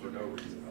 For no reason.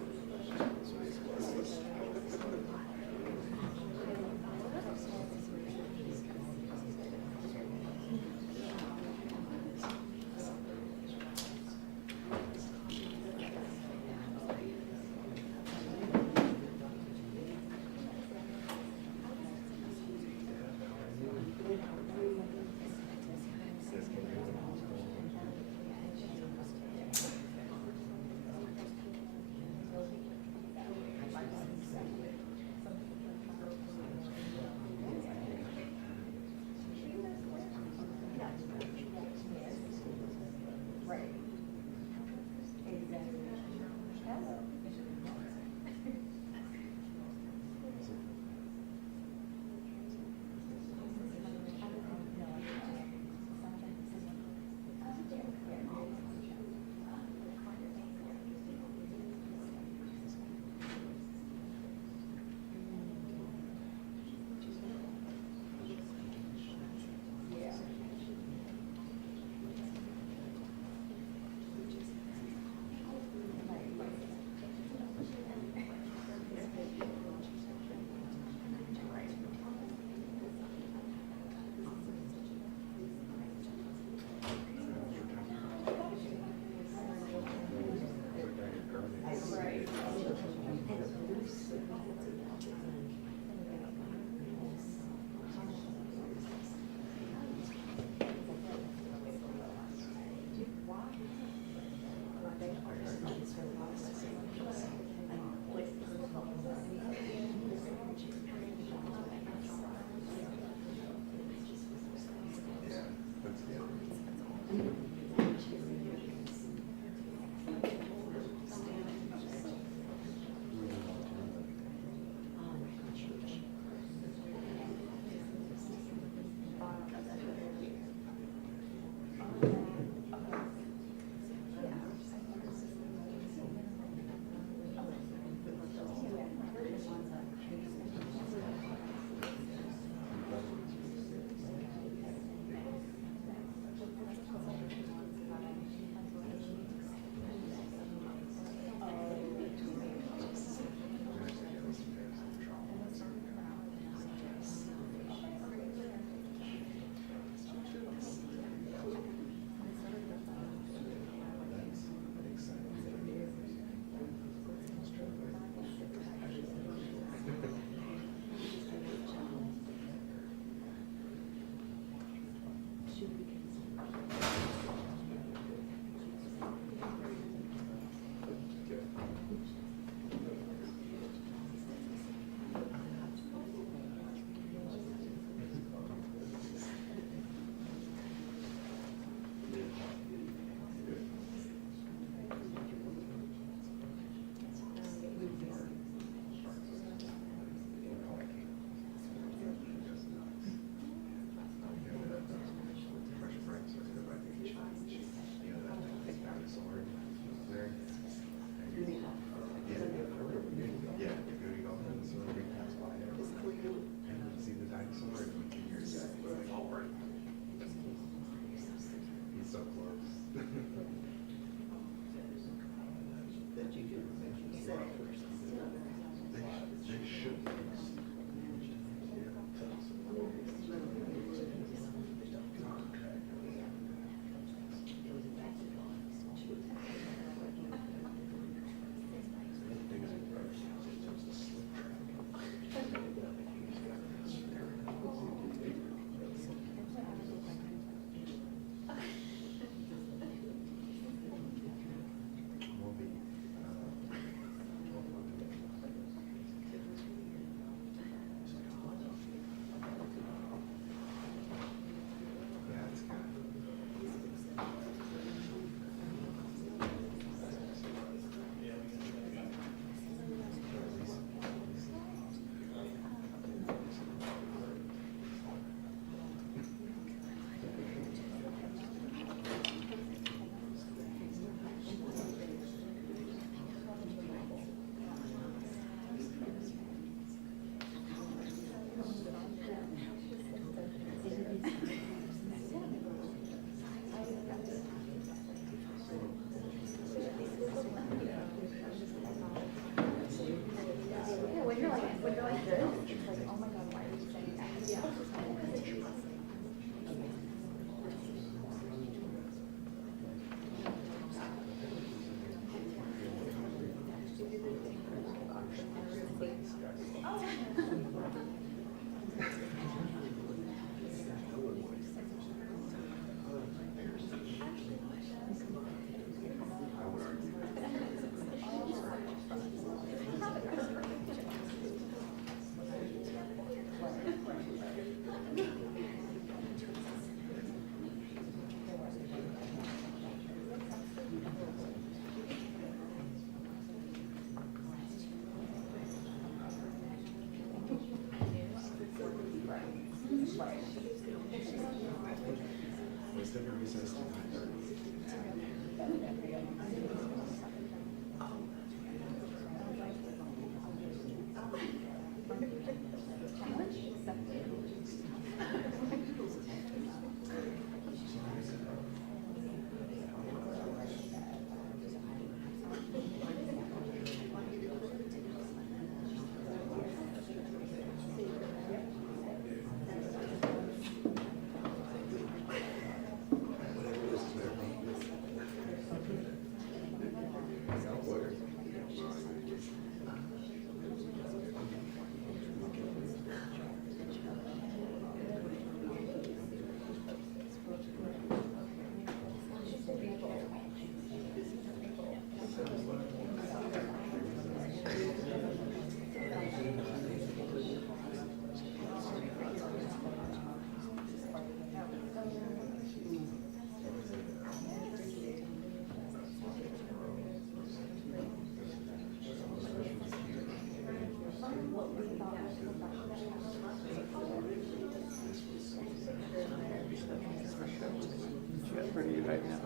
are you right now?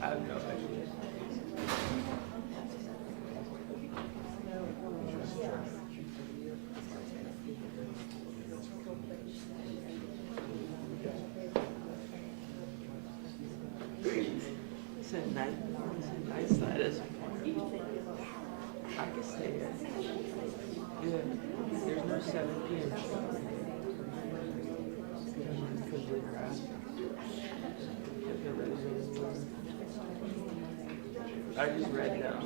I have no idea. It's a nice status. I can stay here. Yeah, there's no 7 p.m. Because of the traffic. I just read the email.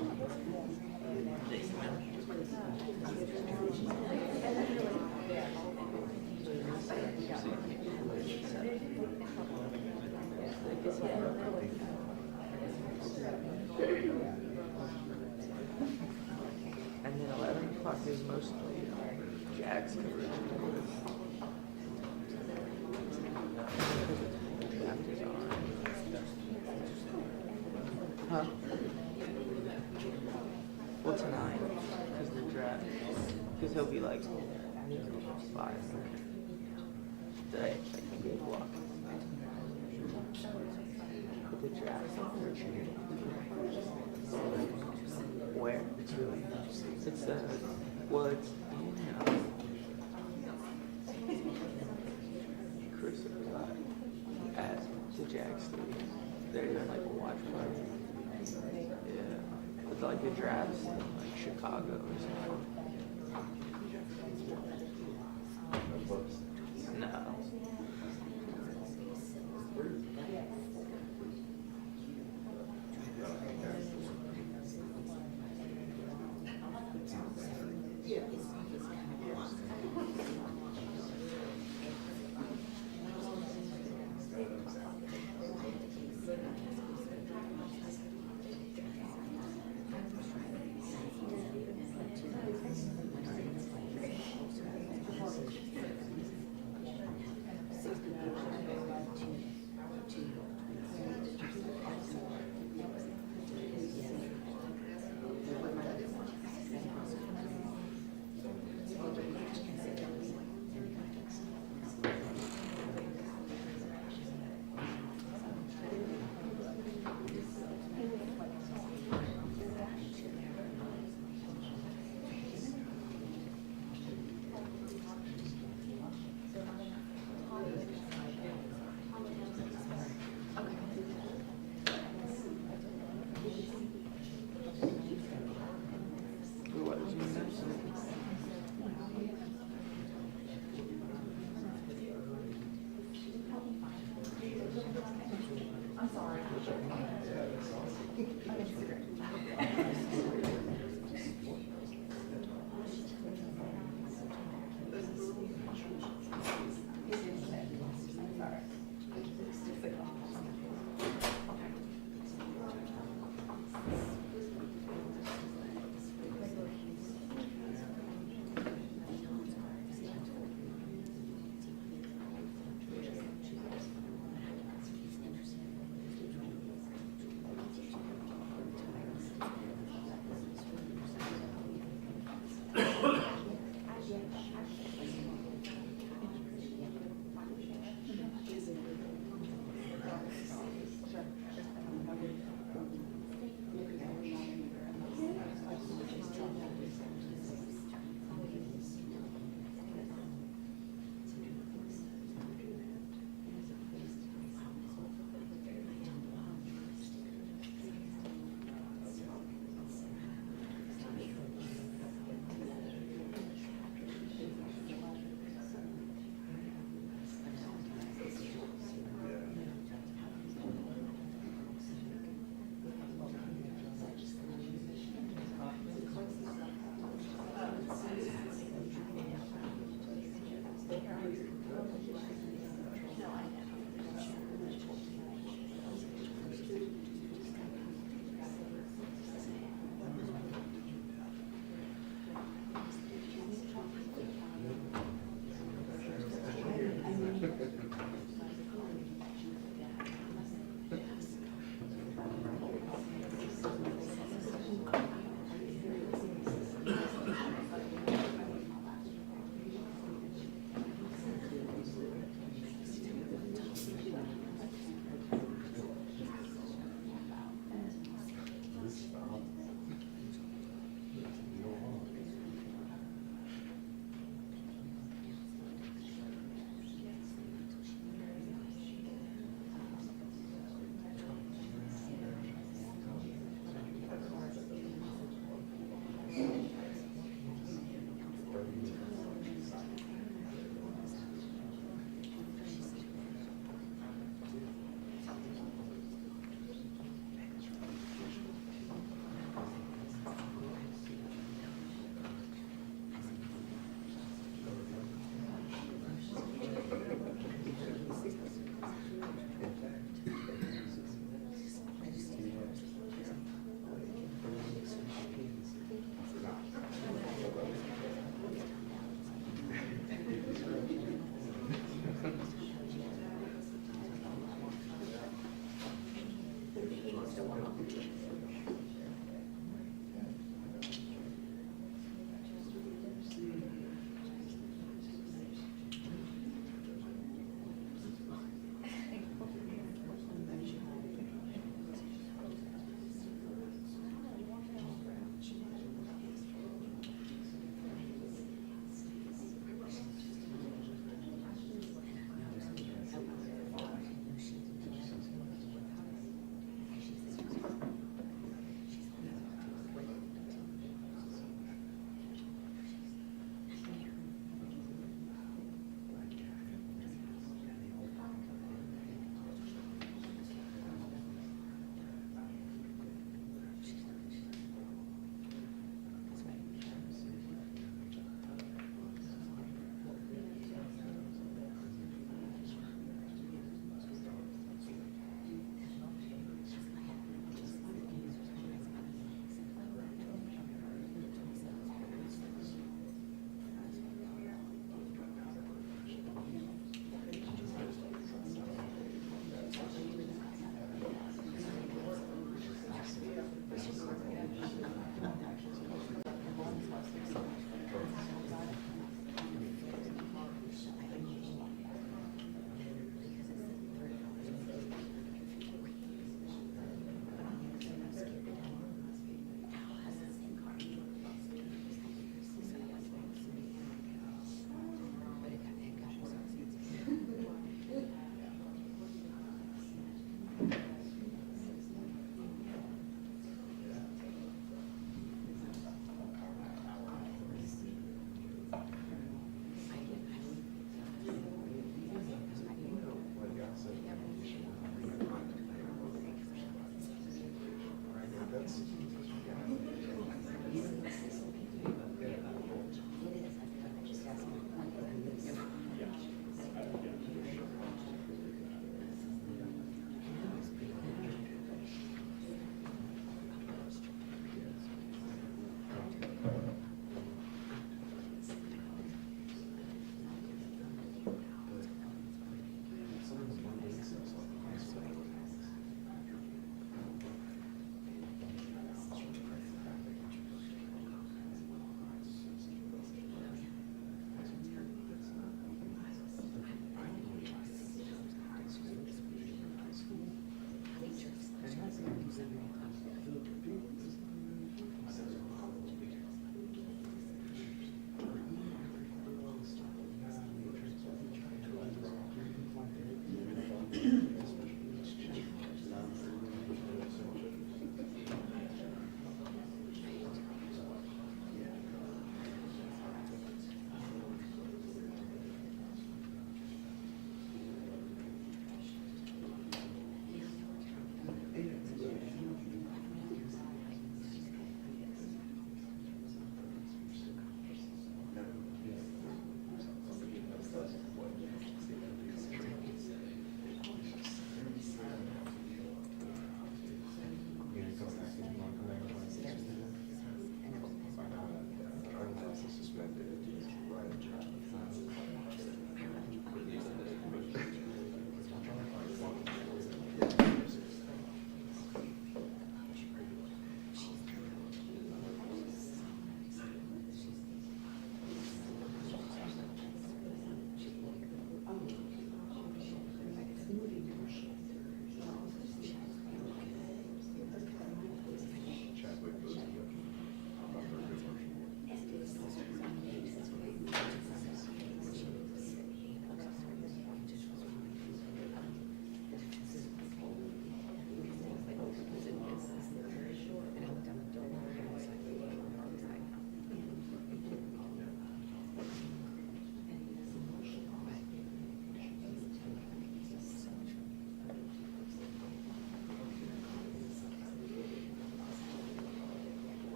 And then 11 o'clock is mostly Jack's coverage. Huh? Well, tonight, because the draft, because he'll be like 5. Today, like be a block. But the draft, where? It's well, it's in Chris at the Jack Stadium. They're doing like a watch party. Yeah. But like the drafts in like Chicago or something. No.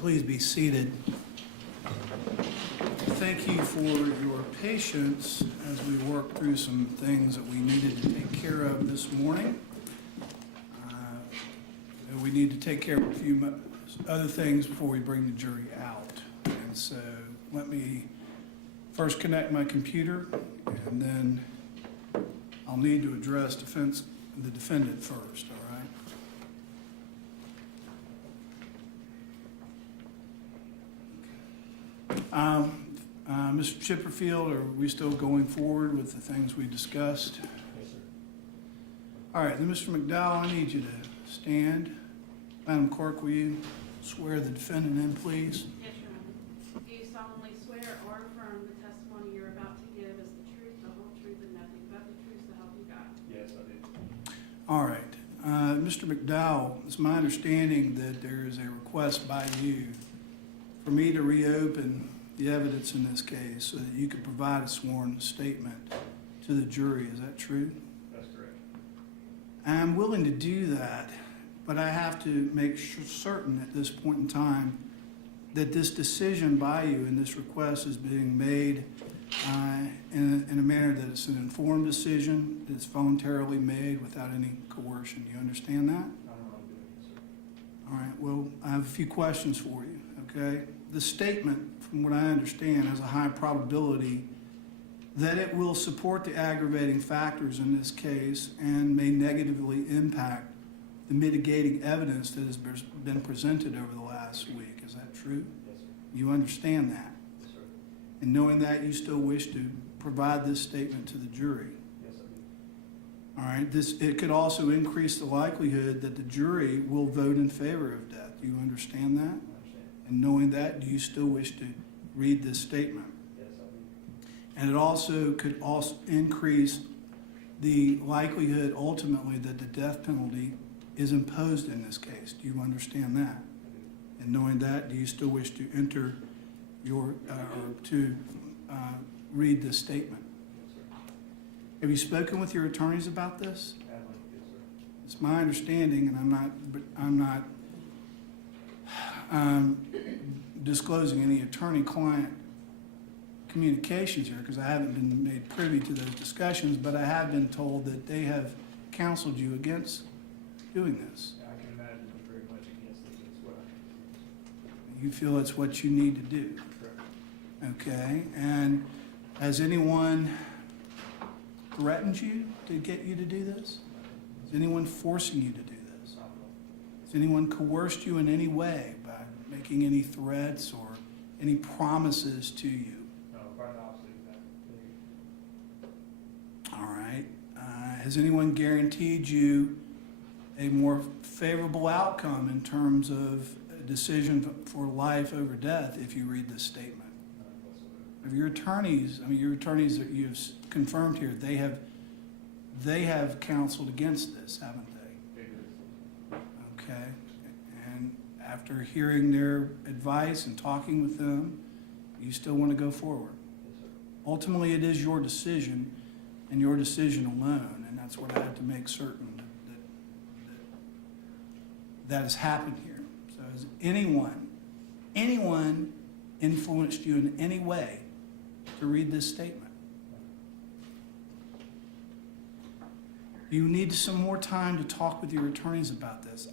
Please be seated. Thank you for your patience as we work through some things that we needed to take care of this morning. We need to take care of a few other things before we bring the jury out. And so let me first connect my computer, and then I'll need to address the defendant first, all right? Mr. Chipperfield, are we still going forward with the things we discussed? Yes, sir. All right, then Mr. McDowell, I need you to stand. Madam Clerk, will you swear the defendant in, please? Yes, Your Honor. Do you solemnly swear or affirm the testimony you're about to give is the truth, the whole truth, and nothing but the truth to help you God? Yes, I do. All right. Mr. McDowell, it's my understanding that there is a request by you for me to reopen the evidence in this case so that you could provide a sworn statement to the jury. Is that true? That's correct. I'm willing to do that, but I have to make certain at this point in time that this decision by you and this request is being made in a manner that it's an informed decision, that's voluntarily made without any coercion. Do you understand that? I know what I'm doing, yes, sir. All right, well, I have a few questions for you, okay? The statement, from what I understand, has a high probability that it will support the aggravating factors in this case and may negatively impact the mitigating evidence that has been presented over the last week. Is that true? Yes, sir. You understand that? Yes, sir. And knowing that, you still wish to provide this statement to the jury. Yes, I do. All right, it could also increase the likelihood that the jury will vote in favor of death. Do you understand that? I understand. And knowing that, do you still wish to read this statement? Yes, I do. And it also could also increase the likelihood ultimately that the death penalty is imposed in this case. Do you understand that? I do. And knowing that, do you still wish to enter your, read this statement? Yes, sir. Have you spoken with your attorneys about this? Have one. Yes, sir. It's my understanding, and I'm not disclosing any attorney-client communications here because I haven't been made privy to those discussions, but I have been told that they have counseled you against doing this. I can imagine very much against it as well. You feel it's what you need to do. Correct. Okay, and has anyone threatened you to get you to do this? Is anyone forcing you to do this? Not at all. Has anyone coerced you in any way by making any threats or any promises to you? No, quite the opposite of that. All right. Has anyone guaranteed you a more favorable outcome in terms of a decision for life over death if you read this statement? No. of your attorneys, I mean, your attorneys that you've confirmed here, they have counseled against this, haven't they? They do. Okay, and after hearing their advice and talking with them, you still want to go forward. Yes, sir. Ultimately, it is your decision and your decision alone, and that's what I have to make certain that has happened here. So has anyone influenced you in any way to read this statement? You need some more time to talk with your attorneys about this.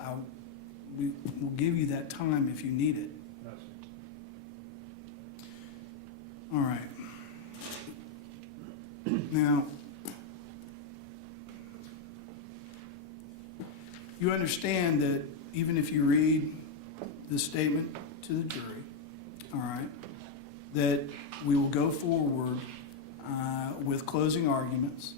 We will give you that time if you need it. No, sir. All right. Now, you understand that even if you read this statement to the jury, all right, that we will go forward with closing arguments,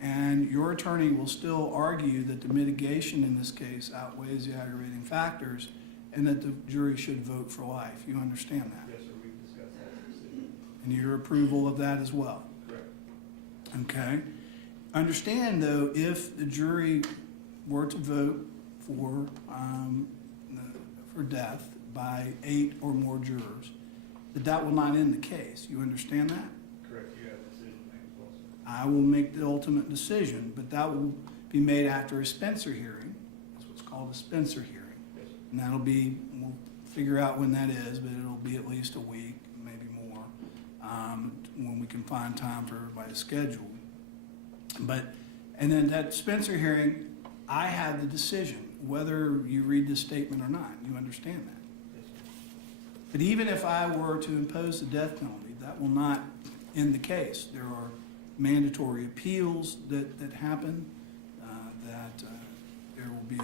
and your attorney will still argue that the mitigation in this case outweighs the aggravating factors, and that the jury should vote for life. You understand that? Yes, sir, we've discussed that decision. And your approval of that as well? Correct. Okay. Understand, though, if the jury were to vote for death by 8 or more jurors, that will not end the case. You understand that? Correct, you have a decision to make as well, sir. I will make the ultimate decision, but that will be made after a Spencer hearing. That's what's called a Spencer hearing. Yes, sir. And that'll be, we'll figure out when that is, but it'll be at least a week, maybe more, when we can find time for everybody's schedule. And then that Spencer hearing, I had the decision whether you read this statement or not. You understand that? Yes, sir. But even if I were to impose the death penalty, that will not end the case. There are mandatory appeals that happen, there will be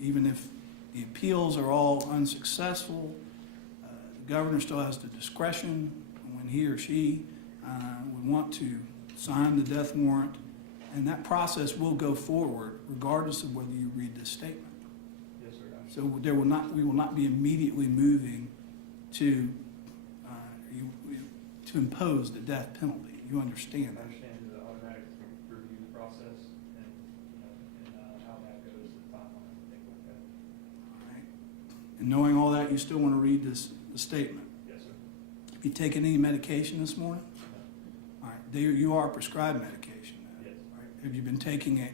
even if the appeals are all unsuccessful, the governor still has the discretion when he or she would want to sign the death warrant, and that process will go forward regardless of whether you read this statement. Yes, sir. So we will not be immediately moving to impose the death penalty. You understand I that? understand the automatic review process and, how that goes, the timeline and things like that. All right. And knowing all that, you still want to read the statement. Yes, sir. Have you taken any medication this morning? All right. You are prescribed medication now. Yes. All right. Have you been taking it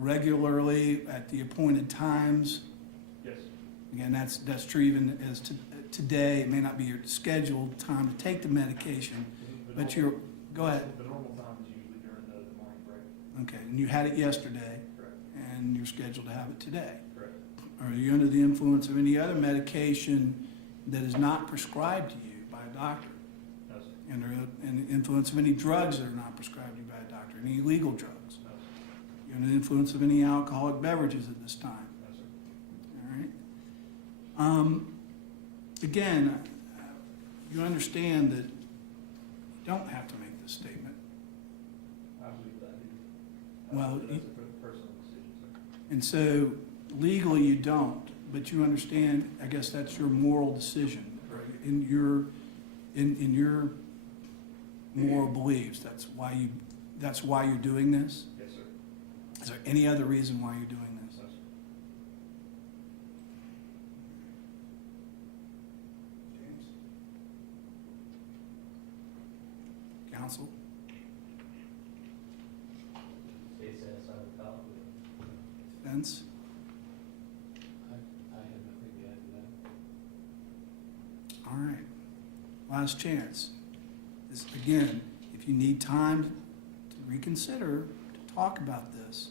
regularly at the appointed times? Yes, Again, that's true even as today. It may not be your scheduled time to take the medication, but you're, go ahead. The normal time is usually during the morning break. Okay, and you had it yesterday, Correct. and you're scheduled to have it today. Correct. Are you under the influence of any other medication that is not prescribed to you by a doctor? No, sir. And are under the influence of any drugs that are not prescribed to you by a doctor, any illegal drugs? No, sir. You're under the influence of any alcoholic beverages at this time? No, sir. All right. Again, you understand that you don't have to make this statement. I believe that I do. Well, But that's a personal decision, sir. And so legally you don't, but you understand, I guess that's your moral decision, right? In your moral beliefs, that's why you're doing this? Yes, sir. Is there any other reason why you're doing this? No, sir. James? Counsel? Stay satisfied with that. Defense? I have nothing to add to that. All right. Last chance. This, again, if you need time to reconsider, to talk about this,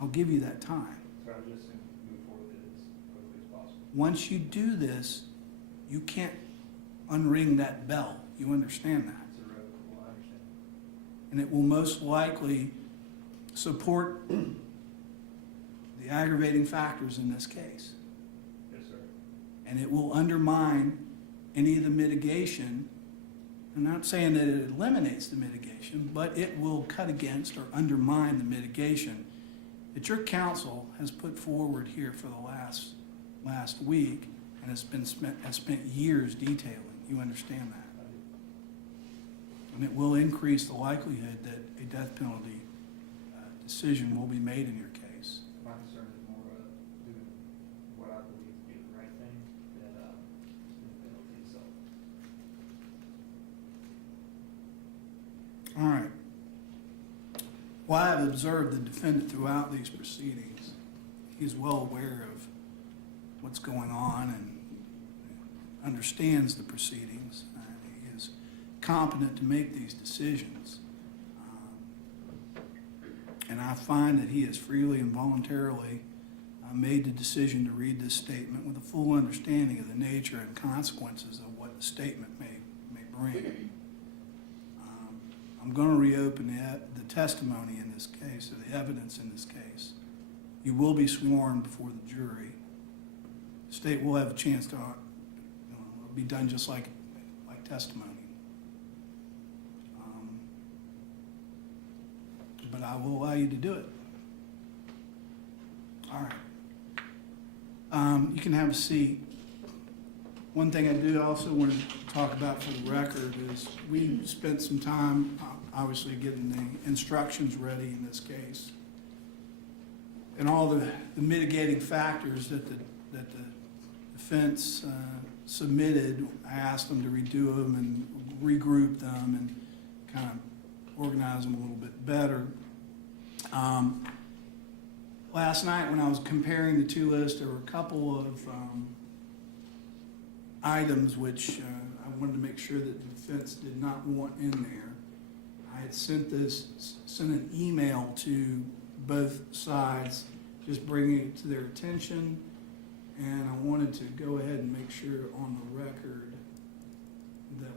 I'll give you that time. So I'm just going to move forward with it as quickly as possible. Once you do this, you can't unring that bell. You understand that? It's irrevocable, I understand. And it will most likely support the aggravating factors in this case. Yes, sir. And it will undermine any of the mitigation. I'm not saying that it eliminates the mitigation, but it will cut against or undermine the mitigation that your counsel has put forward here for the last week and has spent years detailing. You understand that? I and it will increase the likelihood that a death penalty decision will be made in your case. My concern is more doing what I believe to be the right thing than the penalty itself. All right. Well, I have observed the defendant throughout these proceedings. He is well aware of what's going on and understands the proceedings. He is competent to make these decisions. And I find that he has freely and voluntarily made the decision to read this statement with a full understanding of the nature and consequences of what the statement may bring. I'm going to reopen the testimony in this case, or the evidence in this case. You will be sworn before the jury. The state will have a chance to it'll be done just like testimony. But I will allow you to do it. All right. You can have a seat. One thing I do also want to talk about for the record is we spent some time, obviously, getting the instructions ready in this case. And all the mitigating factors that the defense submitted, I asked them to redo them and regroup them and kind of organize them a little bit better. Last night when I was comparing the two lists, there were a couple of items which I wanted to make sure that the defense did not want in there. I had sent an email to both sides, just bringing it to their attention, and I wanted to go ahead and make sure on the record that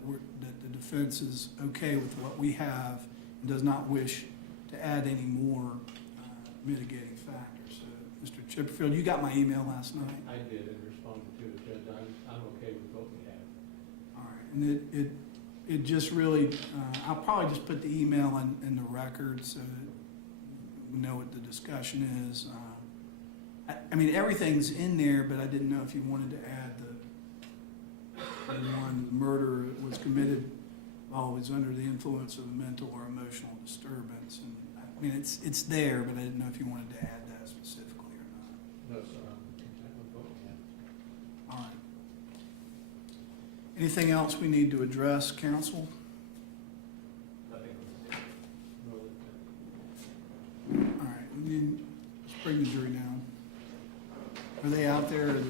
the defense is okay with what we have and does not wish to add any more mitigating factors. So, Mr. Chipperfield, you got my email last night. I did and responded to it, Judge. I'm okay with what we have. All right, and it just really, I'll probably just put the email in the record so that we know what the discussion is. I mean, everything's in there, but I didn't know if you wanted to add the one, murder was committed while it was under the influence of a mental or emotional disturbance. And I mean, it's there, but I didn't know if you wanted to add that specifically or not. No, sir, I'm content with what we have. All right. Anything else we need to address, counsel? Nothing more than All right, and then let's bring the jury down. Are they out there? Or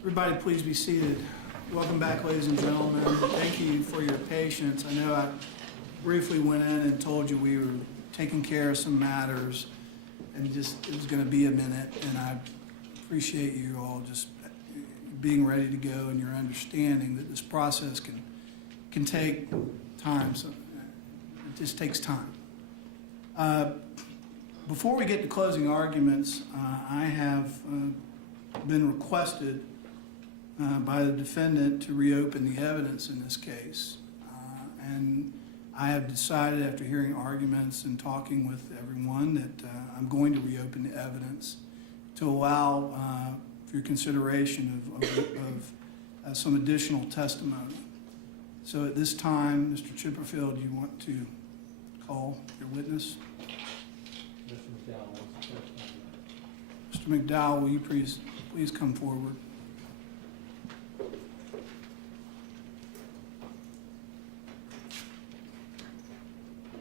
Everybody, please be seated. Welcome back, ladies and gentlemen. Thank you for your patience. I know I briefly went in and told you we were taking care of some matters, and just it was going to be a minute, and I appreciate you all just being ready to go and your understanding that this process can take time. So it just takes time. Before we get to closing arguments, I have been requested by the defendant to reopen the evidence in this case. And I have decided after hearing arguments and talking with everyone that I'm going to reopen the evidence to allow for your consideration of some additional testimony. So at this time, Mr. Chipperfield, do you want to call your witness? Mr. McDowell wants to testify. Mr. McDowell, will you please come forward? Do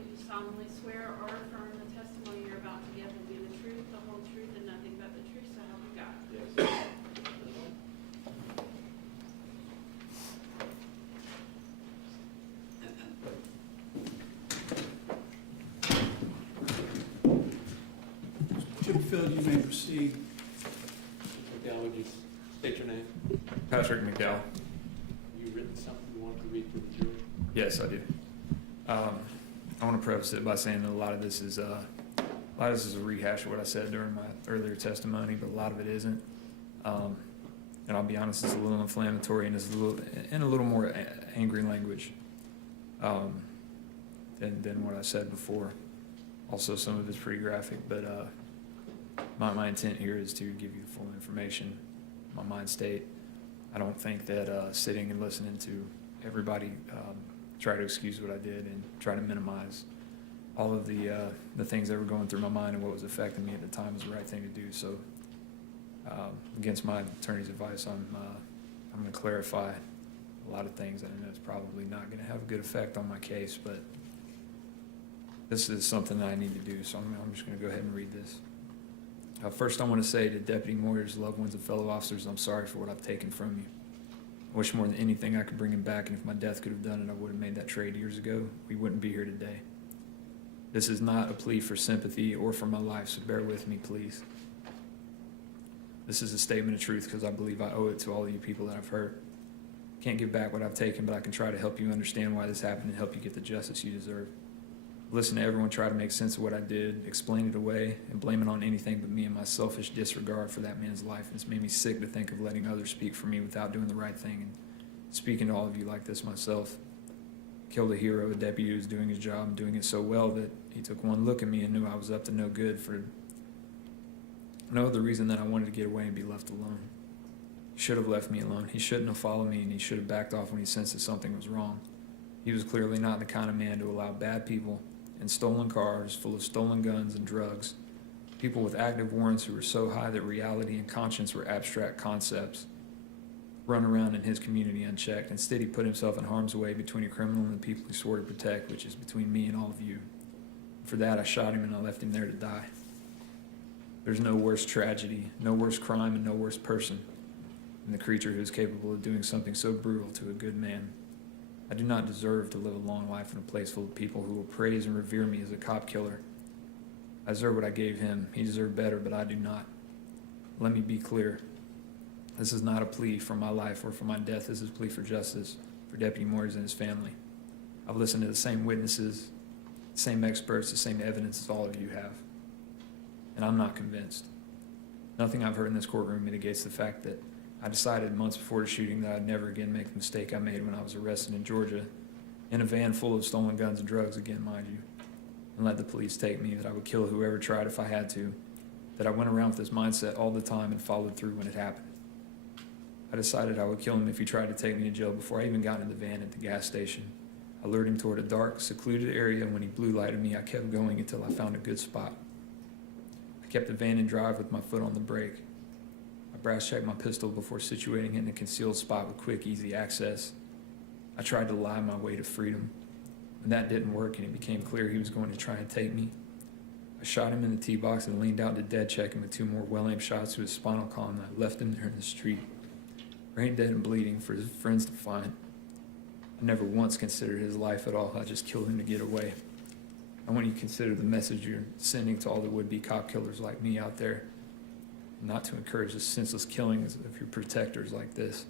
you solemnly swear or affirm the testimony you're about to give will be the truth, the whole truth, and nothing but the truth, so help you God? Yes. Chipperfield, you may proceed. Mr. McDowell, would you state your name? Patrick McDowell. You written something you want to read to the jury? Yes, I do. I want to preface it by saying that a lot of this is a rehash of what I said during my earlier testimony, but a lot of it isn't. And I'll be honest, it's a little inflammatory and it's a little more angry language than what I said before. Also, some of it's pretty graphic, but my intent here is to give you the full information, my mind state. I don't think that sitting and listening to everybody try to excuse what I did and try to minimize all of the things that were going through my mind and what was affecting me at the time was the right thing to do. So against my attorney's advice, I'm going to clarify a lot of things that I know is probably not going to have a good effect on my case, but this is something that I need to do, so I'm just going to go ahead and read this. First, I want to say to Deputy Moyers, loved ones, and fellow officers, I'm sorry for what I've taken from you. I wish more than anything I could bring him back, and if my death could have done it, I would have made that trade years ago. We wouldn't be here today. This is not a plea for sympathy or for my life, so bear with me, please. This is a statement of truth because I believe I owe it to all of you people that I've hurt. Can't give back what I've taken, but I can try to help you understand why this happened and help you get the justice you deserve. Listen to everyone try to make sense of what I did, explain it away, and blame it on anything but me and my selfish disregard for that man's life. It's made me sick to think of letting others speak for me without doing the right thing and speaking to all of you like this myself. Killed a hero, a deputy who was doing his job and doing it so well that he took one look at me and knew I was up to no good for no other reason than I wanted to get away and be left alone. He should have left me alone. He shouldn't have followed me, and he should have backed off when he sensed that something was wrong. He was clearly not the kind of man to allow bad people in stolen cars full of stolen guns and drugs, people with active warrants who were so high that reality and conscience were abstract concepts, run around in his community unchecked. Instead, he put himself in harm's way between a criminal and the people he swore to protect, which is between me and all of you. For that, I shot him and I left him there to die. There's no worse tragedy, no worse crime, and no worse person than the creature who is capable of doing something so brutal to a good man. I do not deserve to live a long life in a place full of people who will praise and revere me as a cop killer. I deserve what I gave him. He deserved better, but I do not. Let me be clear. This is not a plea for my life or for my death. This is a plea for justice for Deputy Moyers and his family. I've listened to the same witnesses, the same experts, the same evidence as all of you have. And I'm not convinced. Nothing I've heard in this courtroom mitigates the fact that I decided months before the shooting that I'd never again make the mistake I made when I was arrested in Georgia in a van full of stolen guns and drugs again, mind you, and let the police take me, that I would kill whoever tried if I had to, that I went around with this mindset all the time and followed through when it happened. I decided I would kill him if he tried to take me to jail before I even got in the van at the gas station. I lured him toward a dark, secluded area, and when he blue lighted me, I kept going until I found a good spot. I kept the van in drive with my foot on the brake. I brass checked my pistol before situating it in a concealed spot with quick, easy access. I tried to lie my way to freedom. When that didn't work and it became clear he was going to try and take me, I shot him in the tee box and leaned out to dead check him with two more well-aimed shots to his spinal column. I left him there in the street, brain dead and bleeding, for his friends to find. I never once considered his life at all. I just killed him to get away. I want you to consider the message you're sending to all the would-be cop killers like me out there, not to encourage the senseless killings of your protectors like this.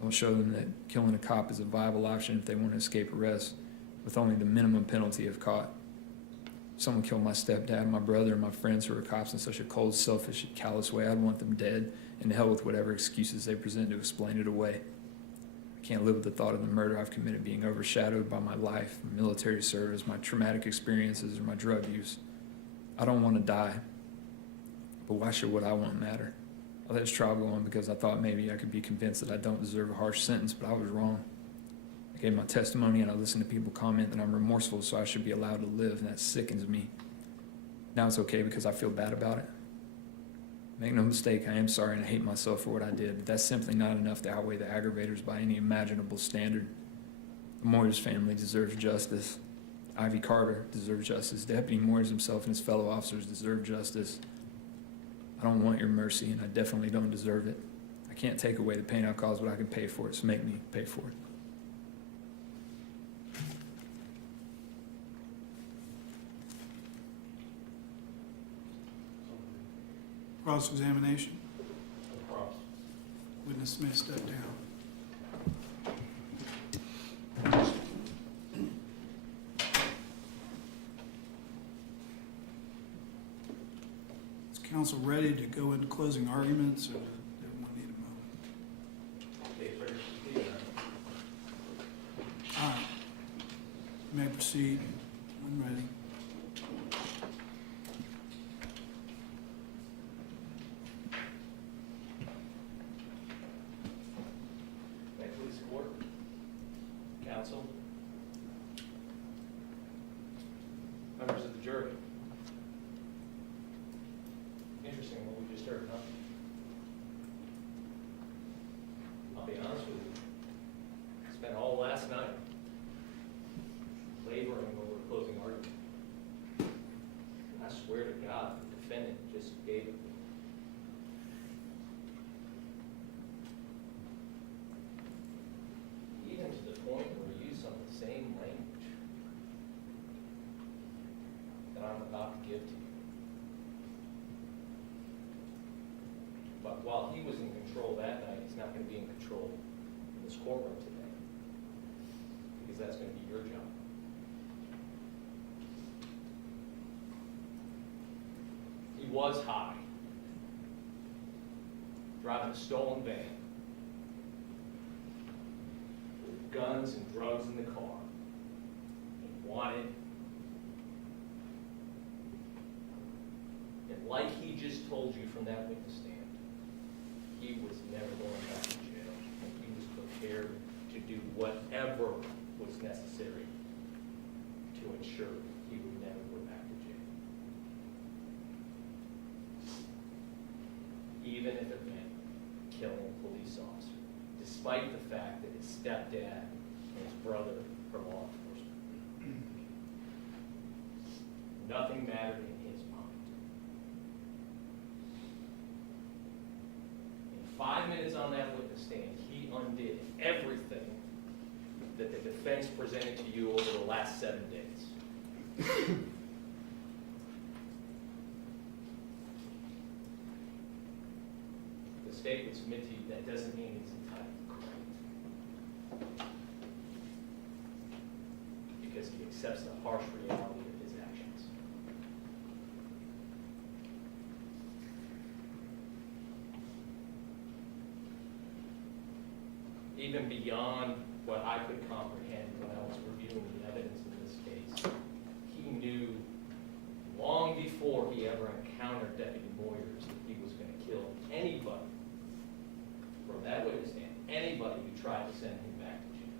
Don't show them that killing a cop is a viable option if they want to escape arrest with only the minimum penalty if caught. If someone killed my stepdad, my brother, and my friends who are cops in such a cold, selfish, and callous way, I'd want them dead and to hell with whatever excuses they present to explain it away. I can't live with the thought of the murder I've committed being overshadowed by my life, my military service, my traumatic experiences, or my drug use. I don't want to die, but why should what I want matter? I let this trial go on because I thought maybe I could be convinced that I don't deserve a harsh sentence, but I was wrong. I gave my testimony and I listened to people comment that I'm remorseful, so I should be allowed to live, and that sickens me. Now it's okay because I feel bad about it. Make no mistake, I am sorry and I hate myself for what I did, but that's simply not enough to outweigh the aggravators by any imaginable standard. The Moyers family deserves justice. Ivy Carter deserves justice. Deputy Moyers himself and his fellow officers deserve justice. I don't want your mercy, and I definitely don't deserve it. I can't take away the pain I caused, but I can pay for it, so make me pay for it. Cross-examination. Witness may step down. council ready to go into closing arguments, or does everyone need a moment? All right. You may proceed when ready. May it please the court, counsel, members of the jury. Interesting what we just heard, huh? I'll be honest with you. Spent all last night laboring over a closing argument. I swear to God, the defendant just gave it. Even to the point where we use some of the same language that I'm about to give to you. But while he was in control that night, he's not going to be in control in this courtroom today, because that's going to be your job. He was high, driving a stolen van, with guns and drugs in the car. He wanted, and like he just told you from that witness stand, he was never going back to jail, and he was prepared to do whatever was necessary to ensure he would never go back to jail. Even if it meant killing a police officer, despite the fact that his stepdad and his brother are law enforcement. Nothing mattered in his mind. In 5 minutes on that witness stand, he undid everything that the defense presented to you over the last 7 days. The state would submit to you that doesn't mean he's entitled to credit, because he accepts the harsh reality of his actions. Even beyond what I could comprehend when I was reviewing the evidence in this case, he knew long before he ever encountered Deputy Moyers that he was going to kill anybody from that witness stand, anybody who tried to send him back to jail.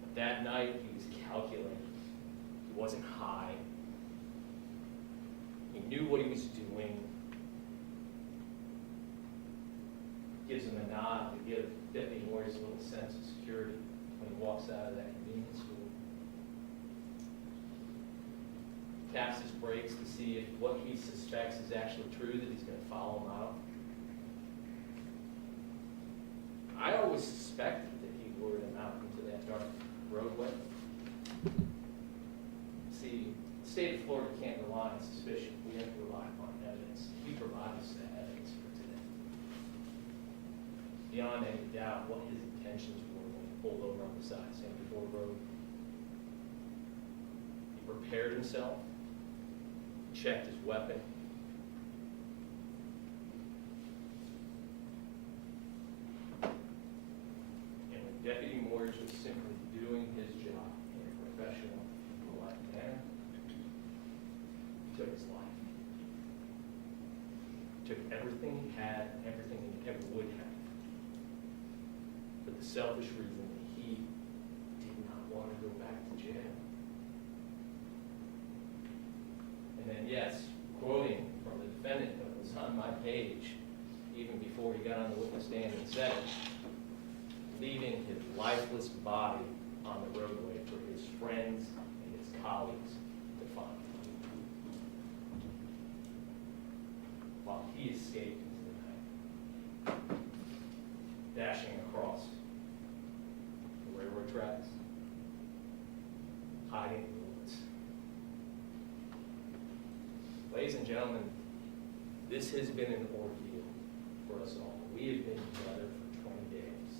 But that night, he was calculating. He wasn't high. He knew what he was doing. Gives him a nod to give Deputy Moyers a little sense of security when he walks out of that convenience store. Taps his brakes to see if what he suspects is actually true, that he's going to follow him out. I always suspected that he lured him out into that dark roadway. See, the state of Florida can't rely on suspicion. We have to rely upon evidence. He provides us that evidence for today. Beyond any doubt what his intentions were when he pulled over on the side of San Before Road. He prepared himself, checked his weapon. And when Deputy Moyers was simply doing his job in a professional, polite manner, he took his life. Took everything he had, everything he ever would have, for the selfish reason that he did not want to go back to jail. And then, yes, quoting from the defendant that was on my page, even before he got on the witness stand and said it, leaving his lifeless body on the roadway for his friends and his colleagues to find, while he escaped into the night, dashing across the railroad tracks, hiding in the woods. Ladies and gentlemen, this has been an ordeal for us all. We have been together for 20 days,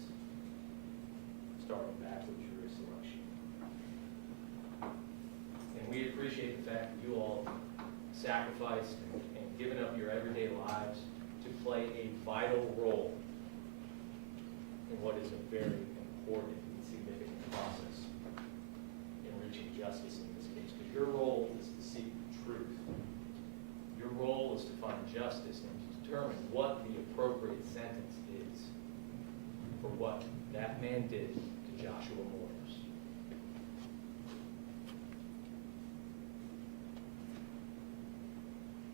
starting back with jury selection. And we appreciate sacrificed and given up your everyday lives to play a vital role in what is a very important and significant process in reaching justice in this case. Because your role is to seek truth. Your role is to find justice and to determine what the appropriate sentence is for what that man did to Joshua Moyers.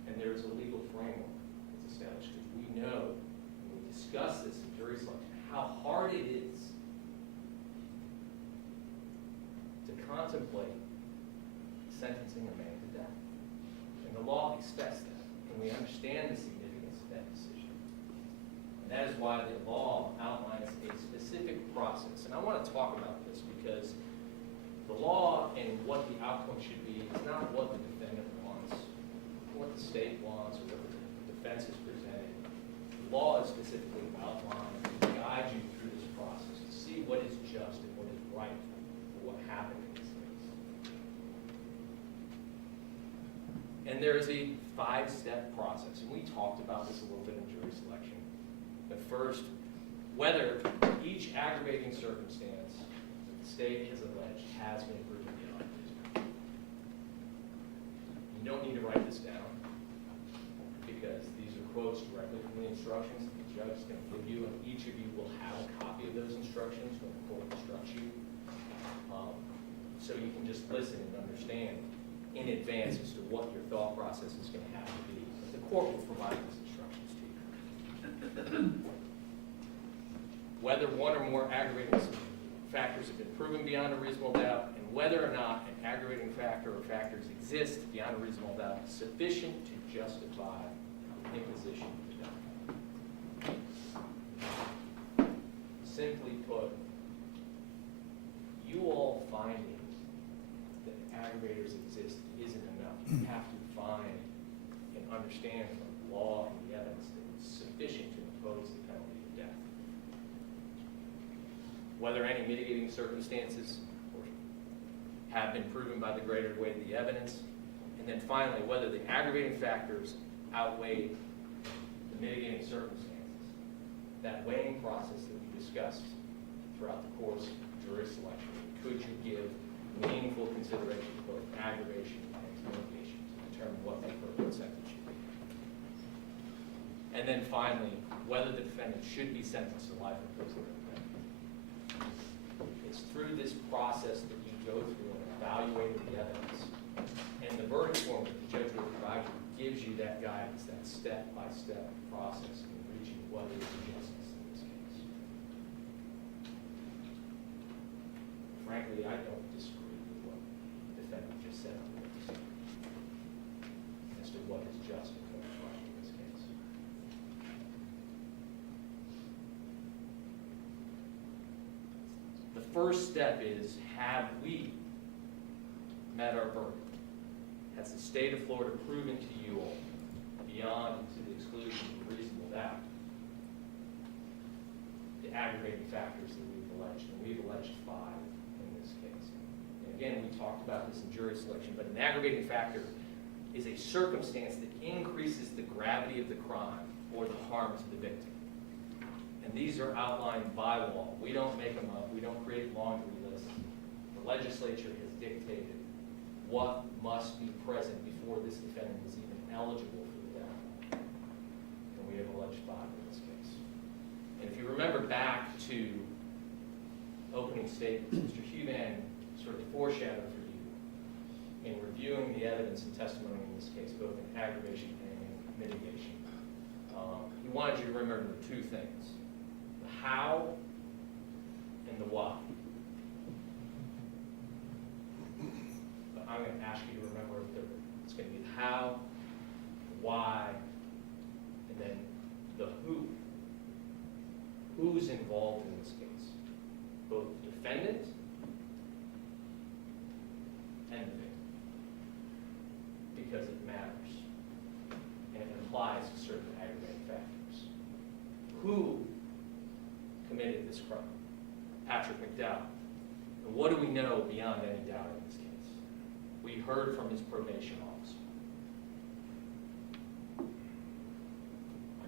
And there is a legal framework that's established, because we know, and we discuss this in jury selection, how hard it is to contemplate sentencing a man to death. And the law expects that, and we understand the significance of that decision. And that is why the law outlines a specific process. And I want to talk about this because the law and what the outcome should be is not what the defendant wants, what the state wants, or what the defense is presenting. The law is specifically outlined to guide you through this process, to see what is just and what is right for what happened in this case. And there is a 5-step process, and we talked about this a little bit in jury selection. The first, whether each aggravating circumstance that the state has alleged has been proven beyond reasonable. You don't need to write this down, because these are quotes directly from the instructions that the judge is going to give you, and each of you will have a copy of those instructions when the court instructs you. So you can just listen and understand in advance as to what your thought process is going to have to be. But the court will provide these instructions to you. Whether one or more aggravating factors have been proven beyond a reasonable doubt, and whether or not an aggravating factor or factors exist beyond a reasonable doubt sufficient to justify imposition of the death. Simply put, you all finding that aggravators exist isn't enough. You have to find and understand from the law and the evidence that it's sufficient to impose the penalty of death. Whether any mitigating circumstances have been proven by the greater weight of the evidence, and then finally, whether the aggravating factors outweigh the mitigating circumstances. That weighing process that we discussed throughout the course of jury selection. Could you give meaningful consideration to both aggravation and mitigation to determine what the appropriate sentence should be? And then finally, whether the defendant should be sentenced to life imprisonment. It's through this process that you go through and evaluate the evidence. And the verdict form that the judge will provide you gives you that guidance, that step-by-step process in reaching what is justice in this case. Frankly, I don't disagree with what the defendant just said as to what is just and what is right in this case. The first step is, have we met our burden? Has the state of Florida proven to you all, beyond to the exclusion of reasonable doubt, the aggravating factors that we've alleged? And we've alleged 5 in this case. And again, we talked about this in jury selection, but an aggravating factor is a circumstance that increases the gravity of the crime or the harm to the victim. And these are outlined by law. We don't make them up. We don't create laundry lists. The legislature has dictated what must be present before this defendant is even eligible for the death penalty. And we have alleged 5 in this case. And if you remember back to opening statements, Mr. Huban sort of foreshadowed for you in reviewing the evidence and testimony in this case, both in aggravation and in mitigation. He wanted you to remember 2 things: the how and the why. But I'm going to ask you to remember a 3rd. It's going to be the how, the why, and then the who. Who's involved in this case? Both the defendant and the victim. Because it matters. And it applies to certain aggravating factors. Who committed this crime? Patrick McDowell. And what do we know beyond any doubt in this case? We heard from his probation officer.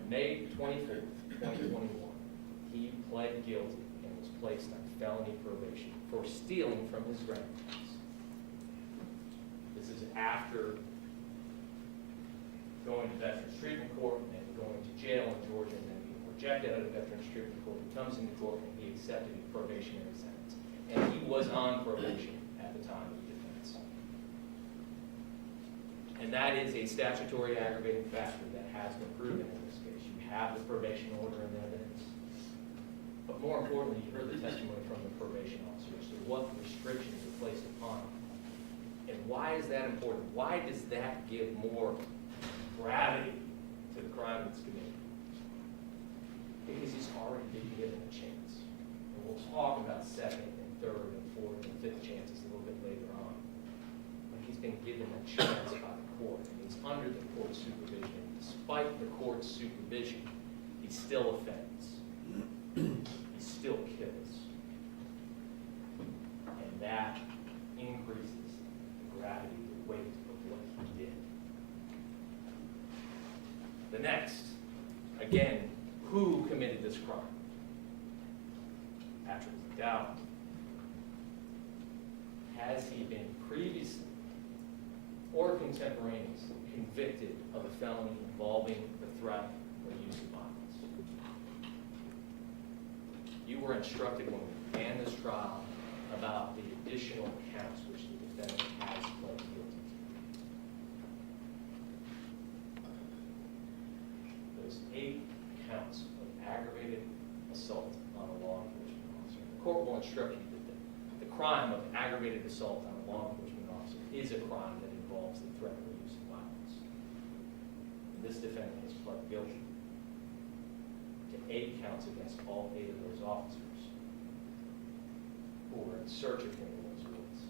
May 24th, 2021, he pled guilty and was placed on felony probation for stealing from his grandparents. This is after going to Veterans Treatment Court and then going to jail in Georgia and then being rejected out of Veterans Treatment Court. He comes into court and he accepted a probationary sentence. And he was on probation at the time of the offense. And that is a statutory aggravating factor that has been proven in this case. You have the probation order and evidence. But more importantly, you heard the testimony from the probation officer as to what restrictions are placed upon him. And why is that important? Why does that give more gravity to the crime that's committed? Because he's already been given a chance. And we'll talk about second and third and fourth and fifth chances a little bit later on. But he's been given a chance by the court, and he's under the court's supervision. And despite the court's supervision, he still offends. He still kills. And that increases the gravity, the weight of what he did. The next, again, who committed this crime? Patrick McDowell. Has he been previously or contemporaneously convicted of a felony involving the threat or use of violence? You were instructed when we began this trial about the additional counts which the defendant has pled guilty to. Those 8 counts of aggravated assault on a law enforcement officer. The court will instruct you that the crime of aggravated assault on a law enforcement officer is a crime that involves the threat or use of violence. This defendant has pled guilty to 8 counts against all 8 of those officers who were in search of him in those woods.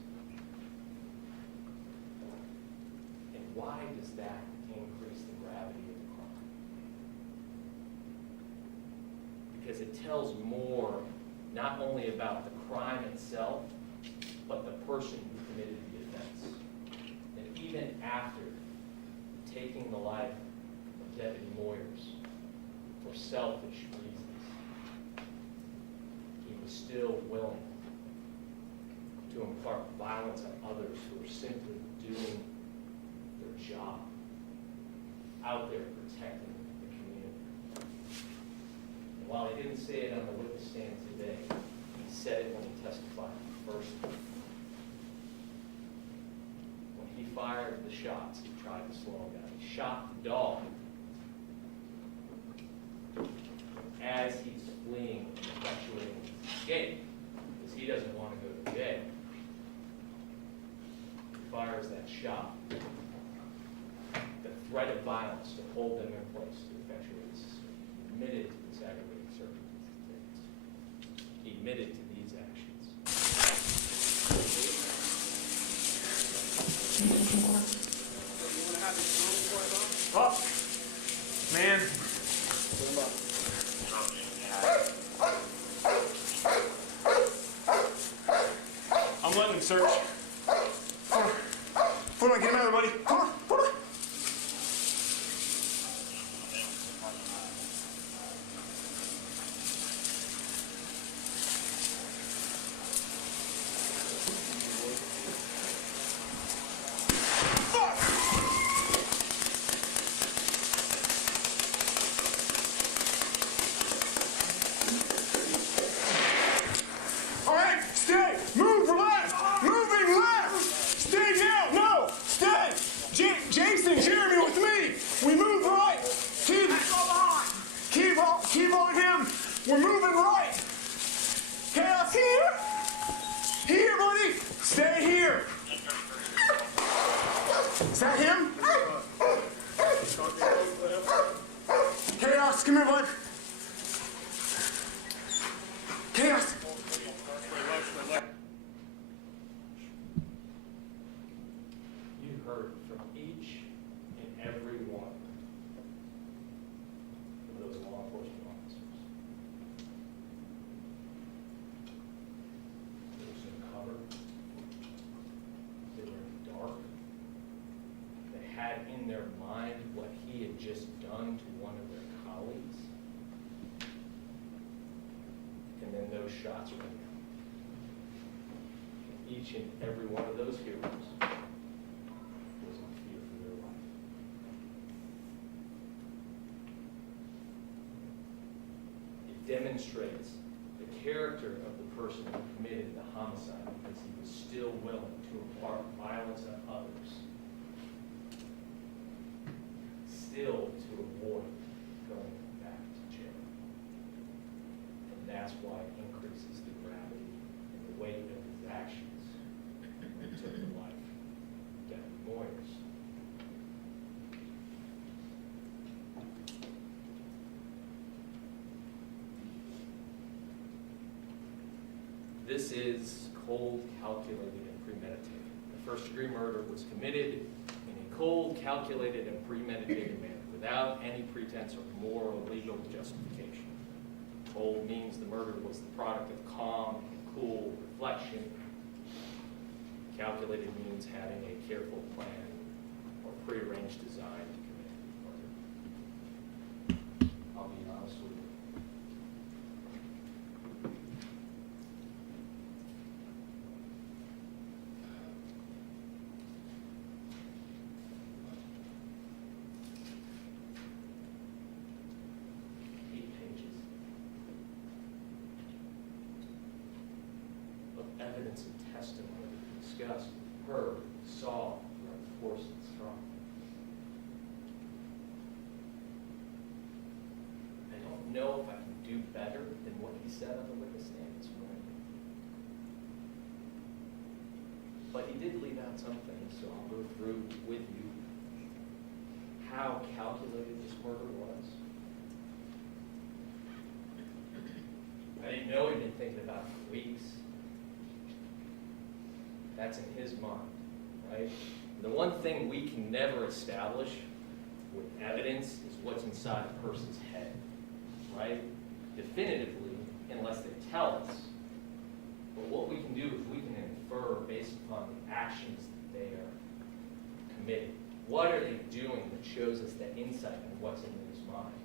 And why does that increase the gravity of the crime? Because it tells more, not only about the crime itself, but the person who committed the offense. And even after taking the life of Deputy Moyers for selfish reasons, he was still willing to impart violence on others who were simply doing their job, out there protecting the community. And while he didn't say it on the witness stand today, he said it when he testified first. When he fired the shots, he tried to slow him down. He shot the dog as he's fleeing and effectuating his escape, because he doesn't want to go to jail. He fires that shot. The threat of violence to hold them in place to effectuate his escape. He admitted to this aggravating circumstance. He admitted to these actions. Up, man. I'm letting him search. Come on. Come on, get him out, everybody. Come on, come on. All right, stay. Move left. Moving left. Stay now. No, stay. Jason, Jeremy, with me. We move right. Keep on him. We're moving right. Chaos here. Here, buddy. Stay here. Is that him? Chaos, come here, bud. Chaos. You heard from each and every one of those law enforcement officers. They were in cover. They were in the dark. They had in their mind what he had just done to one of their colleagues. each and every one of those heroes was in fear for their life. It demonstrates the character of the person who committed the homicide because he was still willing to impart violence on others, still to avoid going back to jail. And that's why it increases the gravity and the weight of his actions when he took the life of Deputy Moyers. This is cold, calculated, and premeditated. The first-degree murder was committed in a cold, calculated, and premeditated manner without any pretense or moral or legal justification. Cold means the murder was the product of calm and cool reflection. Calculated means having a careful plan or prearranged design to commit murder. I'll be honest with you. Evidence and testimony discussed, heard, saw throughout the course of this trial. I don't know if I can do better than what he said on the witness stand this morning. But he did leave out some things, so I'll go through with you how calculated this murder was. I didn't know he'd been thinking about it for weeks. That's in his mind, right? The one thing we can never establish with evidence is what's inside a person's head, right? Definitively, unless they tell us. But what we can do is we can infer based upon the actions that they are committing. What are they doing that shows us that insight into what's in his mind?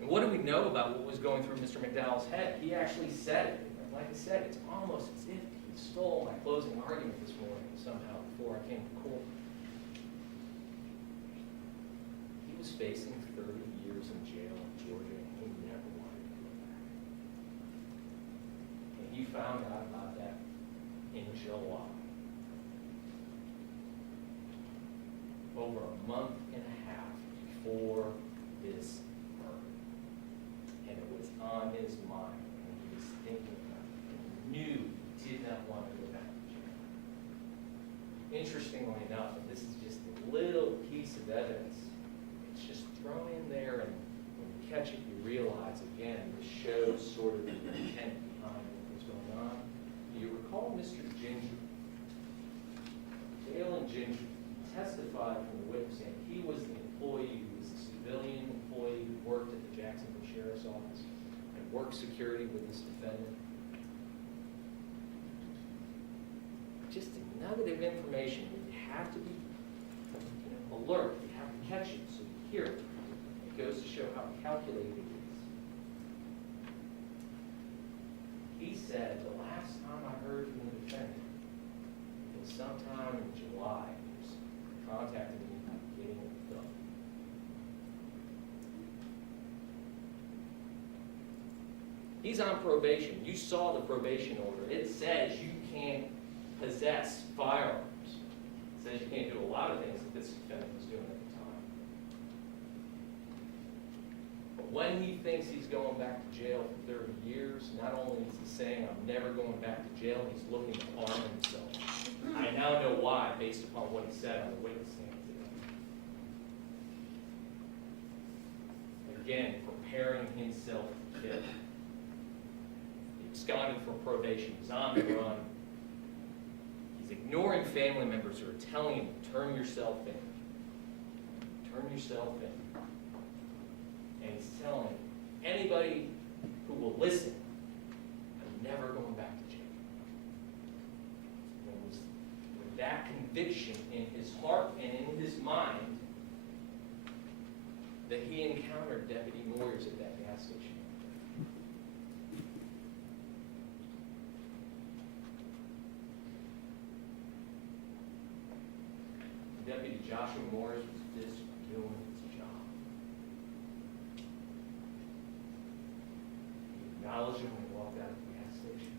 And what do we know about what was going through Mr. McDowell's head? He actually said it. Like I said, it's almost as if he stole my closing argument this morning somehow before I came to court. He was facing 30 years in jail in Georgia, and he never wanted to go back. And he found out about that in July. Over a month and a half before this murder. And it was on his mind, and he was thinking about it, and he knew he did not want to go back to jail. Interestingly enough, and this is just a little piece of evidence, it's just thrown in there, and when you catch it, you realize, again, this shows sort of the intent behind what was going on. Do you recall Mr. Ginger? Dale and Ginger testified from the witness stand. He was the employee who was a civilian employee who worked at the Jacksonville Sheriff's Office and worked security with this defendant. Just a nugget of information. You have to be alert. You have to catch it so you hear it. It goes to show how calculated it is. He said the last time I heard from the defendant was sometime in July. He was contacting me about getting it done. He's on probation. You saw the probation order. It says you can't possess firearms. It says you can't do a lot of things that this defendant was doing at the time. But when he thinks he's going back to jail for 30 years, not only is he saying, I'm never going back to jail, he's looking to arm himself. I now know why, based upon what he said on the witness stand today. Again, preparing himself to kill. He absconded from probation. He's on the run. He's ignoring family members who are telling him, turn yourself in. Turn yourself in. And he's telling anybody who will listen, I'm never going back to jail. And it was with that conviction in his heart and in his mind that he encountered Deputy Moyers at that gas station. Deputy Joshua Morris was just doing his job. He acknowledged him when he walked out of the gas station.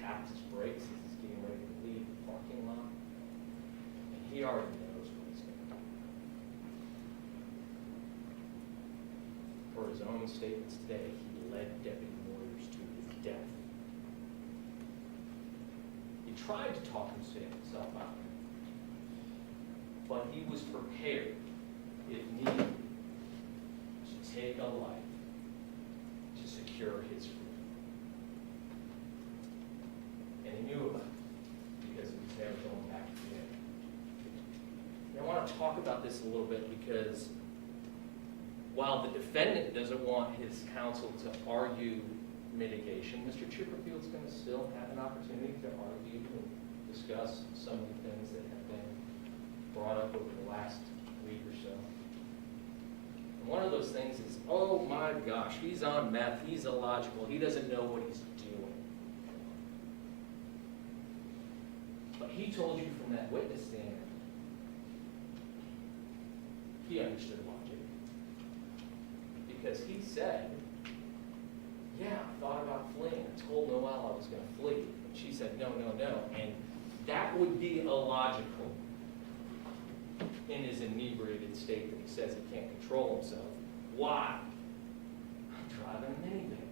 Tapped his brakes as he's getting ready to leave the parking lot. And he already knows what he's going to do. For his own statements today, he led Deputy Moyers to his death. He tried to talk himself out, but he was prepared, if needed, to take a life to secure his freedom. And he knew about it because he was never going back to jail. And I want to talk about this a little bit because while the defendant doesn't want his counsel to argue mitigation, Mr. Chipperfield's going to still have an opportunity to argue and discuss some of the things that have been brought up over the last week or so. And one of those things is, oh my gosh, he's on meth, he's illogical, he doesn't know what he's doing. But he told you from that witness stand, he understood logic. Because he said, yeah, I thought about fleeing. I told Noelle I was going to flee. And she said, no, no, no. And that would be illogical in his inebriated state that he says he can't control himself. Why? I'm driving a minivan.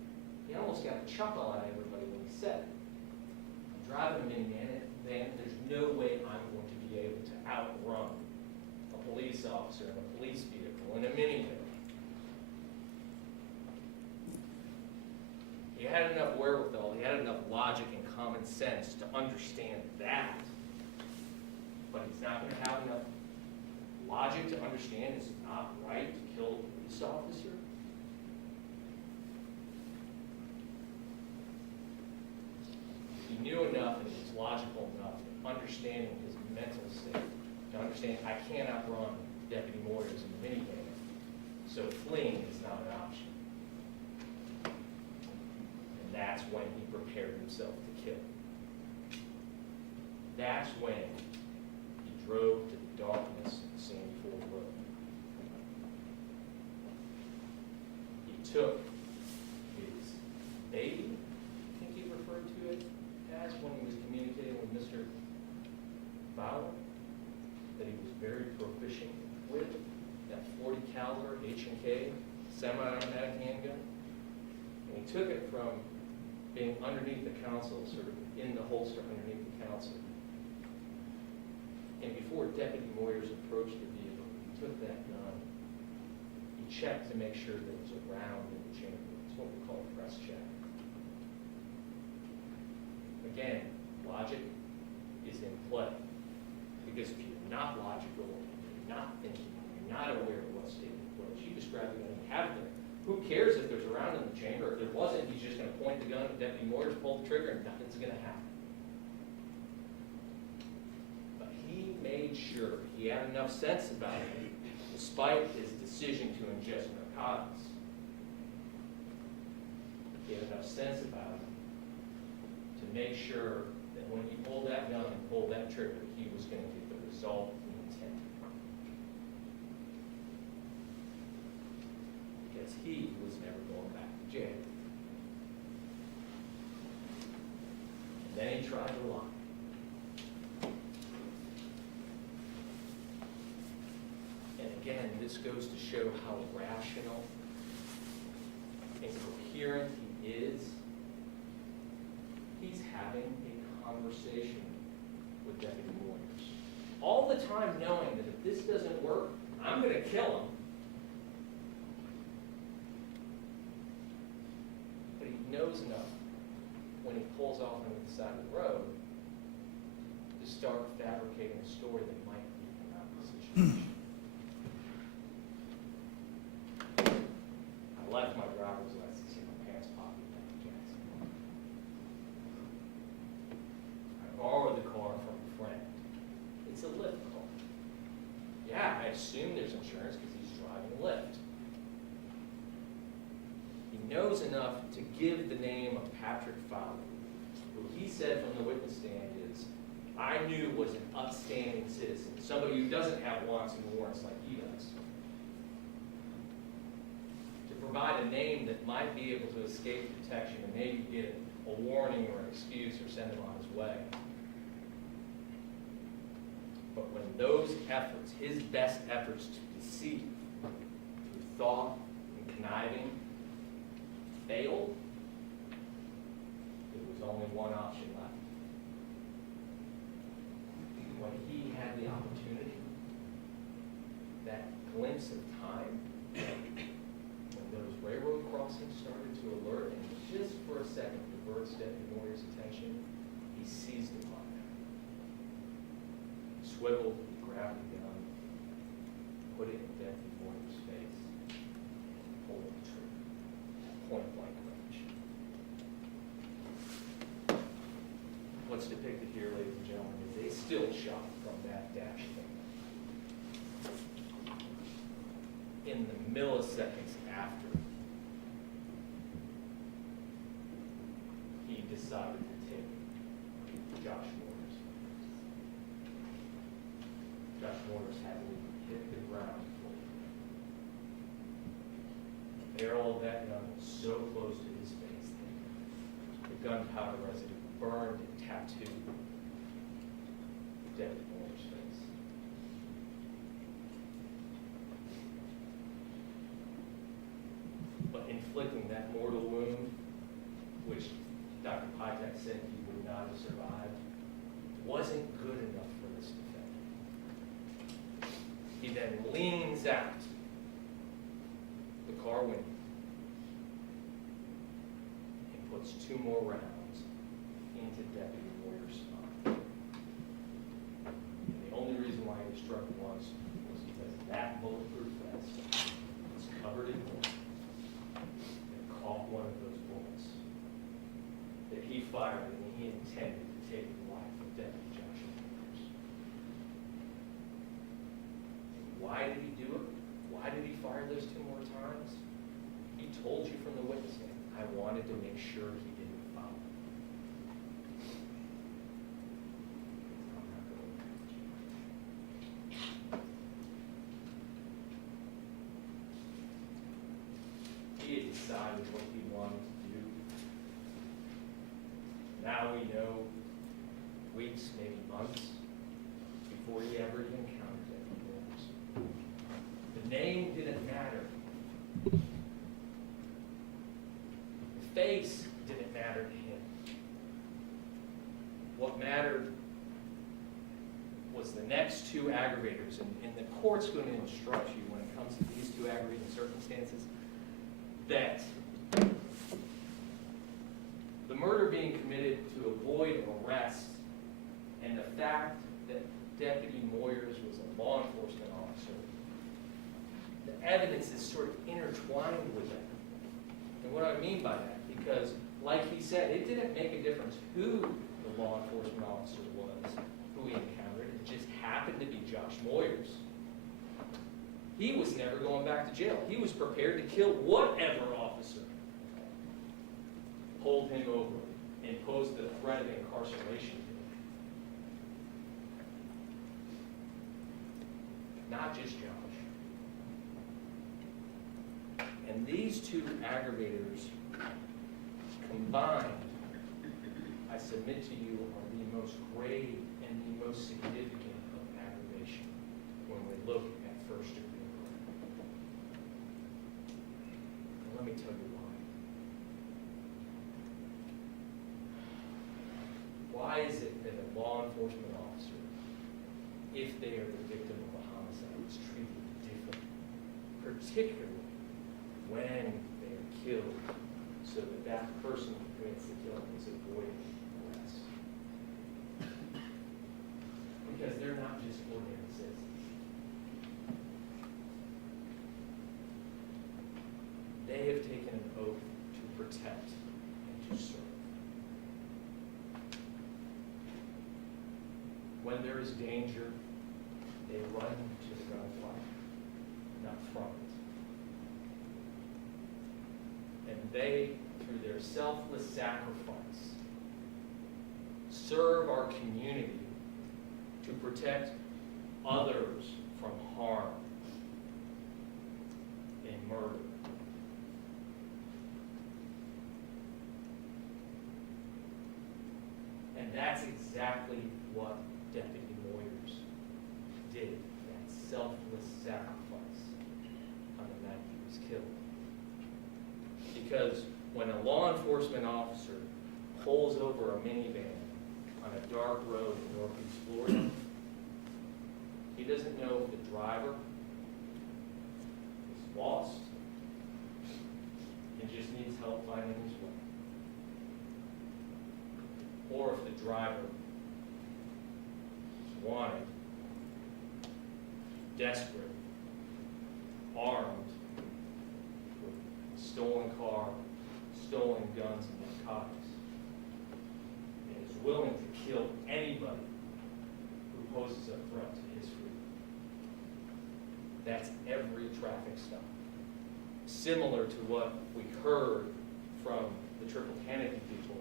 He almost got a chuckle out of everybody when he said it. I'm driving a minivan, and there's no way I'm going to be able to outrun a police officer in a police vehicle in a minivan. He had enough wherewithal, he had enough logic and common sense to understand that. But he's not going to have enough logic to understand it's not right to kill a police officer. He knew enough and he was logical enough to understanding his mental state, to understand I can't outrun Deputy Moyers in the minivan, so fleeing is not an option. That's when he prepared himself to kill. That's when he drove to the darkness of Sandy Ford Road. He took his baby, I think he referred to it as when he was communicating with Mr. Fowler, that he was very proficient with, that 40 caliber H&K semi-automatic handgun. And he took it from being underneath the console, sort of in the holster underneath the console. And before Deputy Moyers approached the vehicle, he took that gun. He checked to make sure that it was around in the chamber. It's what we call a press check. Again, logic is in play. Because if you're not logical, you're not thinking, you're not aware of what's taking place, you describe the gun you have there. Who cares if there's a round in the chamber? If there wasn't, he's just going to point the gun at Deputy Moyers, pull the trigger, and nothing's going to happen. But he made sure he had enough sense about it, despite his decision to ingest narcotics. He had enough sense about it to make sure that when he pulled that gun and pulled that trigger, he was going to get the result he intended. Because he was never going back to jail. And then he tried to lie. And again, this goes to show how rational and coherent he is. He's having a conversation with Deputy Moyers. All the time knowing that if this doesn't work, I'm going to kill him. But he knows enough when he pulls off onto the side of the road to start fabricating a story that might lead him out of the situation. I left my driver's license in my pants pocket back in Jackson. I borrowed the car from a friend. It's a Lyft car. Yeah, I assume there's insurance because he's driving Lyft. He knows enough to give the name of Patrick Fowler, who he said from the witness stand is, I knew was an upstanding citizen, somebody who doesn't have wants and warrants like he does. To provide a name that might be able to escape detection and maybe get a warning or an excuse or send him on his way. But when those efforts, his best efforts to deceive through thought and conniving, failed, there was only one option left. When he had the opportunity, that glimpse of time, when those railroad crossings started to alert and just for a second diverts Deputy Moyer's attention, he seized upon that. Swiveled, grabbed the gun, put it in Deputy Moyer's face, pulled the trigger, point blank range. What's depicted here, ladies and gentlemen, is a still shot from that dash cam. In the milliseconds after he decided to take Josh Moyers. Josh Moyers hadn't even hit the ground before. The barrel of that gun was so close to his face that the gunpowder residue burned and tattooed Deputy Moyer's face. But inflicting that mortal wound, which Dr. Patrick said he would not have survived, wasn't good enough for this defendant. He then leans out the car window and puts 2 more rounds into Deputy Moyer's spine. And the only reason why he was struck once was because that bulletproof vest was covered in blood and caught one of those bullets that he fired and he intended to take the life of Deputy Josh Moyers. Why did he do it? Why did he fire those 2 more times? He told you from the witness stand, I wanted to make sure he didn't follow. I'm not going to. He had decided what he wanted to do. Now we know, weeks, maybe months, before he ever even encountered Deputy Moyers. The name didn't matter. The face didn't matter to him. What mattered was the next 2 aggravators, and the court's going to instruct you when it comes to these 2 aggravating circumstances that the murder being committed to avoid arrest and the fact that Deputy Moyers was a law enforcement officer, the evidence is sort of intertwined with that. And what I mean by that, because like he said, it didn't make a difference who the law enforcement officer was, who he encountered. It just happened to be Josh Moyers. He was never going back to jail. He was prepared to kill whatever officer pulled him over and posed the threat of incarceration to him. Not just Josh. And these 2 aggravators combined, I submit to you, are the most grave and the most significant of aggravation when we look at first-degree murder. And let me tell you why. Why is it that a law enforcement officer, if they are the victim of a homicide, is treated differently, particularly when they are killed, so that that person who commits the killing is avoiding arrest? Because they're not just ordinary citizens. They have taken an oath to protect and to serve. When there is danger, they run to the gunfight, not from it. And they, through their selfless sacrifice, serve our community to protect others from harm and murder. And that's exactly what Deputy Moyers did, that selfless sacrifice on the night he was killed. Because when a law enforcement officer pulls over a minivan on a dark road in Northeast Florida, he doesn't know if the driver is lost and just needs help finding his way, or if the driver is wanted, desperate, armed, with a stolen car, stolen guns and narcotics, and is willing to kill anybody who poses a threat to his freedom. That's every traffic stop. Similar to what we heard from the Triple Canopy people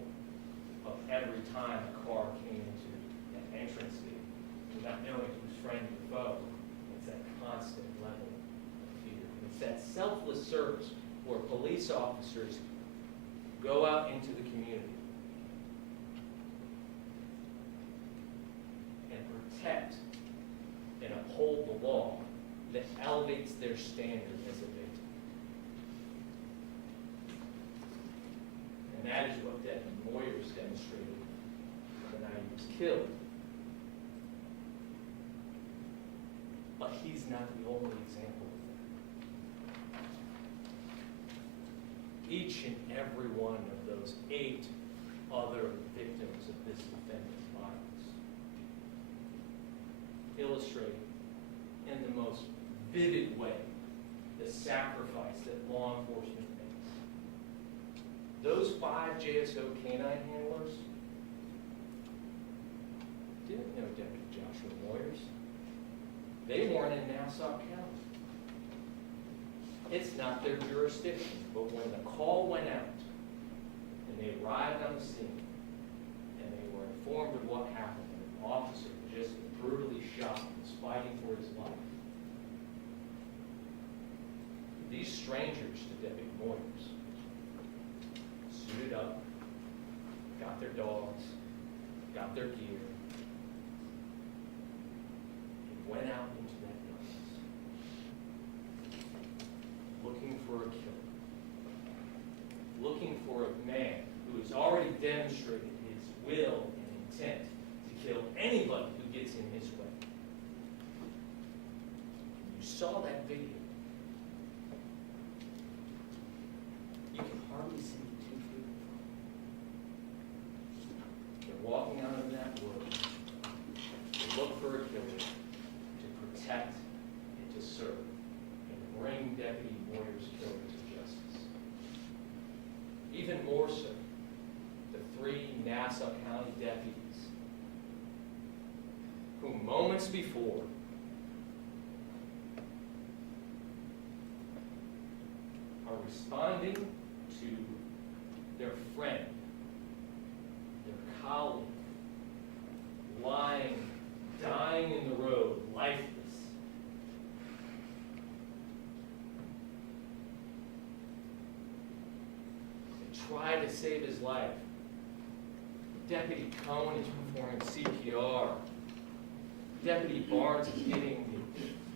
of every time a car came into an entrance gate without knowing whose friend or foe. It's that constant level of fear. It's that selfless service where police officers go out into the community and protect and uphold the law that elevates their standard as a victim. And that is what Deputy Moyers demonstrated the night he was killed. But he's not the only example of that. Each and every one of those 8 other victims of this defendant's violence illustrate in the most vivid way the sacrifice that law enforcement makes. Those 5 JSO canine handlers didn't know Deputy Joshua Moyers. They weren't in Nassau County. It's not their jurisdiction, but when the call went out and they arrived on the scene and they were informed of what happened, and an officer just brutally shot and was fighting for his life, these strangers to Deputy Moyers suited up, got their dogs, got their gear, and went out into that darkness looking for a killer, looking for a man who has already demonstrated his will and intent to kill anybody who gets in his way. You saw that video. You can hardly see 2 feet. They're walking out of that wood to look for a killer, to protect and to serve, and bring Deputy Moyers' killer to justice. Even more so, the 3 Nassau County deputies who moments before are responding to their friend, their colleague, lying, dying in the road, lifeless. They try to save his life. Deputy Cohen is performing CPR. Deputy Barnes is getting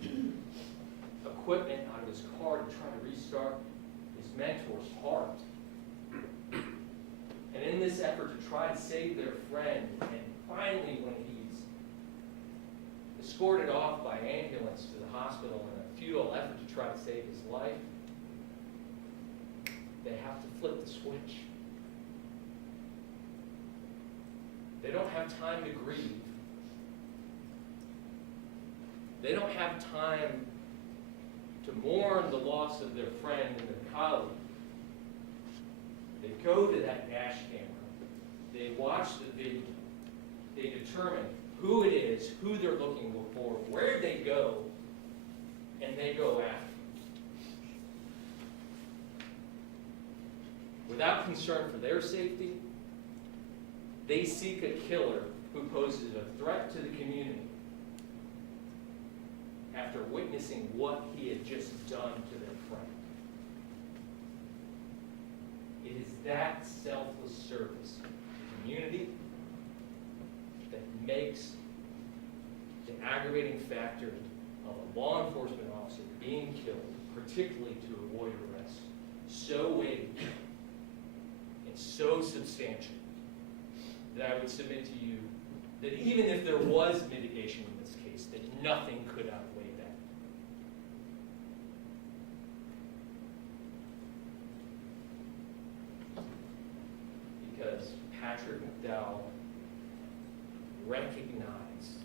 the equipment out of his car to try to restart his mentor's heart. And in this effort to try to save their friend, and finally when he's escorted off by ambulance to the hospital in a futile effort to try to save his life, they have to flip the switch. They don't have time to grieve. They don't have time to mourn the loss of their friend and their colleague. They go to that dash camera. They watch the video. They determine who it is, who they're looking for, where they go, and they go after them. Without concern for their safety, they seek a killer who poses a threat to the community after witnessing what he had just done to their friend. It is that selfless service to the community that makes the aggravating factor of a law enforcement officer being killed, particularly to avoid arrest, so weighty and so substantial that I would submit to you that even if there was mitigation in this case, that nothing could outweigh that. Because Patrick McDowell recognized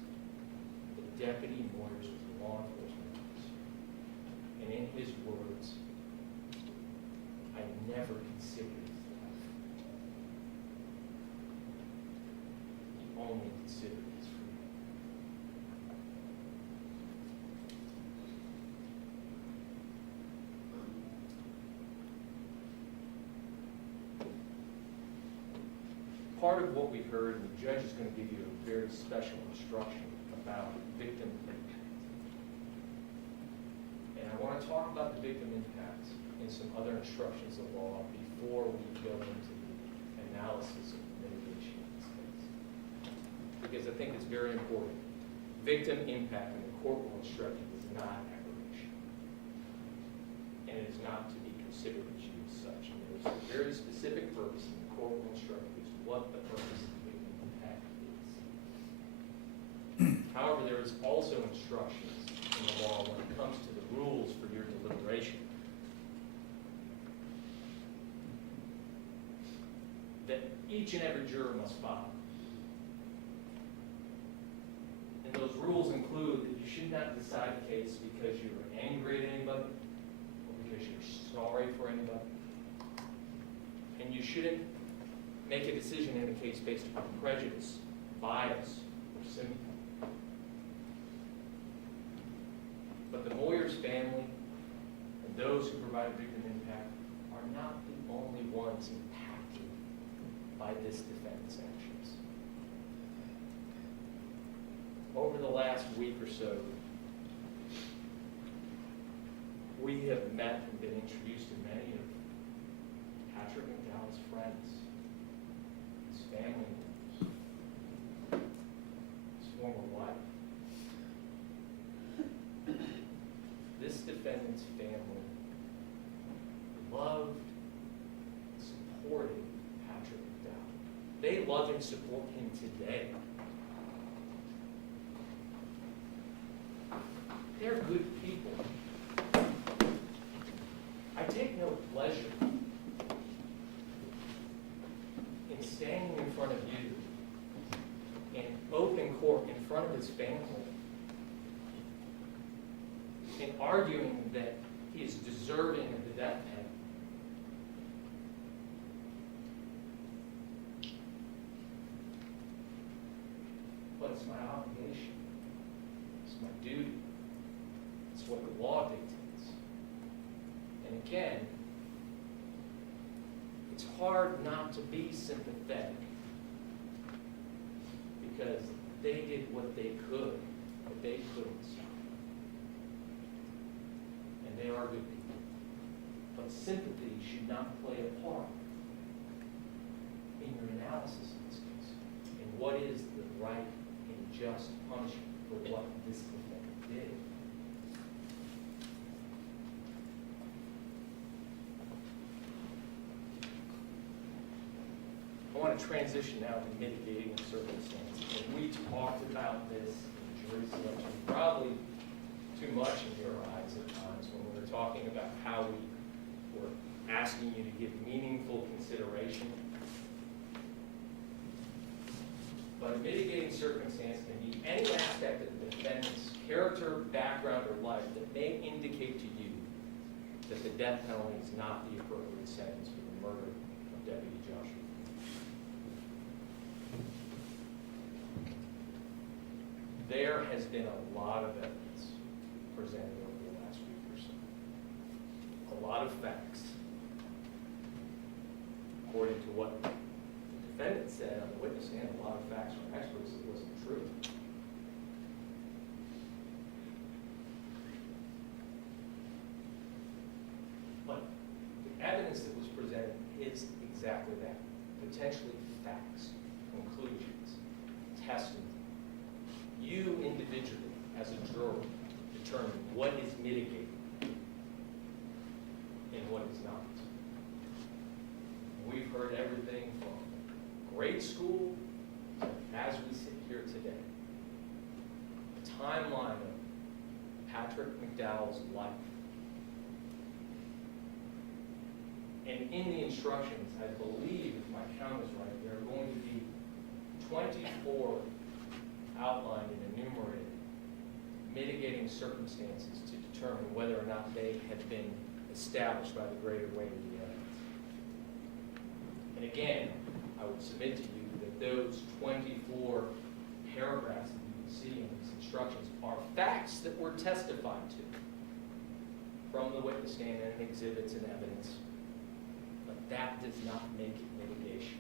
that Deputy Moyers was a law enforcement officer. And in his words, I never considered his life. He only considered his freedom. Part of what we heard, and the judge is going to give you a very special instruction about victim impact. And I want to talk about the victim impact in some other instructions of law before we go into the analysis of mitigation in this case. Because I think it's very important. Victim impact in the court will instruct you is not aggravation. And it is not to be considered as used such. And there's a very specific purpose in the court will instruct you as to what the purpose of victim impact is. However, there is also instructions in the law when it comes to the rules for your deliberation that each and every juror must follow. And those rules include that you should not decide a case because you're angry at anybody or because you're sorry for anybody. And you shouldn't make a decision in a case based upon prejudice, bias, or sympathy. But the Moyers family and those who provide victim impact are not the only ones impacted by this defendant's actions. Over the last week or so, we have met and been introduced to many of Patrick McDowell's friends, his family members, his former wife. This defendant's family loved, supported Patrick McDowell. They love and support him today. They're good people. I take no pleasure in standing in front of you in open court in front of his family and arguing that he is deserving of the death penalty. But it's my obligation. It's my duty. It's what the law dictates. And again, it's hard not to be sympathetic because they did what they could, but they couldn't stop. And they are good people. But sympathy should not play a part in your analysis in this case. And what is the right and just punishment for what this defendant did. I want to transition now to mitigating circumstances. And we talked about this in jury selection, probably too much in your eyes at times when we were talking about how we were asking you to give meaningful consideration. But a mitigating circumstance can be any aspect of the defendant's character, background, or life that may indicate to you that the death penalty is not the appropriate sentence for the murder of Deputy Joshua. There has been a lot of evidence presented over the last week or so. A lot of facts. According to what the defendant said on the witness stand, a lot of facts from experts that wasn't true. But the evidence that was presented is exactly that. Potentially facts, conclusions, testimony. You individually, as a juror, determine what is mitigating and what is not. We've heard everything from grade school to as we sit here today. The timeline of Patrick McDowell's life. And in the instructions, I believe, if my count is right, there are going to be 24 outlined and enumerated mitigating circumstances to determine whether or not they have been established by the greater weight of the evidence. And again, I would submit to you that those 24 paragraphs that you can see in these instructions are facts that were testified to from the witness stand and exhibits and evidence. But that does not make it mitigation.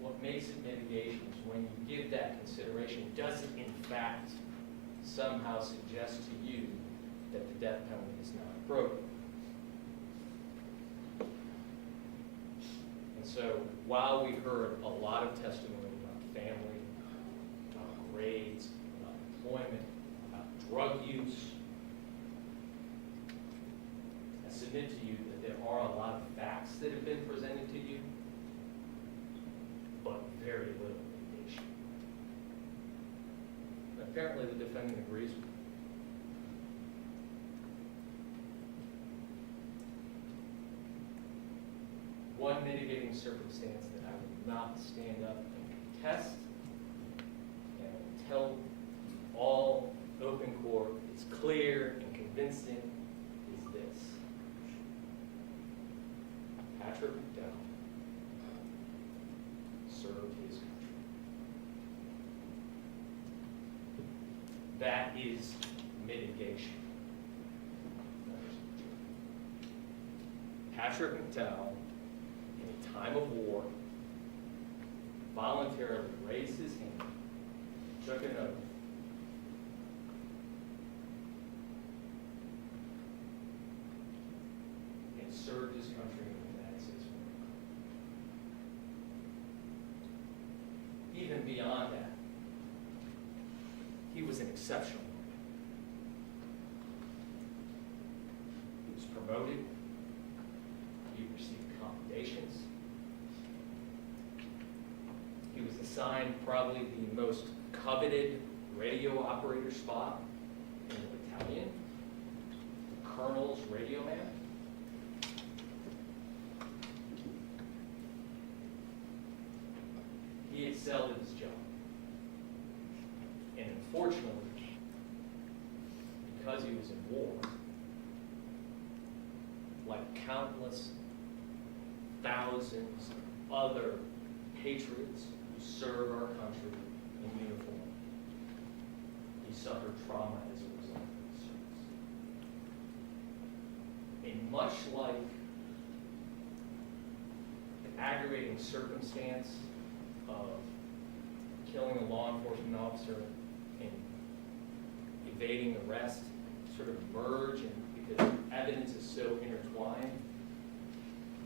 What makes it mitigation is when you give that consideration, does it in fact somehow suggest to you that the death penalty is not appropriate? And so while we heard a lot of testimony about family, about grades, about employment, about drug use, I submit to you that there are a lot of facts that have been presented to you, but very little mitigation. Apparently the defendant agrees with me. One mitigating circumstance that I would not stand up and contest and tell all open court is clear and convincing is this. Patrick McDowell served his country. That is mitigation. Patrick McDowell, in a time of war, voluntarily raised his hand, took an oath, and served his country in the United States of America. Even beyond that, he was an exceptional man. He was promoted. He received commendations. He was assigned probably the most coveted radio operator spot in the battalion, the colonel's radio man. He excelled at his job. And unfortunately, because he was in war, like countless thousands of other patriots who serve our country in uniform, he suffered trauma as a result of his service. And much like the aggravating circumstance of killing a law enforcement officer and evading arrest sort of merge, and because evidence is so intertwined,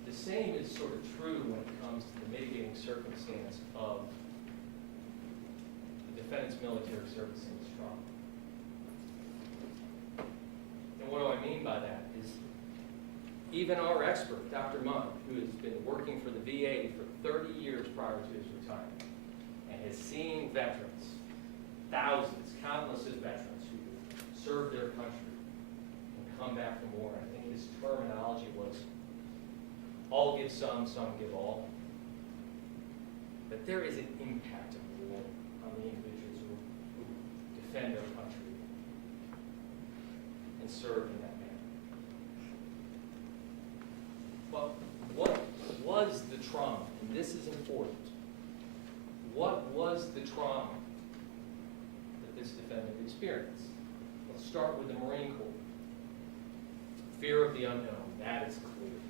the same is sort of true when it comes to the mitigating circumstance of the defendant's military service and his trauma. And what do I mean by that is even our expert, Dr. Munn, who has been working for the VA for 30 years prior to his retirement and has seen veterans, thousands, countless of veterans who served their country and come back from war. I think his terminology was, all give some give all. But there is an impact of war on the individuals who defend their country and serve in that manner. But what was the trauma? And this is important. What was the trauma that this defendant experienced? Let's start with the Marine Corps. Fear of the unknown, that is clear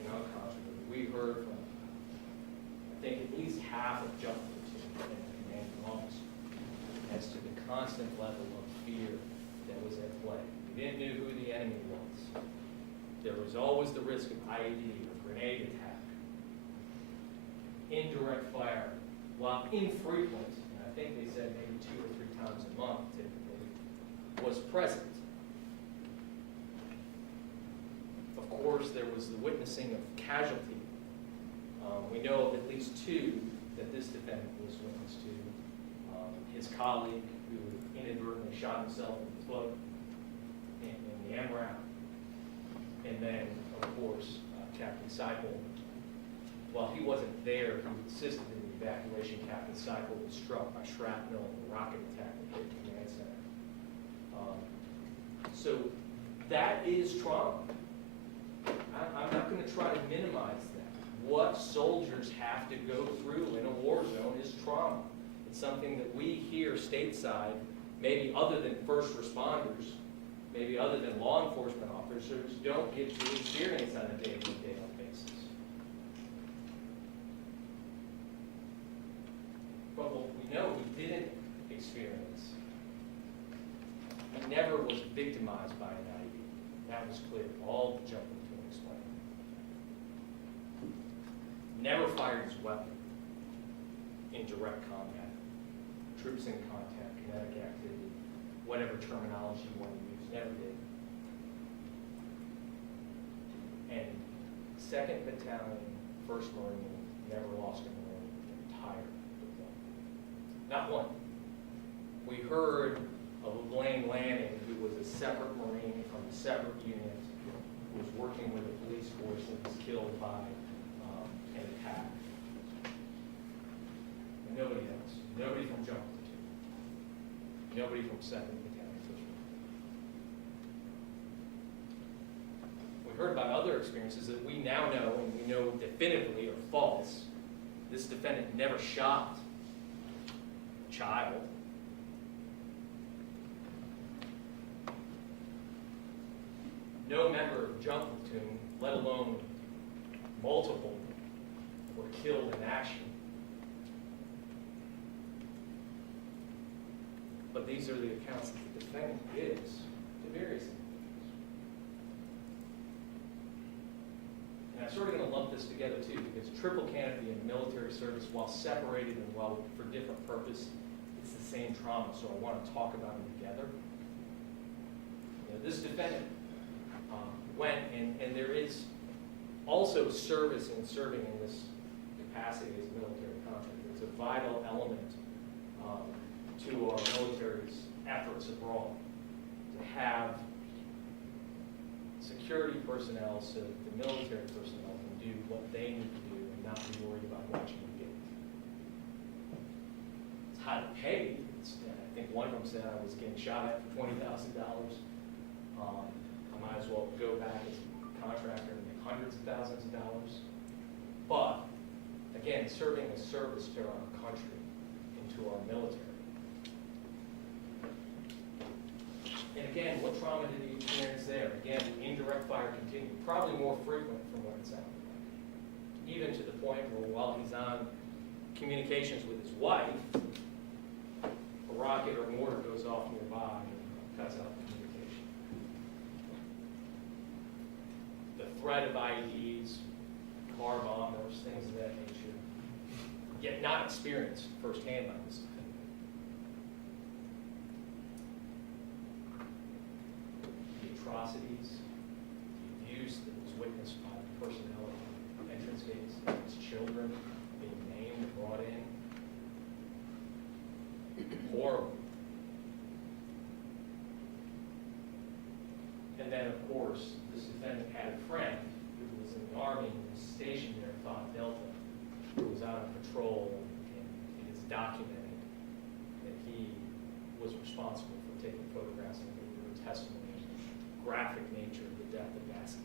and uncontroverted. We heard from, I think, at least half of jump platoon and commanding officer as to the constant level of fear that was at enemy was. There was always the risk of IED or grenade attack. Indirect fire, while infrequent, and I think they said maybe 2 or 3 times a month typically, was present. Of course, there was the witnessing of casualty. We know of at least 2 that this defendant was witness to. His colleague, who inadvertently shot himself in the foot in the MRAP. And then, of course, Captain Seipel. While he wasn't there, he assisted in the evacuation. Captain Seipel was struck by shrapnel in a rocket attack that hit the command center. So that is trauma. I'm not going to try to minimize that. What soldiers have to go through in a war zone is trauma. It's something that we here stateside, maybe other than first responders, maybe other than law enforcement officers, don't get to experience on a day-to-day basis. But what we know we didn't experience, he never was victimized by an IED. That was clear. All the jumping to explain. Never fired his weapon in direct combat. Troops in contact, kinetic activity, whatever terminology you want to use, never did. And 2nd Battalion, 1st Marine, never lost a Marine in the entire deployment. Not one. We heard of Blaine Lanning, who was a separate Marine from a separate unit, who was working with the police force and was killed by an attack. And nobody else. Nobody from Jump Platoon. Nobody from 2nd Battalion. We heard about other experiences that we now know, and we know definitively are false. This defendant never shot a child. No member of Jump Platoon, let alone multiple, were killed in action. But these are the accounts that the defendant gives to various individuals. And I'm sort of going to lump this together too, because triple canopy in military service, while separated and while for different purpose, it's the same trauma, so I want to talk about them together. You know, this defendant went, and there is also service in serving in this capacity as a military contractor. It's a vital element to our military's efforts abroad, to have security personnel so that the military personnel can do what they need to do and not be worried about watching the gate. It's highly paid. I think one of them said I was getting shot at for $20,000. I might as well go back as a contractor and make hundreds of thousands of dollars. But, again, serving a service to our country and to our military. And again, what trauma did he experience there? Again, indirect fire continued, probably more frequent from what it sounded like. Even to the point where while he's on communications with his wife, a rocket or mortar goes off nearby and cuts out the communication. The threat of IEDs, car bombers, things of that nature, yet not experienced firsthand by this defendant. The atrocities, the abuse that was witnessed by the personnel at entrance gates, his children being named, brought in. Horrible. And then, of course, this defendant had a friend who was in the Army and was stationed there at Fort Delta, who was out on patrol, and it is documented that he was responsible for taking photographs and giving her testimony of the graphic nature of the death of Vasquez.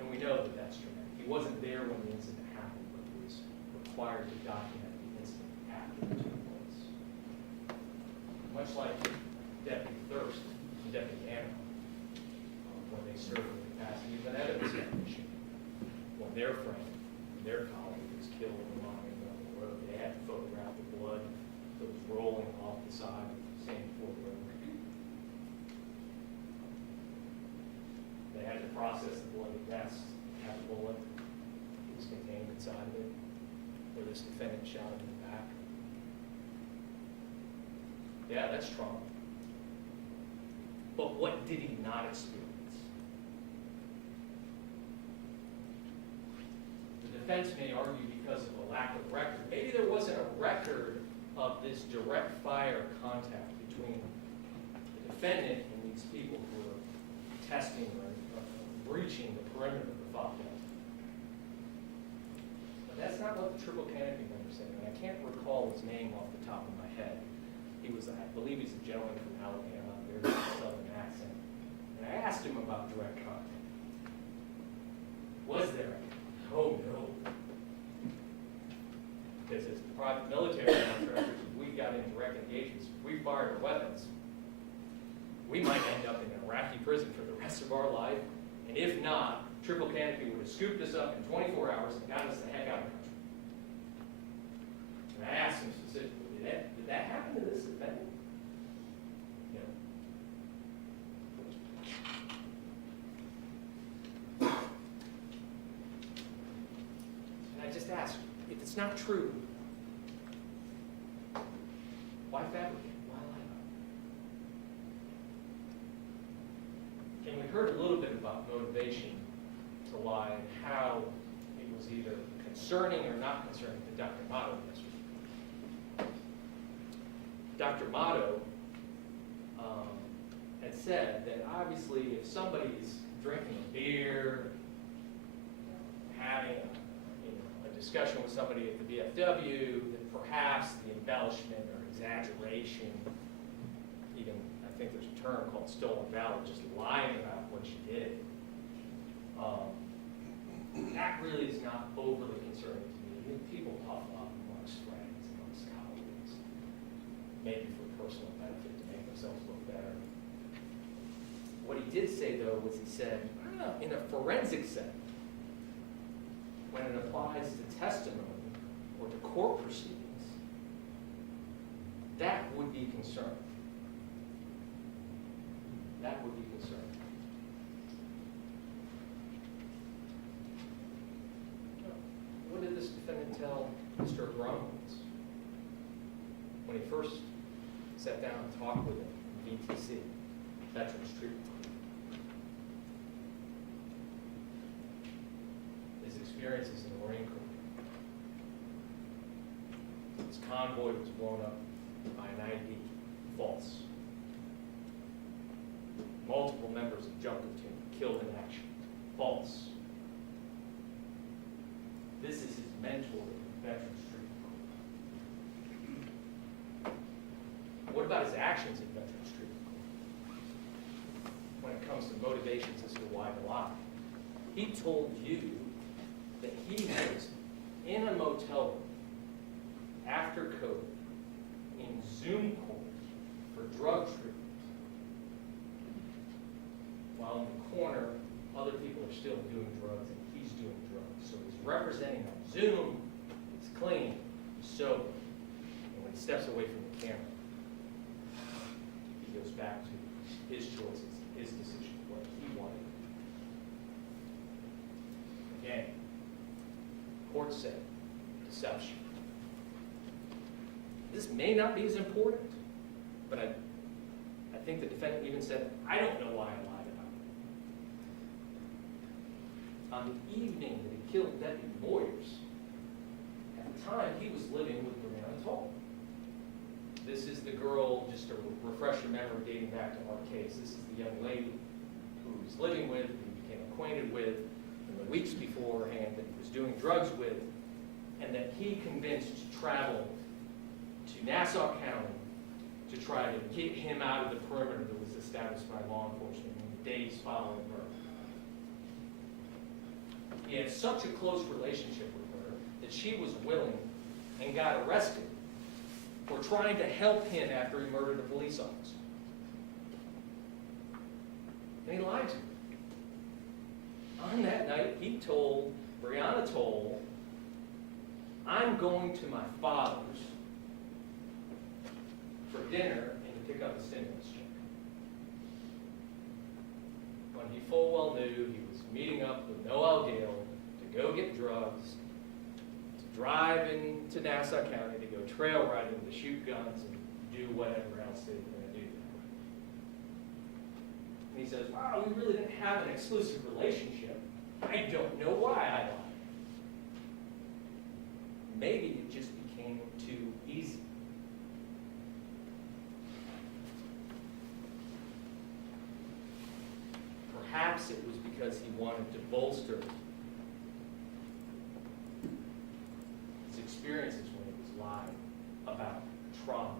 And we know that that's true. He wasn't there when the incident happened, but he was required to document the incident after it took place. Much like Deputy Thirst and Deputy Anna, when they served in the capacity of an evidence technician, when their friend, their colleague was killed in the line on the road, they had to photograph the blood that was rolling off the side of Sandy Ford Road. process the bloody vest, had a bullet that was contained inside of it, where this defendant shot him in the back. Yeah, that's trauma. But what did he not experience? The defense may argue because of a lack of record. Maybe there wasn't a record of this direct fire contact between the defendant and these people who were testing or breaching the perimeter of the fog belt. But that's not what the triple canopy member said, and I can't recall his name off the top of my head. He was, I believe he's a gentleman from Alabama, very southern accent. And I asked him about direct contact. Was there? Oh, no. Because as private military contractors, if we got in direct engagements, if we fired our weapons, we might end up in an Iraqi prison for the rest of our life. And if not, Triple Canopy would have scooped us up in 24 hours and got us the heck out of the country. And I asked him specifically, did that happen to this defendant? No. And I just asked, if it's not true, why fabricate? Why lie about it? And we heard a little bit about motivation to lie and how it was either concerning or not concerning to Dr. Motto yesterday. Dr. Motto had said that obviously if somebody's drinking a beer, having a discussion with somebody at the VFW, that perhaps the embellishment or exaggeration, even I think there's a term called stolen valor, just lying about what you did, that really is not overly concerning to me. I mean, people puff up amongst friends, amongst colleagues, maybe for personal benefit to make themselves look better. What he did say, though, was he said, in a forensic setting, when it applies to testimony or to court proceedings, that would be concerning. That would be concerning. What did this defendant tell Mr. Abromowitz when he first sat down and talked with him in VTC, Veterans Treatment Clinic? His experiences in the Marine Corps. His convoy was blown up by an IED, false. Multiple members of jungle team killed in action, false. This is his mentor in Veterans Treatment Corps. What about his actions in Veterans Treatment Corps? When it comes to motivations as to why to lie. He told you that he was in a motel room after COVID in Zoom court for drug treatment. While in the corner, other people are still doing drugs and he's doing drugs. So he's representing on Zoom, he's clean, he's sober. And when he steps away from the camera, he goes back to his choices, his decision, what he wanted. Again, court said, deception. This may not be as important, but I think the defendant even said, I don't know why I lied about it. On the evening that he killed Deputy Moyers, at the time he was living with Brianna Toll. This is the girl, just to refresh your memory dating back to our case, this is the young lady who he was living with, who he became acquainted with in the weeks beforehand, that he was doing drugs with, and that he convinced to travel to Nassau County to try to get him out of the perimeter that was established by law enforcement in the days following her. He had such a close relationship with her that she was willing and got arrested for trying to help him after he murdered a police officer. And he lied to her. On that night, he told Brianna Toll, I'm going to my father's for dinner and to pick up a stimulus check. When he full well knew he was meeting up with Noel Gale to go get drugs, to drive into Nassau County, to go trail riding, to shoot guns, and do whatever else they were going to do. And he says, wow, we really didn't have an exclusive relationship. I don't know why I lied. Maybe it just became too easy. Perhaps it was because he wanted to bolster his experiences when he was lying about trauma.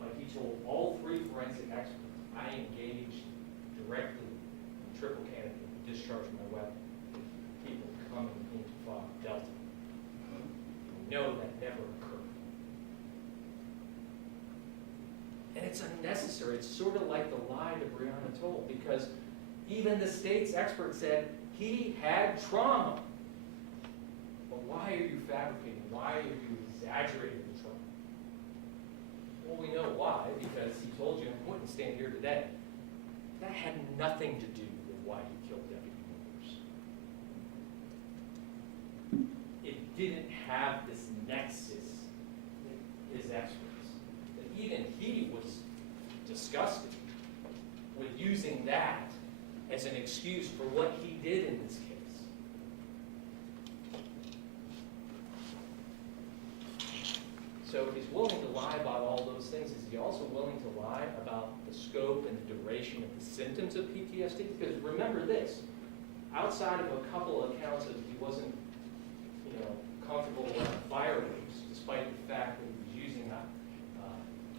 Like he told all 3 forensic experts, I engaged directly in triple canopy, discharging my weapon. People coming into Fog Delta. We know that never occurred. And it's unnecessary. It's sort of like the lie that Brianna told, because even the state's expert said he had trauma. But why are you fabricating? Why are you exaggerating the trauma? Well, we know why, because he told you, and I wouldn't stand here today. That had nothing to do with why he killed Deputy Moyers. It didn't have this nexus with his experts. That even he was disgusted with using that as an excuse for what he did in this case. So if he's willing to lie about all those things, is he also willing to lie about the scope and the duration of the symptoms of PTSD? Because remember this, outside of a couple of accounts that he wasn't, comfortable with fireworks, despite the fact that he was using,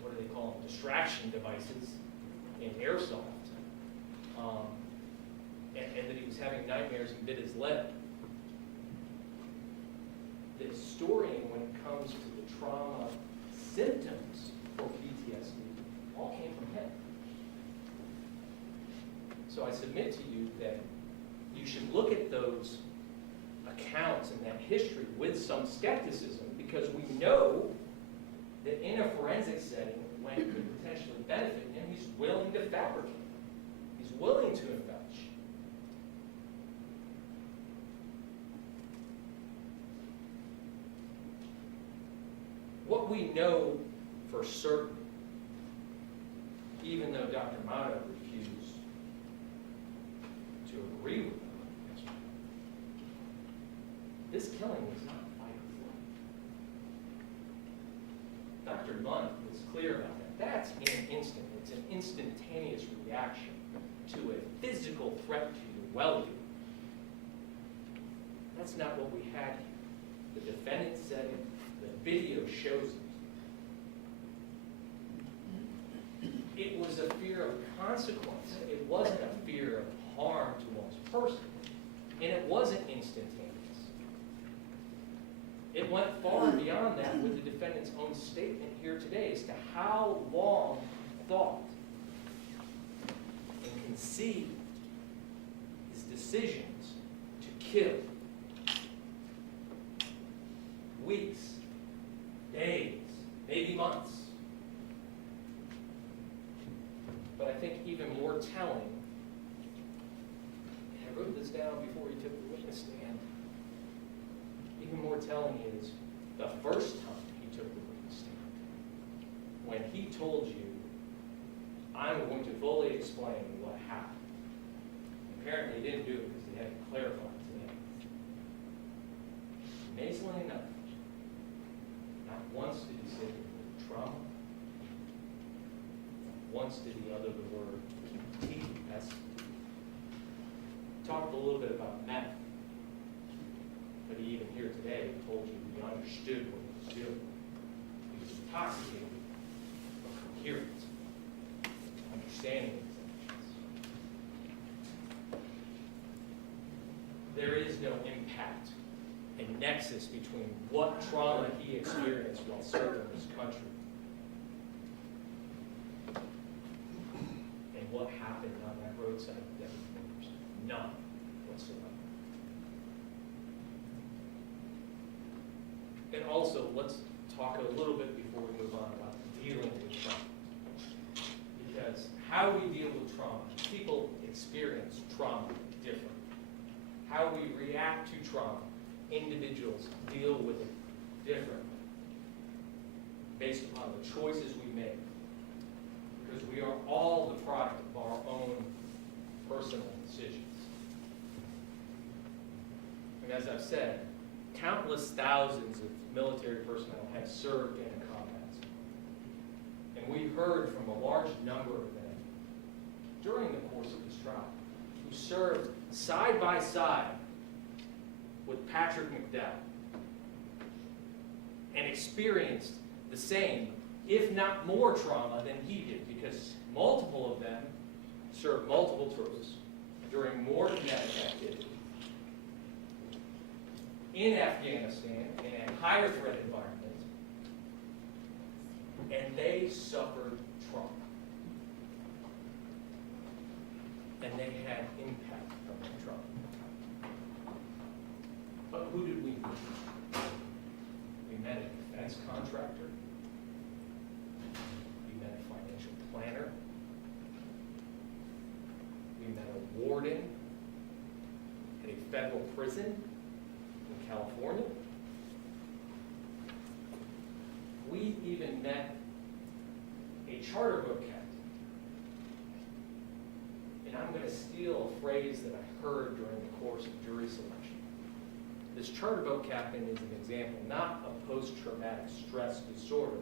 what do they call them, distraction devices in airsoft, and that he was having nightmares and bit his lip. The historian, when it comes to the trauma symptoms for PTSD, all came from him. So I submit to you that you should look at those accounts and that history with some skepticism, because we know that in a forensic setting, when it could potentially benefit him, he's willing to fabricate. He's willing to embellish. What we know for certain, even though Dr. Mata refused to agree with him, this killing was not fight or flight. Dr. Munt was clear about that. That's an instant. It's an instantaneous reaction to a physical threat to your well-being. That's not what we had here. The defendant said it. The video shows it. It was a fear of consequence. It wasn't a fear of harm to one's person. And it wasn't instantaneous. It went far beyond that with the defendant's own statement here today as to how long he thought and conceived his decisions to kill. Weeks, days, maybe months. But I think even more telling, and I wrote this down before he took the witness stand, even more telling is the first time he took the witness stand, when he told you, I'm going to fully explain what happened. Apparently he didn't do it because he had to clarify it to him. Amazingly enough, not once did he say the word trauma. Not once did he utter the word TS. Talked a little bit about meth. But he even here today told you he understood what he was doing. He was intoxicated, but coherent, understanding his actions. There is no impact and nexus between what trauma he experienced while serving this country and what happened on that roadside with Deputy Moyers. None whatsoever. And also, let's talk a little bit before we move on about dealing with trauma. Because how we deal with trauma, people experience trauma different. How we react to trauma, individuals deal with it differently based upon the choices we make. Because we are all the product of our own personal decisions. And as I've said, countless thousands of military personnel have served in a combat zone. And we heard from a large number of them during the course of this trial who served side by side with Patrick McDowell and experienced the same, if not more trauma than he did, because multiple of them served multiple tours during more kinetic activity in Afghanistan in a higher threat environment, and they suffered trauma. And they had impact from that trauma. But who did we meet? We met a defense contractor. We met a financial planner. We met a warden at a federal prison in California. We even met a charter boat captain. And I'm going to steal a phrase that I heard during the course of jury selection. This charter boat captain is an example not of post-traumatic stress disorder,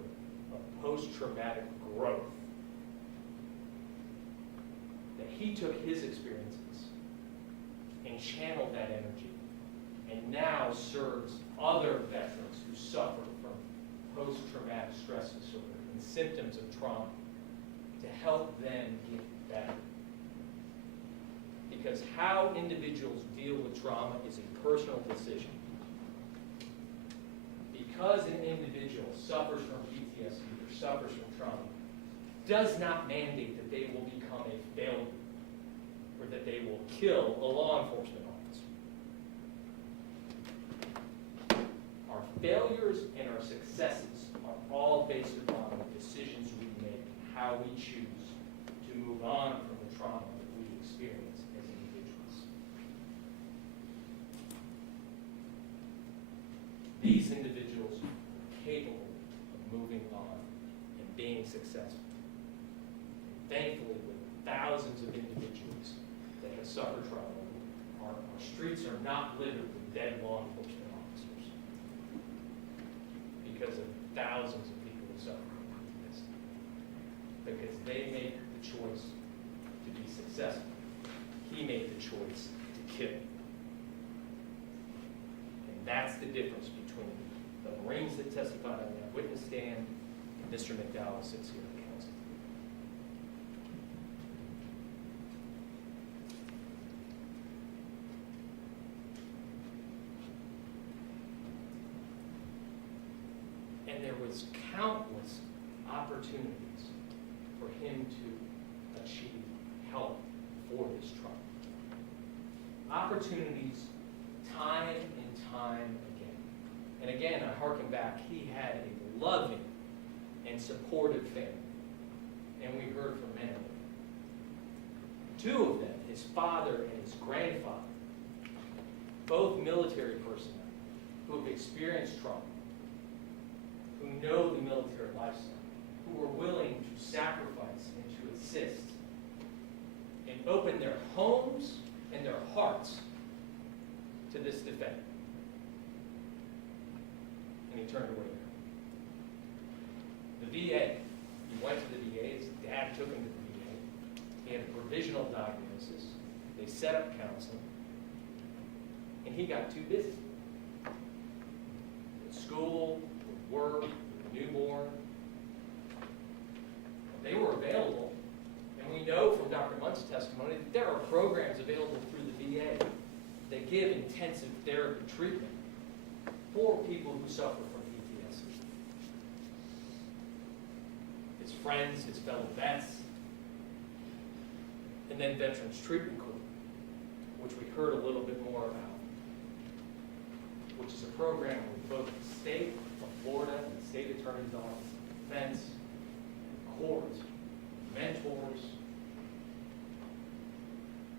of post-traumatic growth. That he took his experiences and channeled that energy and now serves other veterans who suffer from post-traumatic stress disorder and symptoms of trauma to help them get better. Because how individuals deal with trauma is a personal decision. Because an individual suffers from PTSD or suffers from trauma does not mandate that they will become a failure or that they will kill a law enforcement officer. Our failures and our successes are all based upon the decisions we make, how we choose to move on from the trauma that we experience as individuals. These individuals are capable of moving on and being successful. Thankfully, with thousands of individuals that have suffered trauma, our streets are not littered with dead law enforcement officers because of thousands of people who suffer from this. Because they make the choice to be successful. He made the choice to kill. And that's the difference between the Marines that testified on that witness stand and Mr. McDowell sits here at council. And there was countless opportunities for him to achieve help for this trauma. Opportunities time and time again. And again, I harken back, he had a loving and supportive family. And we heard from many of them. Two of them, his father and his grandfather, both military personnel who have experienced trauma, who know the military lifestyle, who are willing to sacrifice and to assist and open their homes and their hearts to this defendant. And he turned away. The VA, he went to the VA, his dad took him to the VA. He had a provisional diagnosis. They set up counseling. And he got too busy. With school, with work, with newborn. They were available. And we know from Dr. Munt's testimony that there are programs available through the VA that give intensive therapy treatment for people who suffer from PTSD. His friends, his fellow vets, and then Veterans Treatment Court, which we heard a little bit more about, which is a program with both the state of Florida and the state attorney's office, defense, courts, mentors,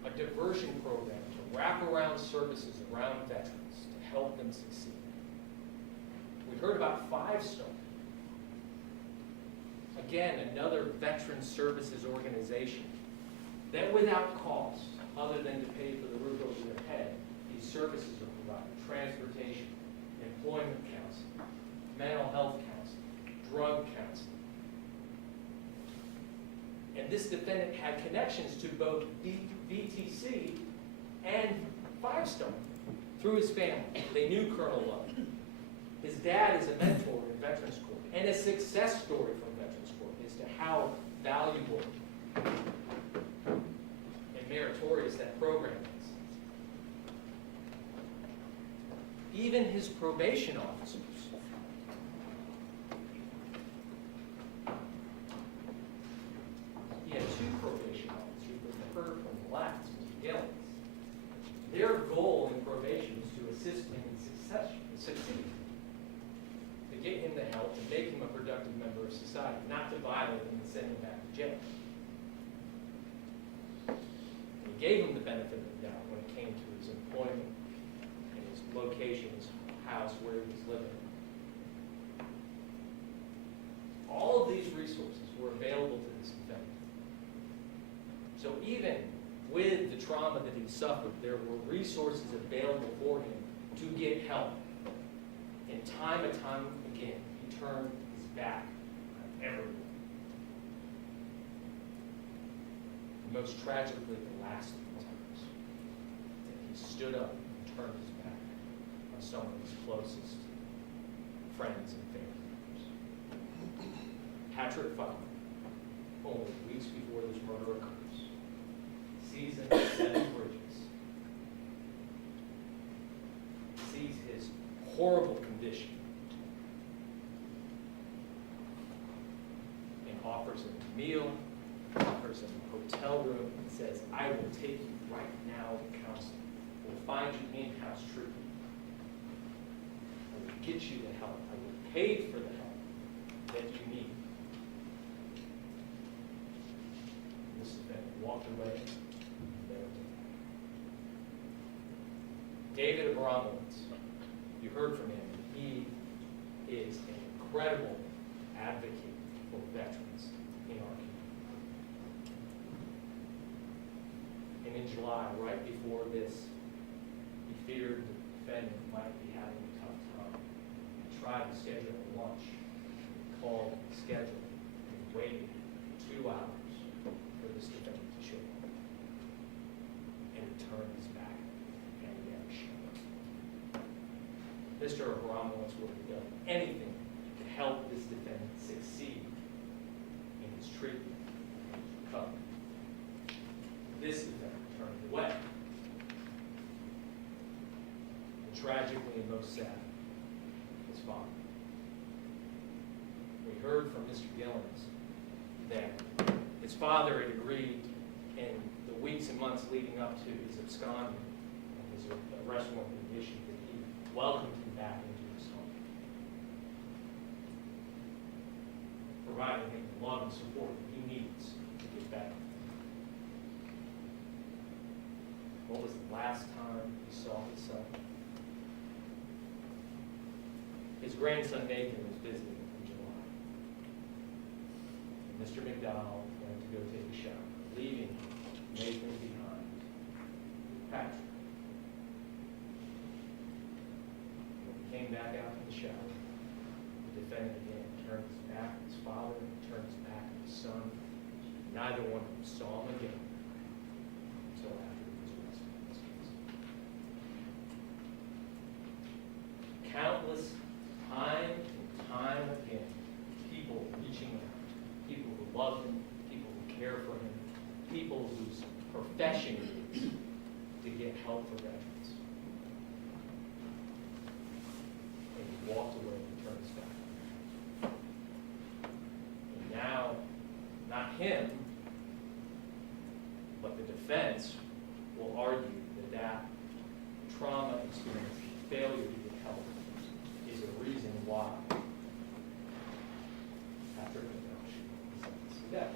a a diversion program to wrap around services around veterans to help them succeed. We heard about 5 Star. Again, another veteran services organization that without cost, other than to pay for the roof over their head, these services are provided. Transportation, employment counseling, mental health counseling, drug counseling. And this defendant had connections to both VTC and 5 Star through his family. They knew Colonel Love. His dad is a mentor in Veterans Court, and a success story from Veterans Court as to how valuable and meritorious that program is. Even his probation officers he had 2 probation officers, but the heard from the last, Mr. Gillens. Their goal in probation is to assist him in succeed, to get him the help, to make him a productive member of society, not to violate him and send him back to jail. And he gave him the benefit of the doubt when it came to his employment and his location, his house, where he was living. All of these resources were available to this defendant. So even with the trauma that he suffered, there were resources available for him to get help. And time and time again, he turned his back on everyone. Most tragically, the last 3 times that he stood up and turned his back on some of his closest friends and family members. Patrick McDowell, only weeks before this murder occurs, sees him at 7 Bridges, sees his horrible condition, and offers him a meal, offers him a hotel room, and says, I will take you right now to counseling. We'll find you in-house treatment. I will get you the help. I will pay for the help that you need. And this defendant walked away. David Abramowitz, you heard from him. He is an incredible advocate for veterans in our community. And in July, right before this, he feared the defendant might be having a tough time. He tried to schedule a lunch. He called and scheduled and waited 2 hours for this defendant to show up. And he turned his back and he never showed up. Mr. Abramowitz would have done anything to help this defendant succeed in his treatment and his recovery. This defendant turned away. And tragically and most sad, his father. We heard from Mr. Gillens that his father had agreed in the weeks and months leading up to his absconding and his arrest warrant being issued that he welcomed him back into his home, providing him the love and support that he needs to get back. What was the last time he saw his son? His grandson Nathan was visiting in July. And Mr. McDowell went to go take a shower, leaving Nathan behind with Patrick. When he came back out from the shower, the defendant again turned his back on his father, turned his back on his son. Neither one of them saw him again until after he was arrested in this case. Countless time and time again, people reaching out, people who love him, people who care for him, people whose profession it is to get help for veterans. And he walked away and turned his back. And now, not him, but the defense will argue that that trauma experience, failure to get help, is a reason why Patrick McDowell should be sentenced to death.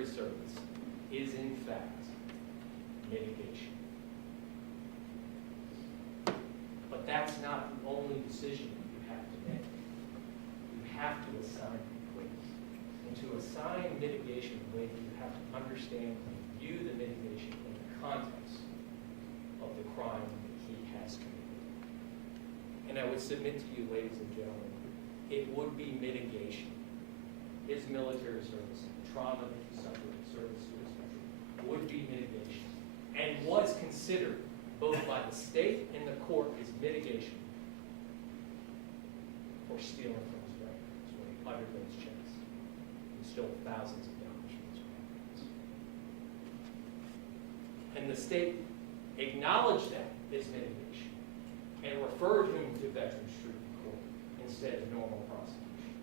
military service is in fact mitigation. But that's not the only decision you have to make. You have to assign weight. And to assign mitigation weight, you have to understand and view the mitigation in the context of the crime that he has committed. And I would submit to you, ladies and gentlemen, it would be mitigation. His military service, the trauma that he suffered in service to his country, would be mitigation. And was considered both by the state and the court as mitigation for stealing from his grandparents when he uttered those checks. He stole thousands of dollars from his grandparents. And the state acknowledged that as mitigation and referred him to Veterans Treatment Court instead of normal prosecution.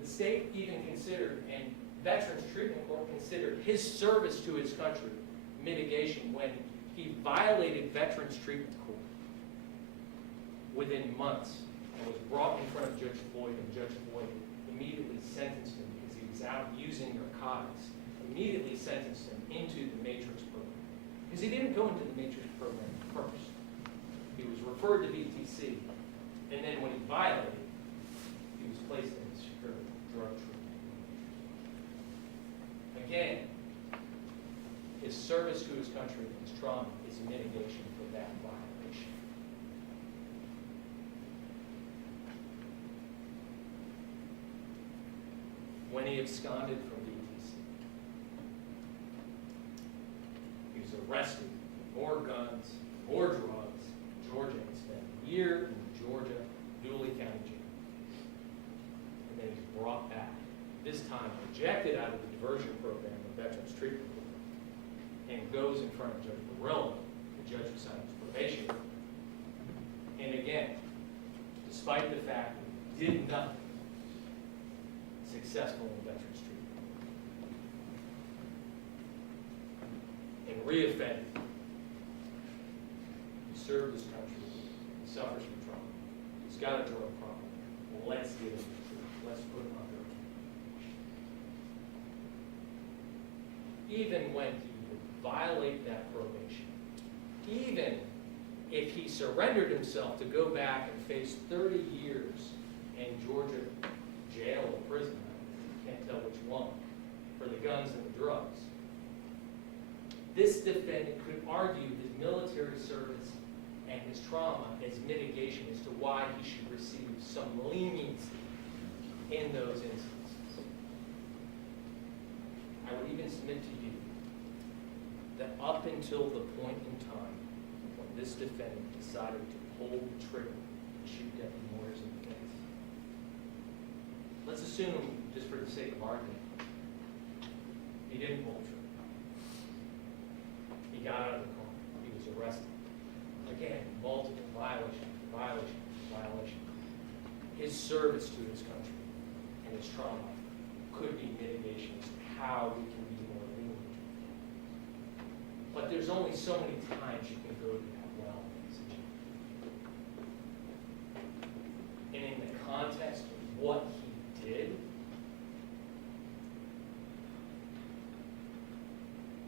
The state even considered, and Veterans Treatment Court considered, his service to his country mitigation when he violated Veterans Treatment Court within months and was brought in front of Judge Floyd, and Judge Floyd immediately sentenced him because he was out using narcotics, immediately sentenced him into the Matrix program. Because he didn't go into the Matrix program first. He was referred to VTC, and then when he violated, he was placed in secure drug treatment. Again, his service to his country and his trauma is mitigation for that violation. When he absconded from VTC, he was arrested with more guns, more drugs in Georgia, and spent a year in Georgia, Dooley County Jail. And then he's brought back, this time rejected out of the diversion program of Veterans Treatment Court, and goes in front of Judge Barilla, the judge who signed his probation. And again, despite the fact that he did nothing, successful in Veterans Treatment. And reoffended. He served his country. He suffers from trauma. He's got a drug problem. Well, let's give him the truth. Let's put him under. Even when he would violate that probation, even if he surrendered himself to go back and face 30 years in Georgia jail or prison, I can't tell which one, for the guns and the drugs, this defendant could argue his military service and his trauma as mitigation as to why he should receive some leniency in those instances. I would even submit to you that up until the point in time when this defendant decided to pull the trigger and shoot Deputy Moyers in the face, let's assume, just for the sake of argument, he didn't pull the trigger. He got out of the car. He was arrested. Again, multiple violation. His service to his country and his trauma could be mitigation as to how we can be more lenient. But there's only so many times you can go to that well, ladies and gentlemen. And in the context of what he did,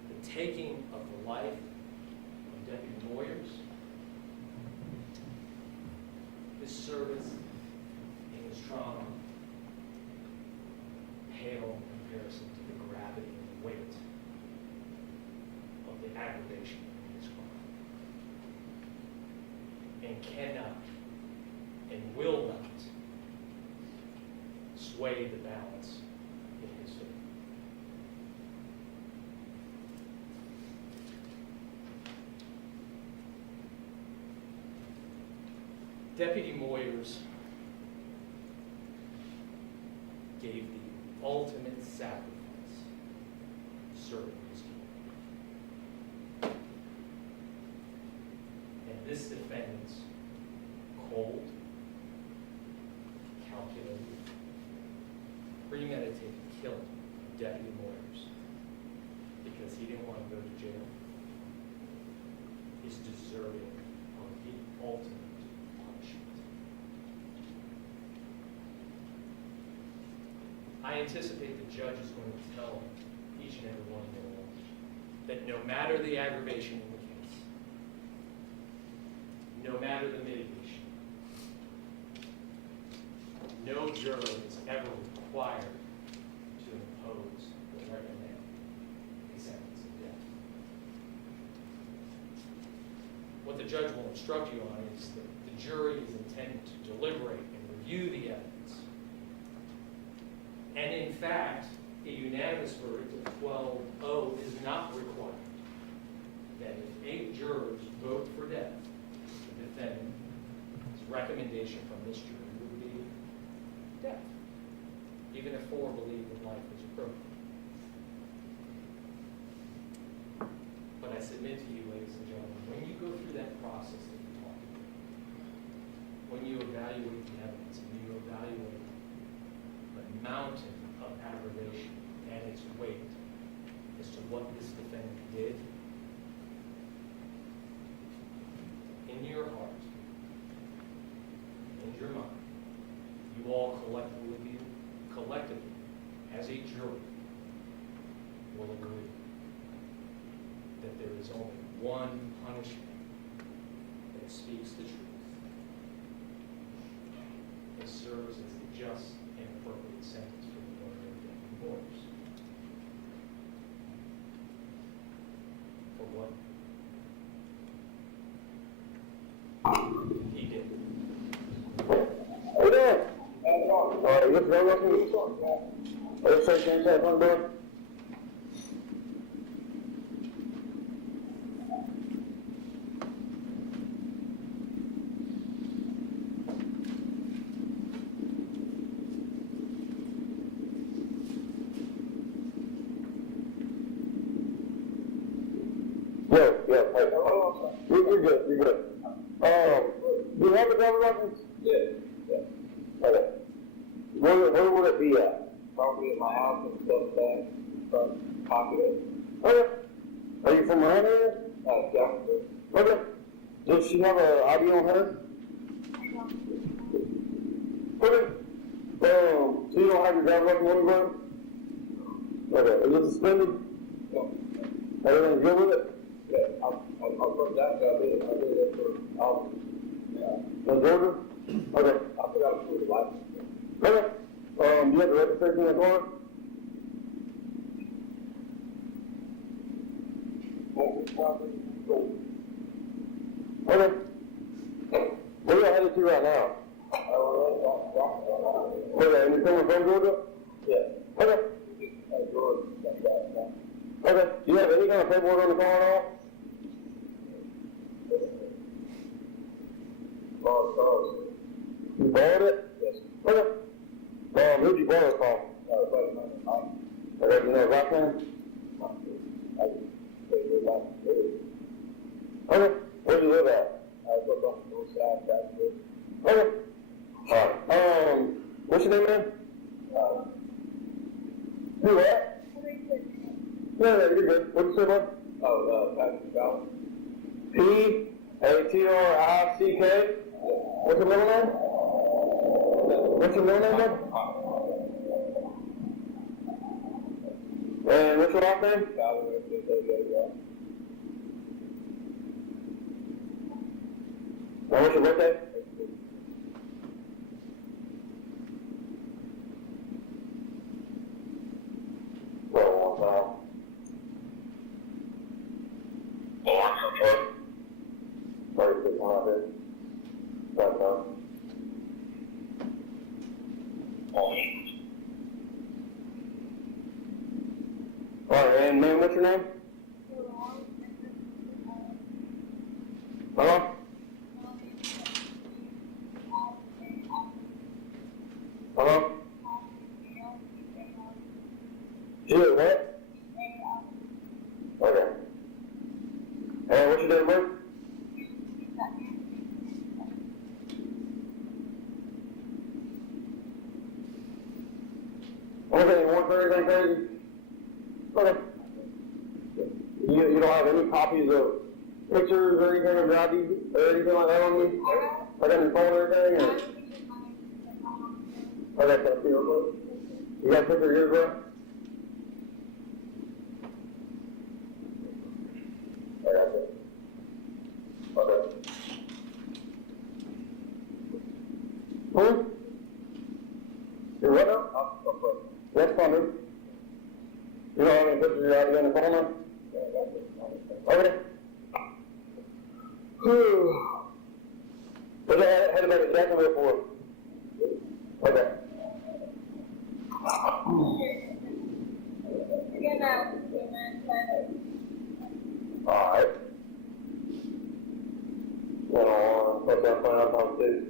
the taking of the life of Deputy Moyers, his service and his trauma pale in comparison to the gravity and the weight of the aggravation of his crime. And cannot and will not sway the balance in his favor. Deputy Moyers gave the ultimate sacrifice serving his community. And this defendant's cold, calculated, premeditated killing of Deputy Moyers because he didn't want to go to jail is deserving of the ultimate punishment. I anticipate the judge is going to tell each and every one of you that no matter the aggravation in the case, no matter the mitigation, no juror is ever required to impose or recommend a sentence of death. What the judge will instruct you on is that the jury is intended to deliberate and review the evidence. And in fact, a unanimous verdict of 12-0 is not required. That if 8 jurors vote for death, the defendant's recommendation from this jury would be death, even if 4 believe that life is appropriate. But I submit to you, ladies and gentlemen, when you go through that process that we talked about, when you evaluate the evidence, when you evaluate the mountain of aggravation and its weight as to what this defendant did, in your heart, in your mind, you all collectively, as a jury, will agree that there is only one punishment that speaks the truth, that serves as the just and appropriate sentence for the murder of Deputy Moyers. For what he did. Hey there. Yes, sir. Welcome. Yes, sir. Can you say one door? Yeah. Hey. You're good. You're good. Do you have the driver's license? Yeah. Okay. Where would it be at? Probably at my house and stuff back from copy it. Okay. Are you from around here? Yeah. Okay. Does she have an ID on her? Okay. So you don't have your driver's license on you, bro? Okay. Is it suspended? Yeah. Everything's good with it? Yeah. I'll put that job in. I did it for in Georgia? Okay. I forgot to put the license. Okay. Do you have the registration in the car? Okay. Where are you headed to right now? Okay, and you're coming from Georgia? Yeah. Okay. Okay. Do you have any kind of paperwork on the car at all? You borrowed it? Yes. Okay. Who'd you borrow it from? Okay, you know his last name? Okay. Where do you live at? I live on the north side, back there. Okay. Alright. What's your name, man? Who, what? No, you're good. What's your name? Patrick McDowell. P-A-T-R-I-C-K? What's your middle name? What's your middle name, man? And what's your last name? And what's your birthday? Well, 1 time. Oh, I'm sorry. 36 one out there. That's fine. Alright, and ma'am, what's your name? Hello? Hello? Jill, what? Okay. And what's your date of birth? Okay, you want anything crazy? Okay. You don't have any copies of pictures or anything of your ID or anything like that on you? Like on your phone or anything? Or? Okay, can I see real quick? You got a picture of yours, bro? I got it. Okay. You're what now? That's fine, dude. You don't have any pictures of you in the phone now? Okay. What did I had to make a Jacksonville for? Okay. Alright. Well, what's that plan up on too?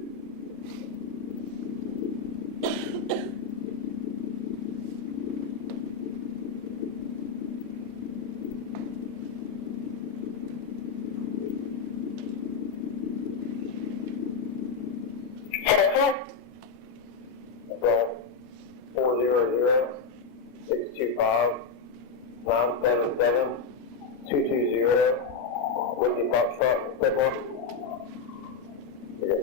That's all. 400-625-977-220. Whitney Foxtrot, step one. Okay.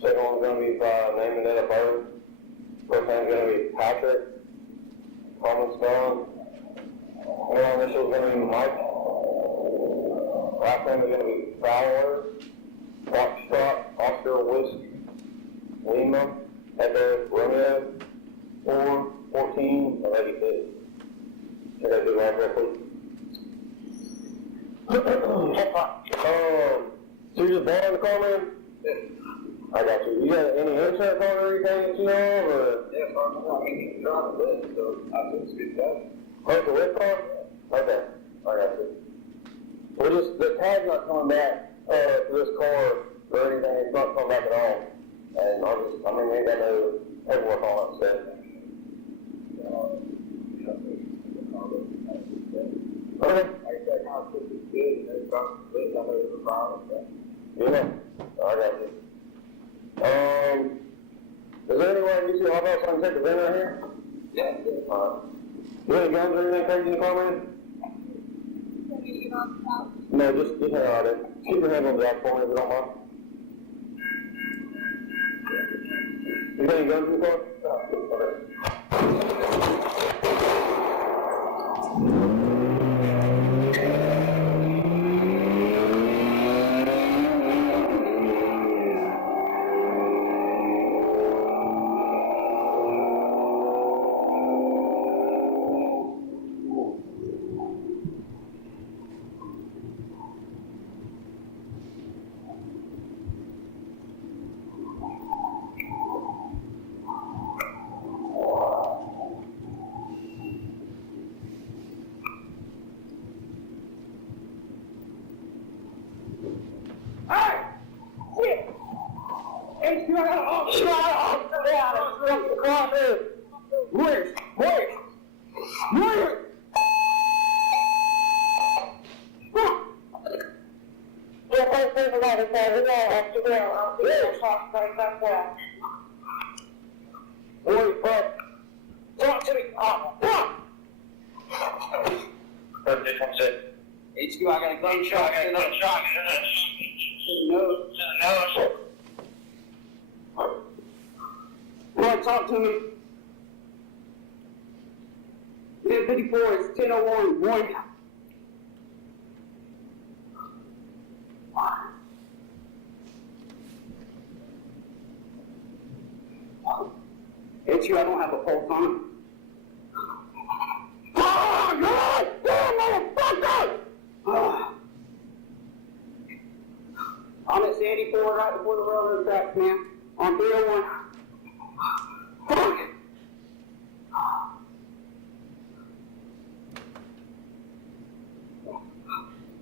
Second one's gonna be by name and date of birth. First name's gonna be Patrick, common spelling. Middle initial's gonna be Mike. Last name is gonna be Fowler, Foxtrot, Oscar, Whiskey, Lima, Echo, Romeo, 4-14-86. Should I do that real quick? So you just borrowed the car, man? I got you. You got any insurance on or anything that you know of, or? Yes, I'm driving this, so I think it's good stuff. Oh, it's a lift car? Okay, I got you. We're just, the tag's not coming back, for this car or anything, it's not coming back at all. And I mean, they got no paperwork on it, so. Okay. Yeah, I got you. Is there any way you see how else I can take the VIN right here? Yeah. Alright. You have any guns or anything crazy in the car, man? No, just hang on it. Keep your hand on the jack for me if you don't mind. You got any guns in the car? Okay. HQ, I got a gunshot. No. Boy, talk to me. 1054, it's 1001, boy. HQ, I don't have a pulse on it. Oh, God! Damn, motherfucker! I'm at Sandy Ford, right before the railroad tracks, man. On 301. Fuck!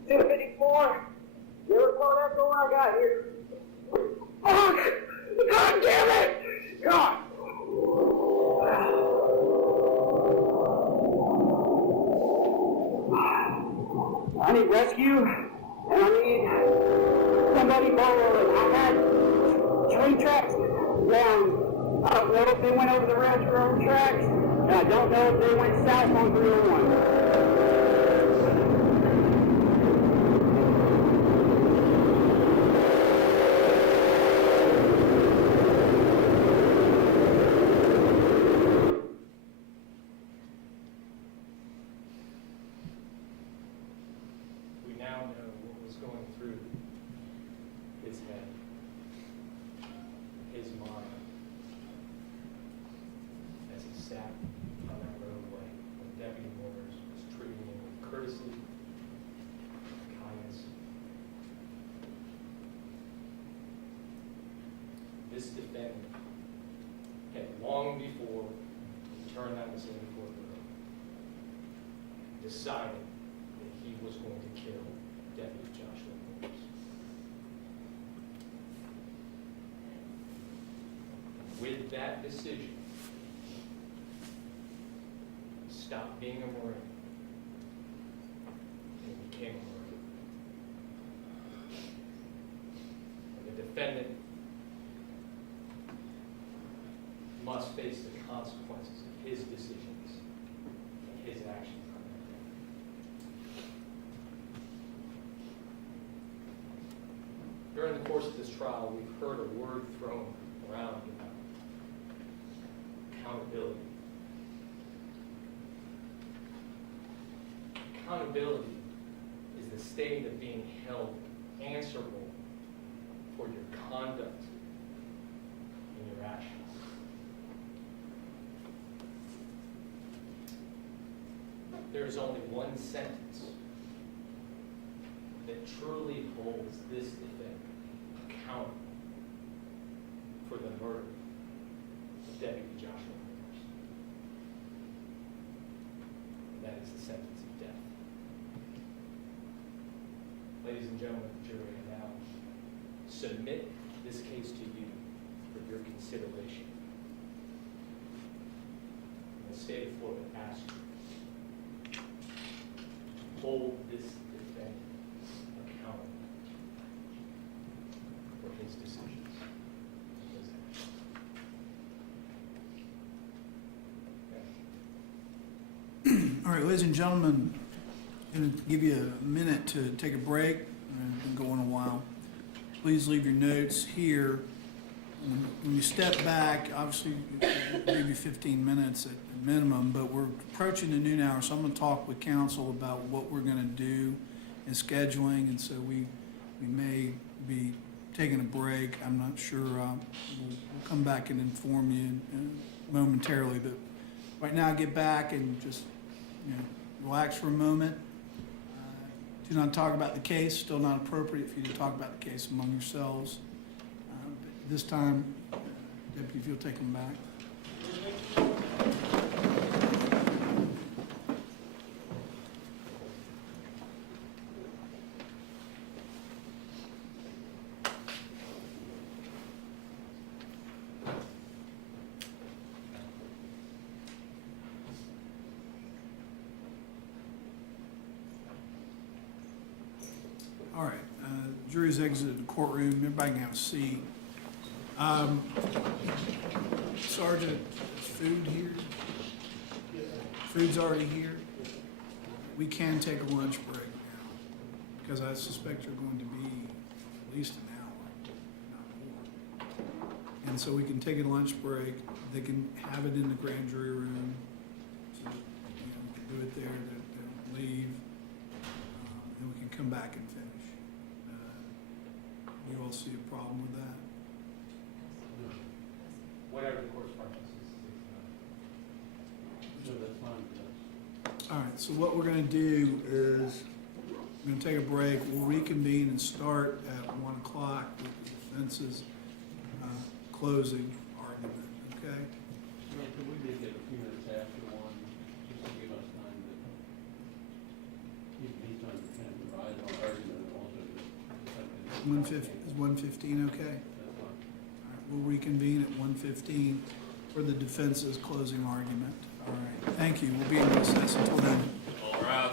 254. You ever saw that door I got here? Fuck! God damn it! God! I need rescue, and I need somebody borrowed. I had train tracks down. I don't know if they went over the railroad tracks, and I don't know if they went south on 301. going through his head, his mind, as he sat on that roadway when Deputy Moyers was treating him with courtesy, kindness. This defendant had long before he turned on the scene before the road, decided that he was going to kill Deputy Joshua Moyers. With that decision, he stopped being a Marine and became a Marine. And the defendant must face the consequences of his decisions and his actions on that day. During the course of this trial, we've heard a word thrown around about accountability. Accountability is the state of being held answerable for your conduct and your actions. There is only one sentence that truly holds this defendant accountable for the murder of Deputy Joshua Moyers. And that is the sentence of death. Ladies and gentlemen of the jury, I now submit this case to you for your consideration. And the state of Florida asks you hold this defendant accountable for his decisions. His actions. Okay. All right, ladies and gentlemen, I'm going to give you a minute to take a break. It's been going a while. Please leave your notes here. When you step back, obviously, we'll give you 15 minutes at minimum, but we're approaching the noon hour, so I'm going to talk with council about what we're going to do in scheduling, and so we may be taking a break. I'm not sure. We'll come back and inform you momentarily, but right now, get back and just relax for a moment. Do not talk about the case. Still not appropriate for you to talk about the case among yourselves. But this time, Deputy, if you'll take them back. All right, jury's exited the courtroom. Everybody can have a seat. Sergeant, is food here? Food's already here? We can take a lunch break now, because I suspect you're going to be at least an hour, if not more. And so we can take a lunch break. They can have it in the grand jury room. So, we can do it there. They'll leave, and we can come back and finish. You all see a problem with that? Whatever the court's preference is. No, that's fine. All right, so what we're going to do is, we're going to take a break. We'll reconvene and start at 1 o'clock with the defense's closing argument, okay? Well, could we make it a few minutes after one, just to give us time to, he's trying to kind of revise our argument and also just. 1:15, okay? That's fine. All right, we'll reconvene at 1:15 for the defense's closing argument. All right, thank you. We'll be in recess until then. All right.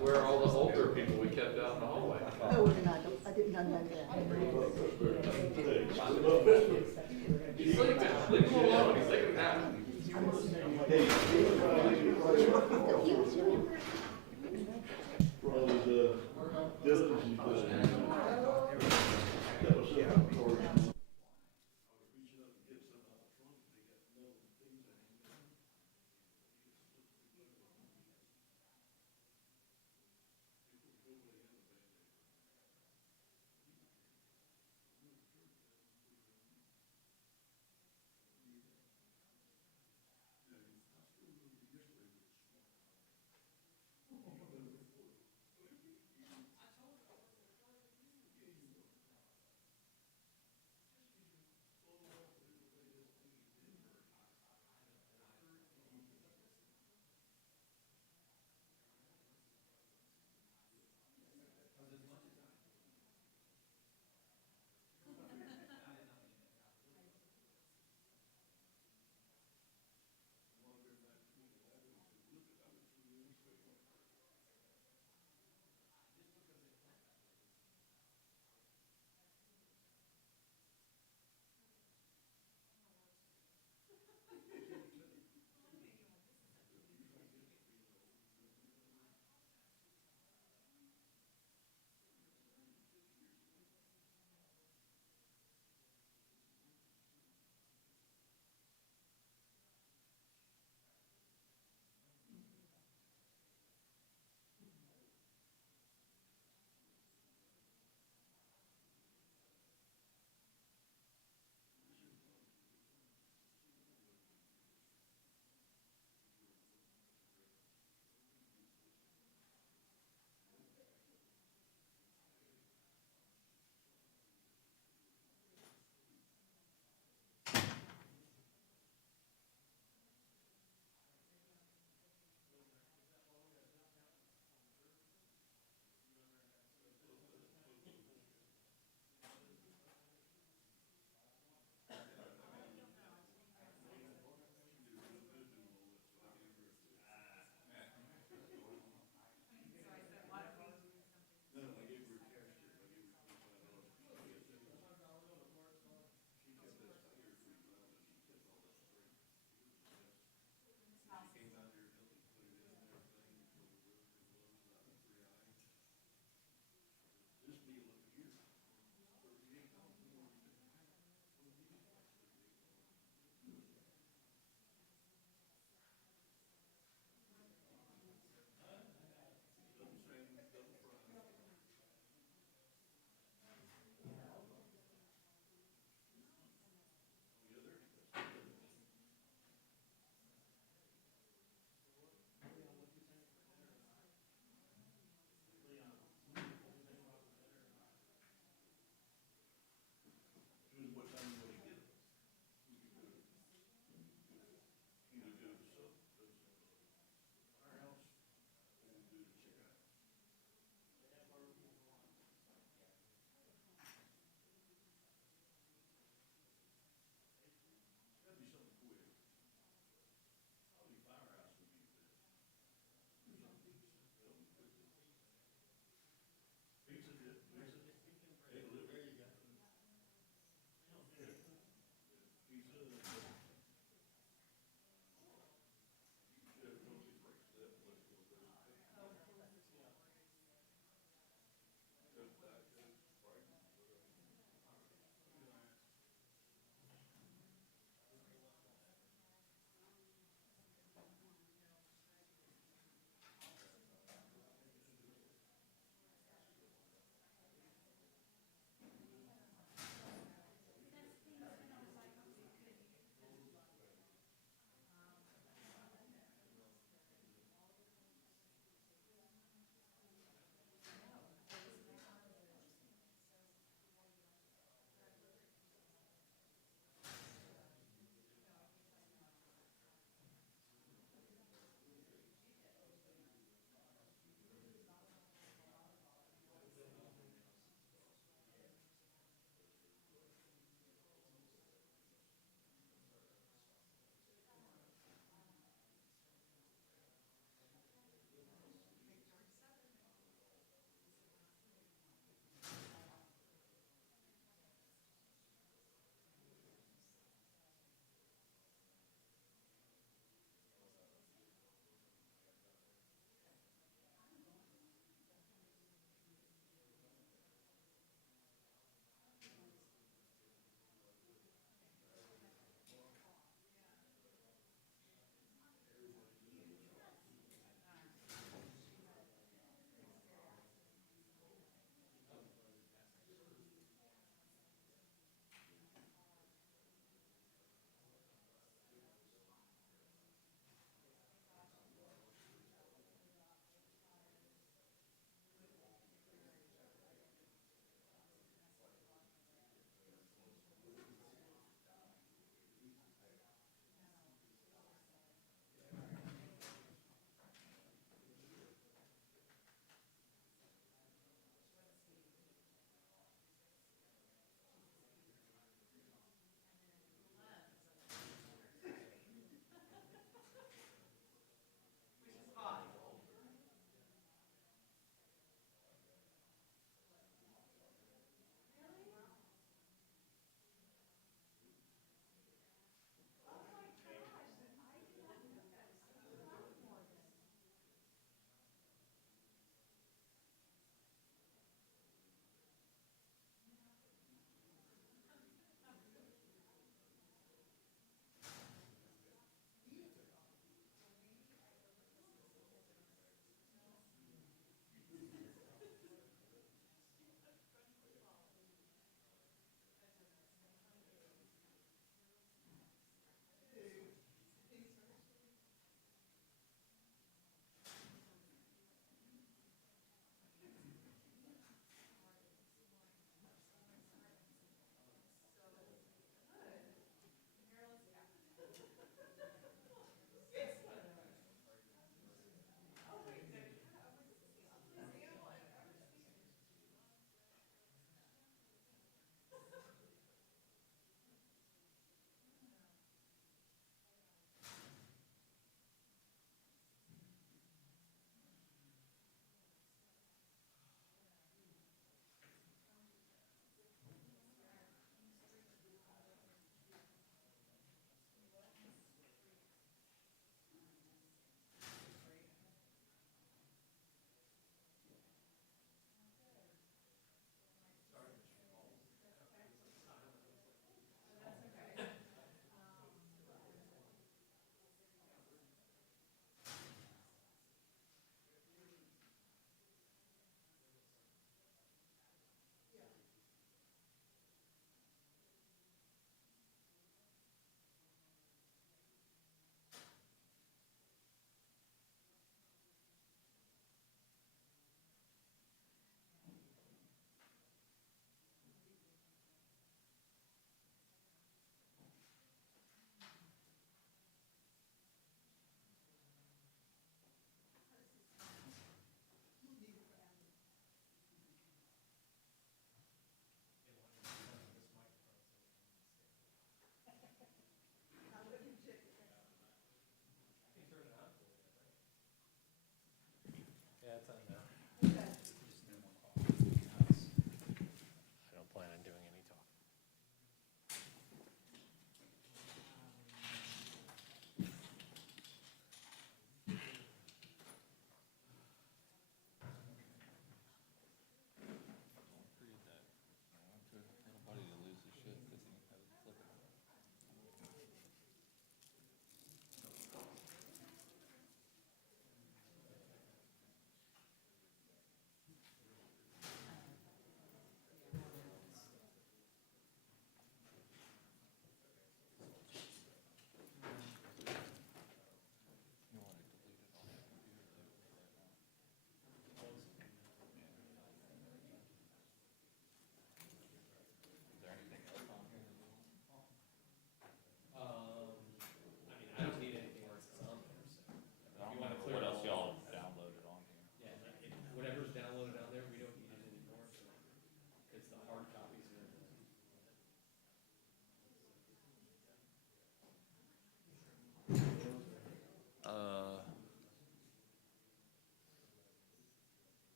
where all the older people we kept out in the hallway. Oh, and I didn't know that. He's sleeping, leave him alone, he's taking a nap.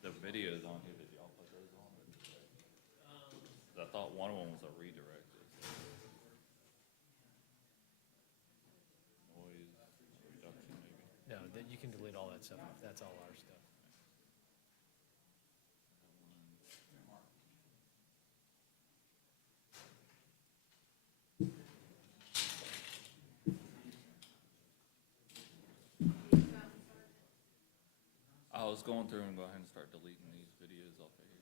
The videos on here, did y'all put those on? I thought one of them was a redirect. Noise reduction maybe. No, that you can delete all that stuff. That's all our stuff. I was going through and go ahead and start deleting these videos off of here.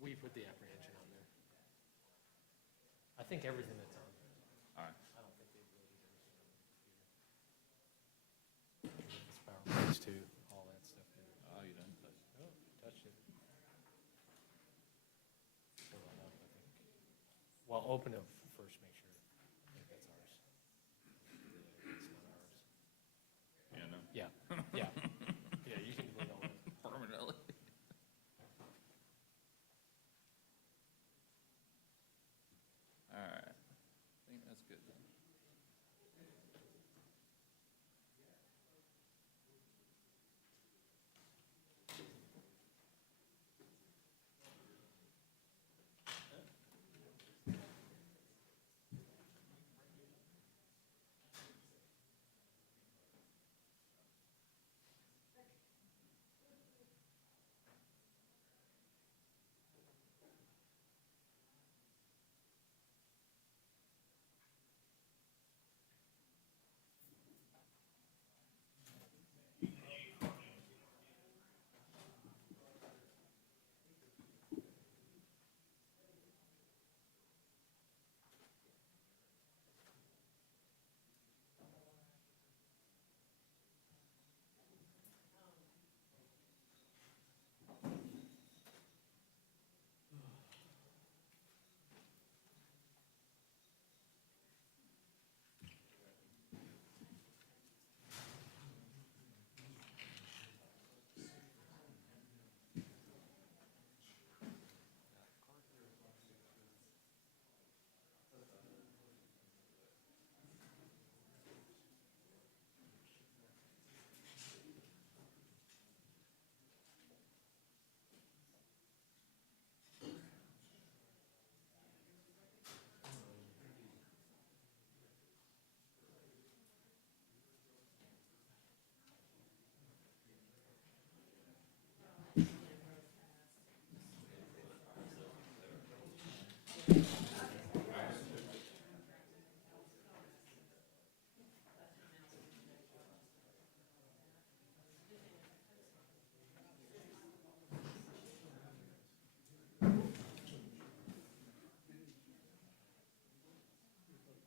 We put the apprehension on there. I think everything that's on there. All right. I don't think they've loaded everything on the computer. This PowerPoint too, all that stuff. Oh, you didn't touch. Oh, touched it. Fill that up, I think. Well, open it first, make sure. I think that's ours. It's not ours. Yeah, no. Yeah, yeah. Yeah, you can delete all that. Permanently. All right. I think that's good then.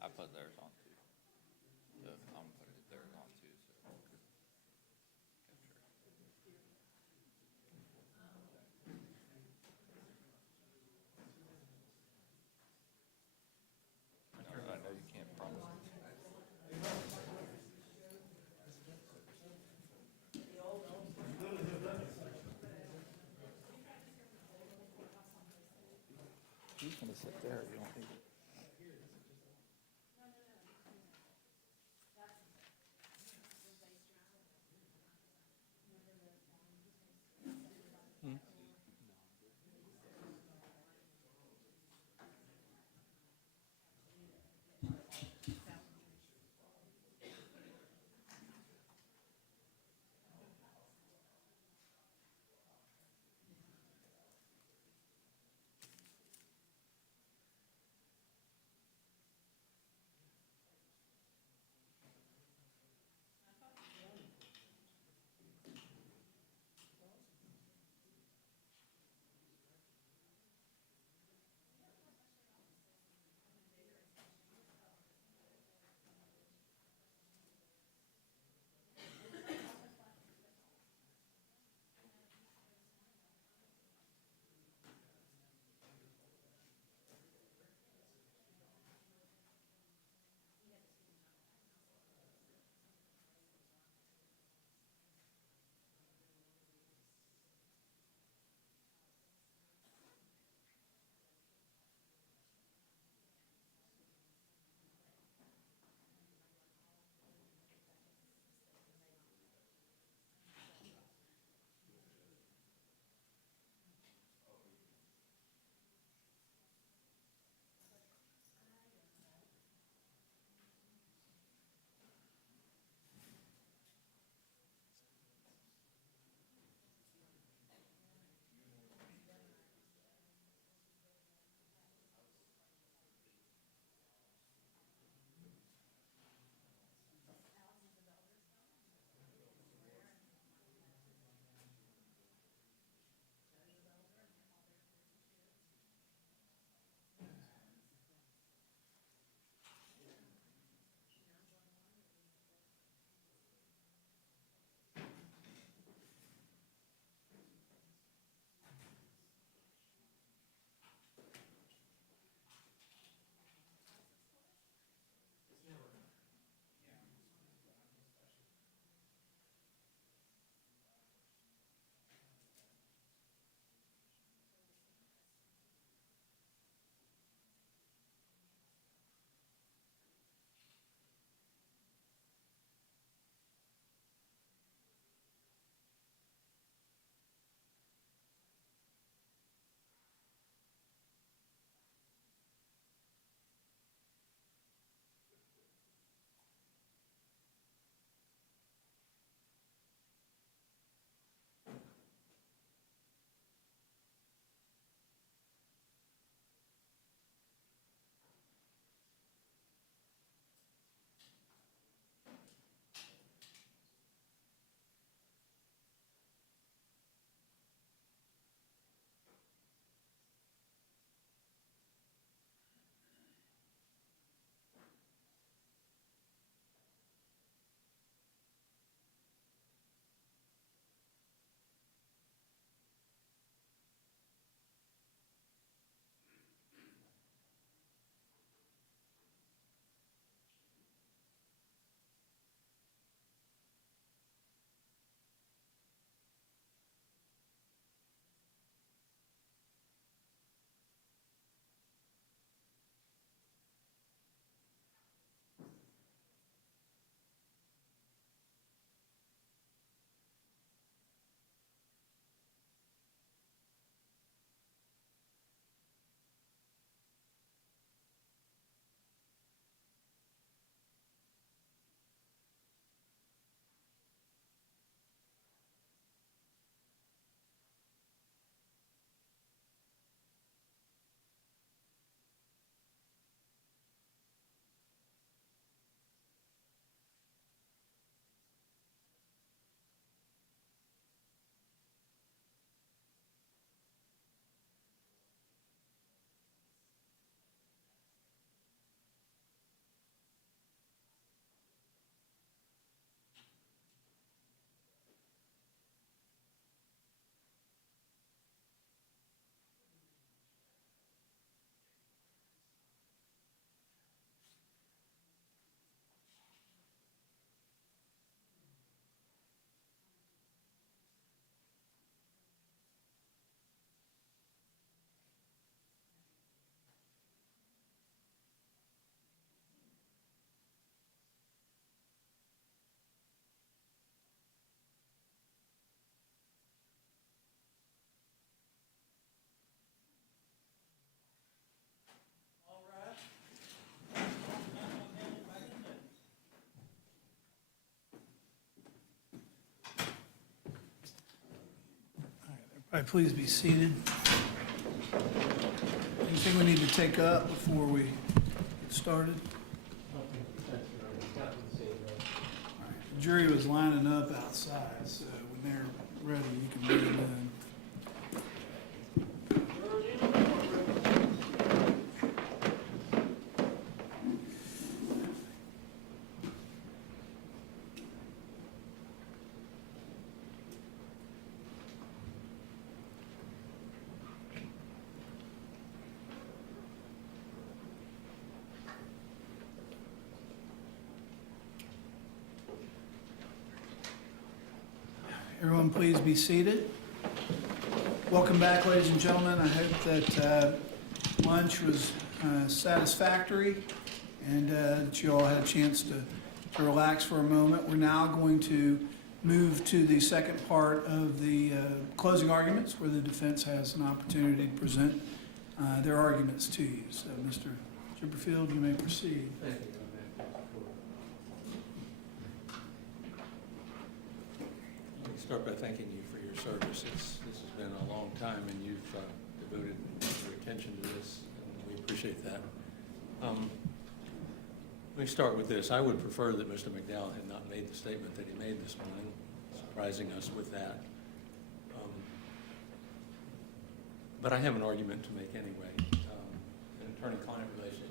I put theirs on too. I'm putting theirs on too, so. I know you can't promise. He's gonna sit there, you don't think? All right, please be seated. Anything we need to take up before we get started? All right, the jury was lining up outside, so when they're ready, you can bring them in. Everyone, please be seated. Welcome back, ladies and gentlemen. I hope that lunch was satisfactory and that you all had a chance to relax for a moment. We're now going to move to the second part of the closing arguments, where the defense has an opportunity to present their arguments to you. So, Mr. Chipperfield, you may proceed. Thank you. Let me start by thanking you for your service. This has been a long time, and you've devoted your attention to this, and we appreciate that. Let me start with this. I would prefer that Mr. McDowell had not made the statement that he made this morning, surprising us with that. But I have an argument to make anyway. An attorney-client relationship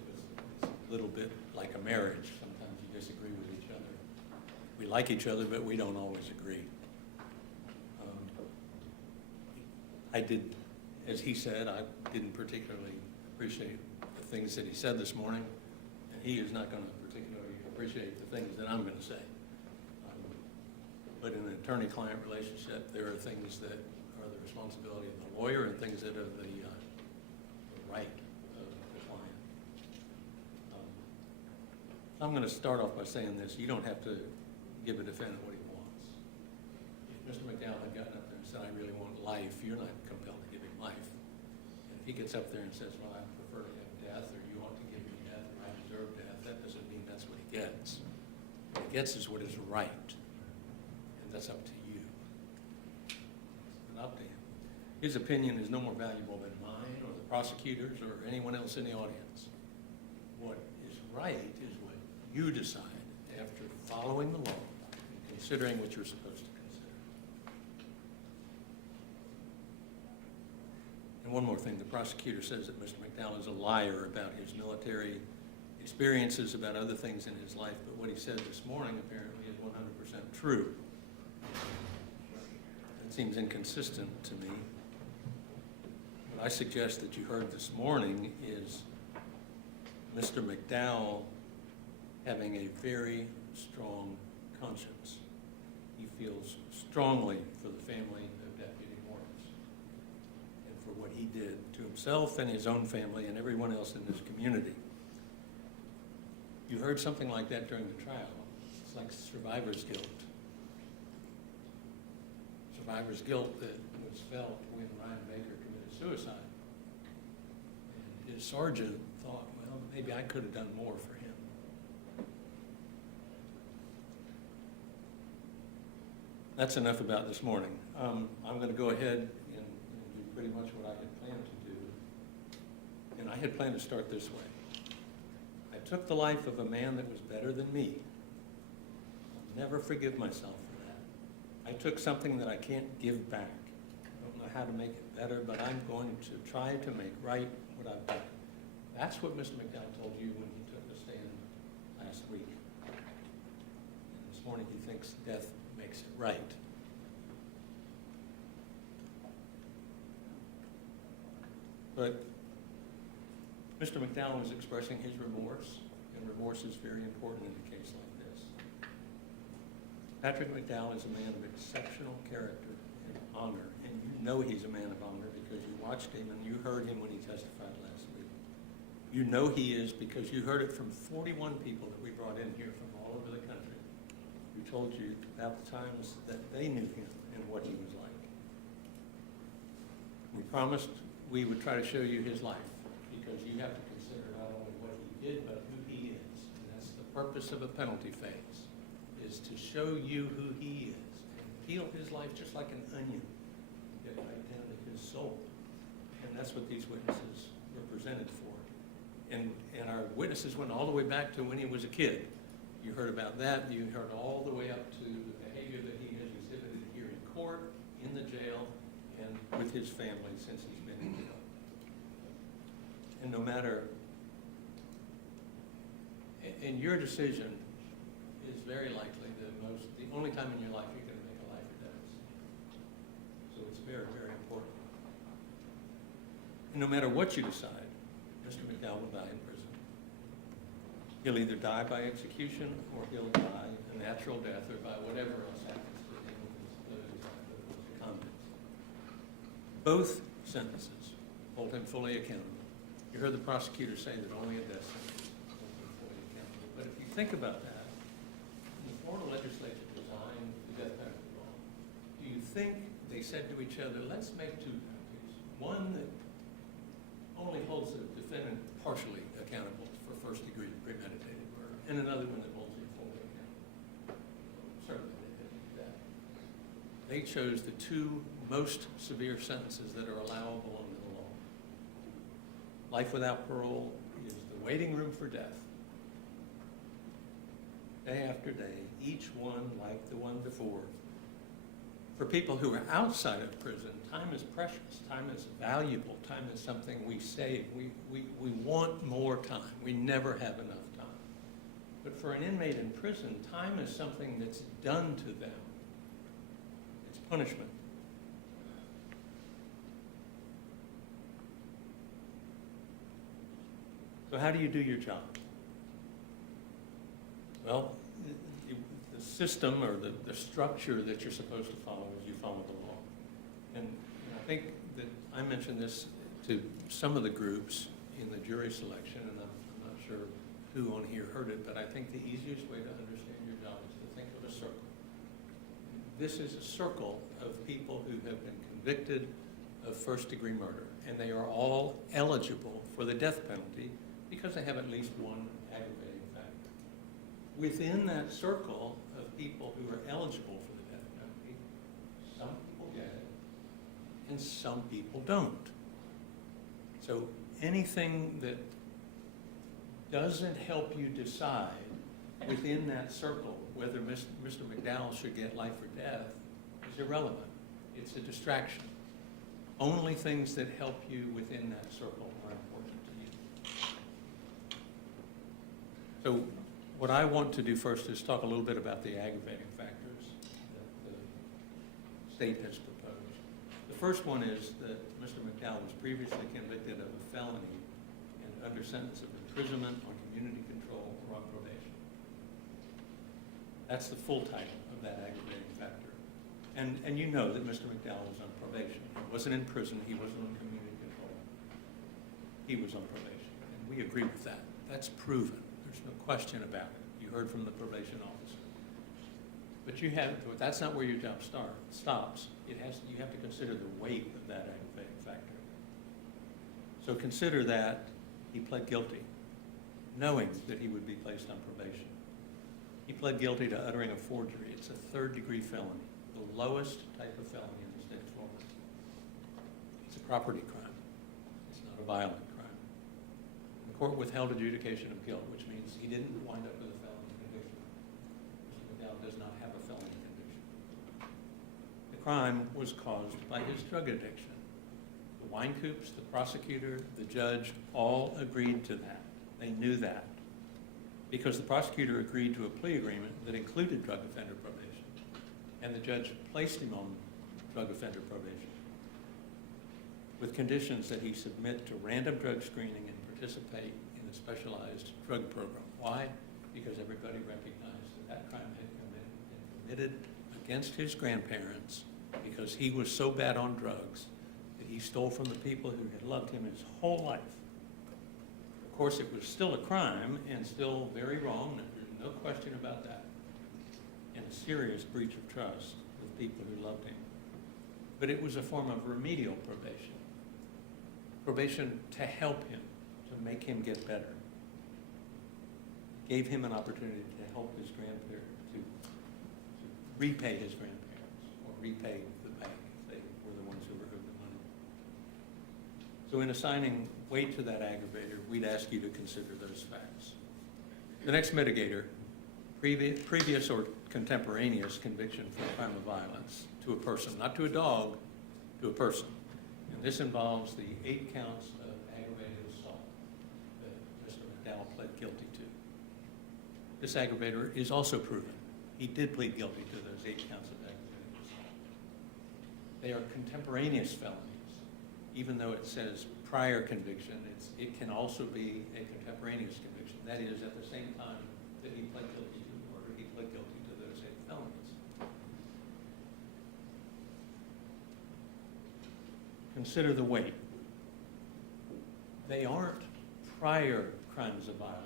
is a little bit like a marriage. Sometimes you disagree with each other. We like each other, but we don't always agree. I did, as he said, I didn't particularly appreciate the things that he said this morning, and he is not going to particularly appreciate the things that I'm going to say. But in an attorney-client relationship, there are things that are the responsibility of the lawyer and things that are the right of the client. So I'm going to start off by saying this. You don't have to give a defendant what he wants. If Mr. McDowell had gotten up there and said, I really want life, you're not compelled to give him life. And if he gets up there and says, well, I prefer to have death, or you ought to give me death, or I deserve death, that doesn't mean that's what he gets. What he gets is what is right. And that's up to you. It's not up to him. His opinion is no more valuable than mine, or the prosecutor's, or anyone else in the audience. What is right is what you decide after following the law, and considering what you're supposed to consider. And one more thing, the prosecutor says that Mr. McDowell is a liar about his military experiences, about other things in his life, but what he said this morning apparently is 100% true. That seems inconsistent to me. What I suggest that you heard this morning is Mr. McDowell having a very strong conscience. He feels strongly for the family of Deputy Morris and for what he did to himself and his own family and everyone else in this community. You heard something like that during the trial. It's like survivor's guilt. Survivor's guilt that was felt when Ryan Baker committed suicide. And his sergeant thought, well, maybe I could have done more for him. That's enough about this morning. I'm going to go ahead and do pretty much what I had planned to do. And I had planned to start this way. I took the life of a man that was better than me. I'll never forgive myself for that. I took something that I can't give back. I don't know how to make it better, but I'm going to try to make right what I've done. That's what Mr. McDowell told you when he took the stand last week. And this morning he thinks death makes it right. But Mr. McDowell was expressing his remorse, and remorse is very important in a case like this. Patrick McDowell is a man of exceptional character and honor, and you know he's a man of honor because you watched him and you heard him when he testified last week. You know he is because you heard it from 41 people that we brought in here from all over the country who told you about the times that they knew him and what he was like. We promised we would try to show you his life because you have to consider not only what he did, but who he is. And that's the purpose of a penalty phase, is to show you who he is and peel his life just like an onion. Get right down to soul. And that's what these witnesses were presented for. And our witnesses went all the way back to when he was a kid. You heard about that. You heard all the way up to the behavior that he has exhibited here in court, in the jail, and with his family since he's been in jail. And no matter, and your decision is very likely the only time in your life you're going to make a life or death decision. So it's very, very important. And no matter what you decide, Mr. McDowell will die in prison. He'll either die by execution or he'll die a natural death or by whatever else happens to him with his convicts. Both sentences hold him fully accountable. You heard the prosecutor say that only a death sentence holds him fully accountable. But if you think about that, when the Florida legislature designed the death penalty law, do you think they said to each other, let's make two penalties, one that only holds the defendant partially accountable for first-degree premeditated murder, and another one that holds him fully accountable? Certainly they didn't do that. They chose the two most severe sentences that are allowable under the law. Life without parole is the waiting room for death. Day after day, each one like the one before. For people who are outside of prison, time is precious, time is valuable, time is something we save. We want more time. We never have enough time. But for an inmate in prison, time is something that's done to them. It's punishment. So how do you do your job? Well, the system or the structure that you're supposed to follow is you follow the law. And I think that I mentioned this to some of the groups in the jury selection, and I'm not sure who on here heard it, but I think the easiest way to understand your job is to think of a circle. This is a circle of people who have been convicted of first-degree murder, and they are all eligible for the death penalty because they have at least one aggravating factor. Within that circle of people who are eligible for the death penalty, some people get it, and some people don't. So anything that doesn't help you decide within that circle whether Mr. McDowell should get life or death is irrelevant. It's a distraction. Only things that help you within that circle are important to you. So what I want to do first is talk a little bit about the aggravating factors that the state has proposed. The first one is that Mr. McDowell was previously convicted of a felony and under sentence of imprisonment on community control or on probation. That's the full title of that aggravating factor. And you know that Mr. McDowell was on probation. He wasn't in prison. He wasn't on community control. He was on probation. And we agree with that. That's proven. There's no question about it. You heard from the probation officer. But that's not where your job stops. You have to consider the weight of that aggravating factor. So consider that he pled guilty, knowing that he would be placed on probation. He pled guilty to uttering a forgery. It's a third-degree felony, the lowest type of felony in the state of Florida. It's a property crime. It's not a violent crime. The court withheld adjudication of guilt, which means he didn't wind up with a felony conviction. Mr. McDowell does not have a felony conviction. The crime was caused by his drug addiction. The wine coops, the prosecutor, the judge all agreed to that. They knew that because the prosecutor agreed to a plea agreement that included drug offender probation, and the judge placed him on drug offender probation with conditions that he submit to random drug screening and participate in a specialized drug program. Why? Because everybody recognized that crime had been committed against his grandparents because he was so bad on drugs that he stole from the people who had loved him his whole life. Of course, it was still a crime and still very wrong, and there's no question about that, and a serious breach of trust with people who loved him. But it was a form of remedial probation. Probation to help him, to make him get better. Gave him an opportunity to help his grandparents, to repay his grandparents, or repay the bank if they were the ones who were owed the money. So in assigning weight to that aggravator, we'd ask you to consider those facts. The next mitigator, previous or contemporaneous conviction for a crime of violence to a person, not to a dog, to a person. And this involves the 8 counts of aggravated assault that Mr. McDowell pled guilty to. This aggravator is also proven. He did plead guilty to those 8 counts of aggravated assault. They are contemporaneous felonies. Even though it says prior conviction, it can also be a contemporaneous conviction. That is, at the same time that he pled guilty to the murder, he pled guilty to those 8 felonies. Consider the weight. They aren't prior crimes of violence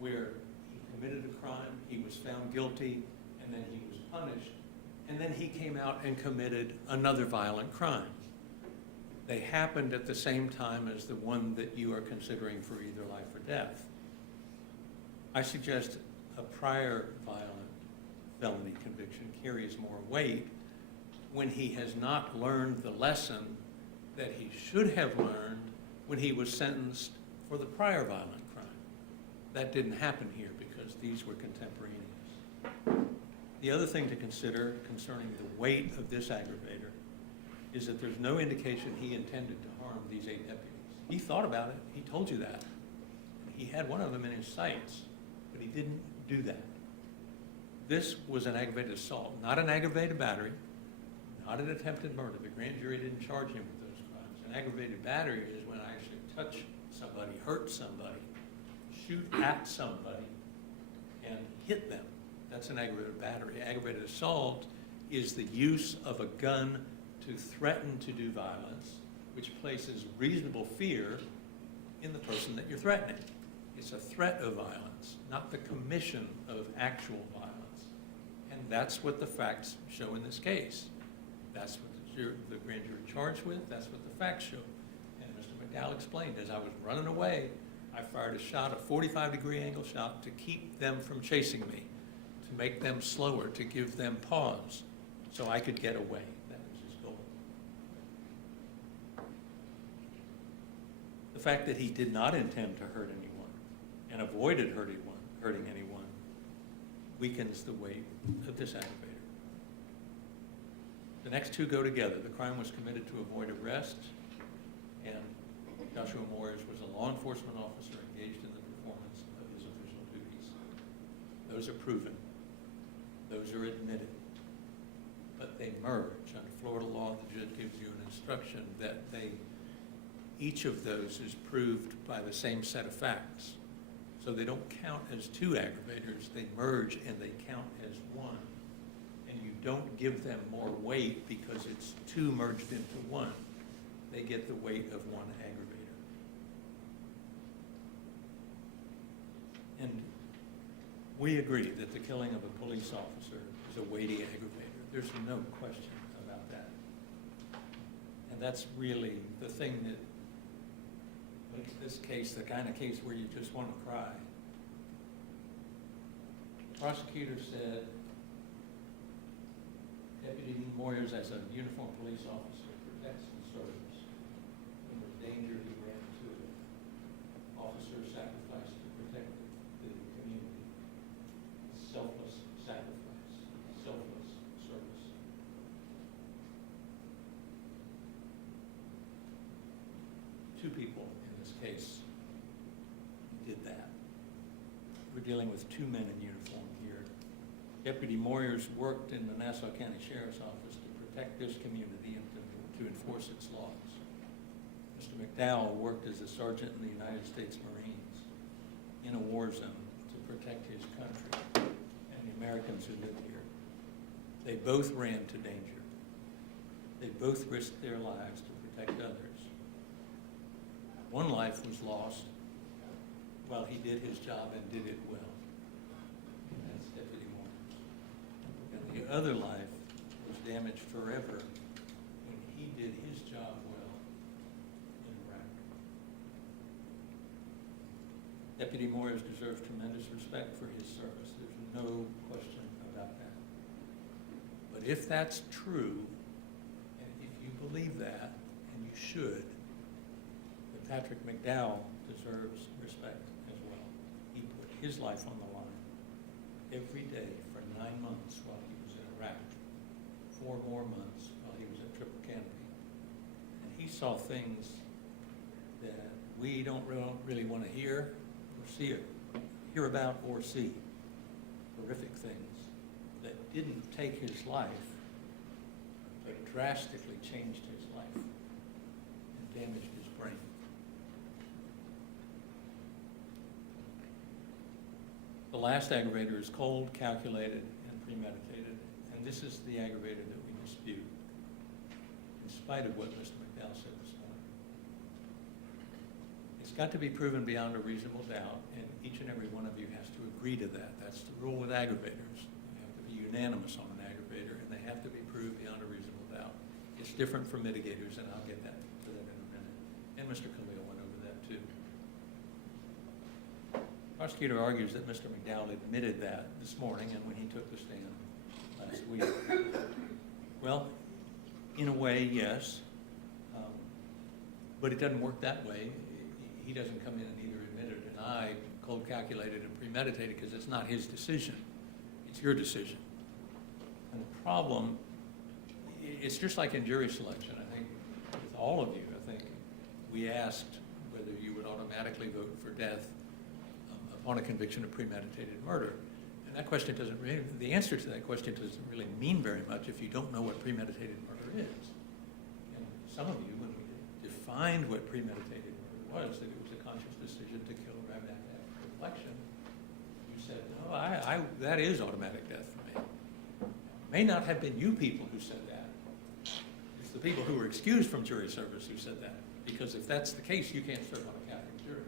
where he committed a crime, he was found guilty, and then he was punished, and then he came out and committed another violent crime. They happened at the same time as the one that you are considering for either life or death. I suggest a prior violent felony conviction carries more weight when he has not learned the lesson that he should have learned when he was sentenced for the prior violent crime. That didn't happen here because these were contemporaneous. The other thing to consider concerning the weight of this aggravator is that there's no indication he intended to harm these 8 deputies. He thought about it. He told you that. He had one of them in his sights, but he didn't do that. This was an aggravated assault, not an aggravated battery, not an attempted murder. The grand jury didn't charge him with those crimes. An aggravated battery is when I actually touch somebody, hurt somebody, shoot at somebody, and hit them. That's an aggravated battery. Aggravated assault is the use of a gun to threaten to do violence, which places reasonable fear in the person that you're threatening. It's a threat of violence, not the commission of actual violence. And that's what the facts show in this case. That's what the grand jury charged with. That's what the facts show. And Mr. McDowell explained, as I was running away, I fired a shot, a 45-degree angle shot, to keep them from chasing me, to make them slower, to give them pause, so I could get away. That was his goal. The fact that he did not intend to hurt anyone and avoided hurting anyone weakens the weight of this aggravator. The next 2 go together. The crime was committed to avoid arrest, and Joshua Moyers was a law enforcement officer engaged in the performance of his official duties. Those are proven. Those are admitted. But they merge. Under Florida law, the judge gives you an instruction that each of those is proved by the same set of facts. So they don't count as 2 aggravators, they merge and they count as 1. And you don't give them more weight because it's 2 merged into 1. They get the weight of 1 aggravator. And we agree that the killing of a police officer is a weighty aggravator. There's no question about that. And that's really the thing that makes this case the kind of case where you just want to cry. The prosecutor said Deputy Moyers, as a uniformed police officer, protects and serves. When there's danger, he ran to it. Officer sacrificed to protect the community. Selfless sacrifice, selfless service. Two people in this case did that. We're dealing with 2 men in uniform here. Deputy Moyers worked in the Nassau County Sheriff's Office to protect this community and to enforce its laws. Mr. McDowell worked as a sergeant in the United States Marines in a war zone to protect his country and the Americans who live here. They both ran to danger. They both risked their lives to protect others. One life was lost while he did his job and did it well. And that's Deputy Moyers. And the other life was damaged forever when he did his job well in Iraq. Deputy Moyers deserves tremendous respect for his service. There's no question about that. But if that's true, and if you believe that, and you should, Patrick McDowell deserves respect as well. He put his life on the line every day for 9 months while he was in Iraq, 4 more months while he was at Triple Canopy. And he saw things that we don't really want to hear about or see. Horrific things that didn't take his life, but drastically changed his life and damaged his brain. The last aggravator is cold, calculated, and premeditated, and this is the aggravator that we dispute, in spite of what Mr. McDowell said this morning. It's got to be proven beyond a reasonable doubt, and each and every one of you has to agree to that. That's the rule with aggravators. You have to be unanimous on an aggravator, and they have to be proved beyond a reasonable doubt. It's different from mitigators, and I'll get to that in a minute. And Mr. Khalil went over that too. Prosecutor argues that Mr. McDowell admitted that this morning and when he took the stand last week. Well, in a way, yes, but it doesn't work that way. He doesn't come in and either admit or deny cold, calculated, and premeditated because it's not his decision. It's your decision. And the problem, it's just like in jury selection. I think with all of you, I think we asked whether you would automatically vote for death upon a conviction of premeditated murder. And that question doesn't really, the answer to that question doesn't really mean very much if you don't know what premeditated murder is. And some of you, when we defined what premeditated murder was, that it was a conscious decision to kill rather than have reflection, you said, no, that is automatic death for me. May not have been you people who said that. It's the people who were excused from jury service who said that. Because if that's the case, you can't serve on a Catholic jury.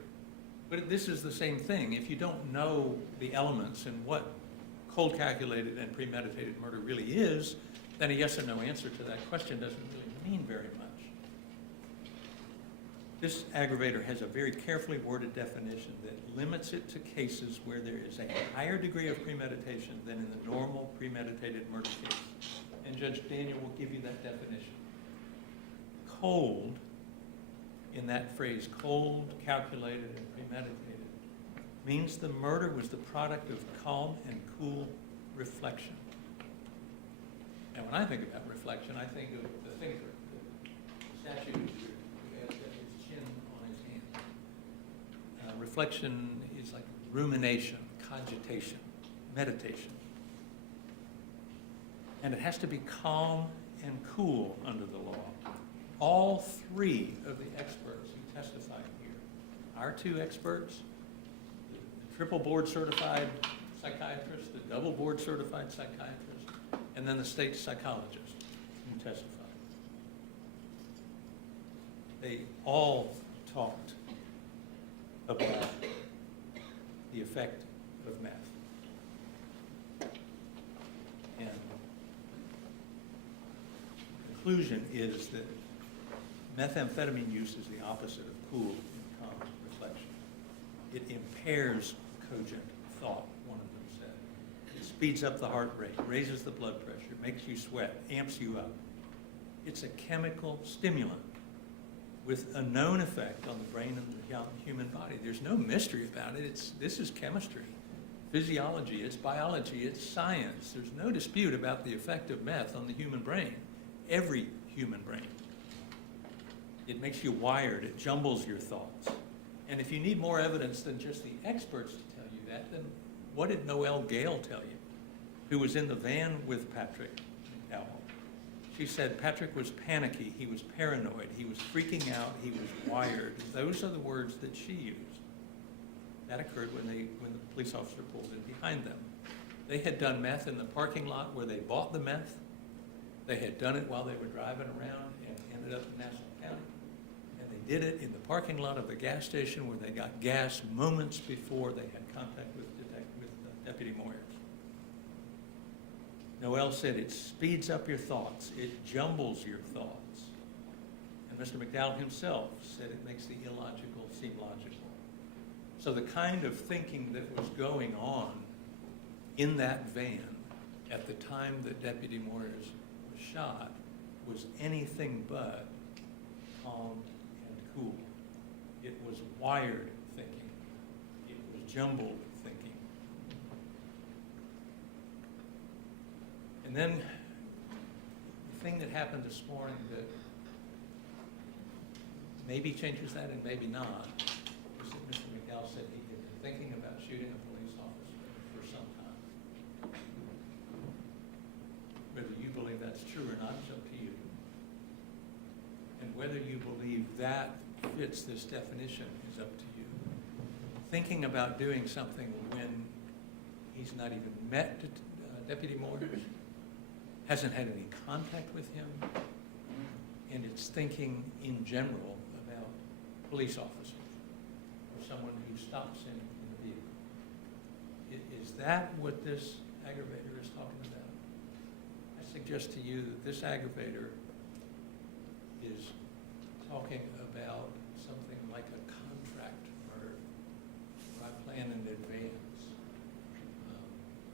But this is the same thing. If you don't know the elements and what cold, calculated, and premeditated murder really is, then a yes or no answer to that question doesn't really mean very much. This aggravator has a very carefully worded definition that limits it to cases where there is a higher degree of premeditation than in the normal premeditated murder case. And Judge Daniel will give you that definition. Cold, in that phrase, cold, calculated, and premeditated, means the murder was the product of calm and cool reflection. And when I think about reflection, I think of the thinker, the statue who has his chin on his hand. Reflection is like rumination, cogitation, meditation. And it has to be calm and cool under the law. All 3 of the experts who testified here, our 2 experts, the triple board certified psychiatrist, the double board certified psychiatrist, and then the state psychologist who testified. They all talked about the effect of meth. And the conclusion is that methamphetamine use is the opposite of cool and calm reflection. It impairs cogent thought, one of them said. It speeds up the heart rate, raises the blood pressure, makes you sweat, amps you up. It's a chemical stimulant with a known effect on the brain and the human body. There's no mystery about it. This is chemistry, physiology, it's biology, it's science. There's no dispute about the effect of meth on the human brain, every human brain. It makes you wired, it jumbles your thoughts. And if you need more evidence than just the experts to tell you that, then what did Noelle Gale tell you, who was in the van with Patrick McDowell? She said Patrick was panicky, he was paranoid, he was freaking out, he was wired. Those are the words that she used. That occurred when the police officer pulled in behind them. They had done meth in the parking lot where they bought the meth. They had done it while they were driving around and ended up in Nassau County. And they did it in the parking lot of the gas station where they got gas moments before they had contact with Deputy Moyers. Noelle said it speeds up your thoughts, it jumbles your thoughts. And Mr. McDowell himself said it makes the illogical seem logical. So the kind of thinking that was going on in that van at the time that Deputy Moyers was shot was anything but calm and cool. wired thinking. It was jumbled thinking. And then the thing that happened this morning that maybe changes that and maybe not is that Mr. McDowell said he had been thinking about shooting a police officer for some time. Whether you believe that's true or not is up to you. And whether you believe that fits this definition is up to you. Thinking about doing something when he's not even met Deputy Moyers, hasn't had any contact with him, and it's thinking in general about police officers or someone who stops him in the vehicle. Is that what this aggravator is talking about? I suggest to you that this aggravator is talking about something like a contract murder, where I plan in advance.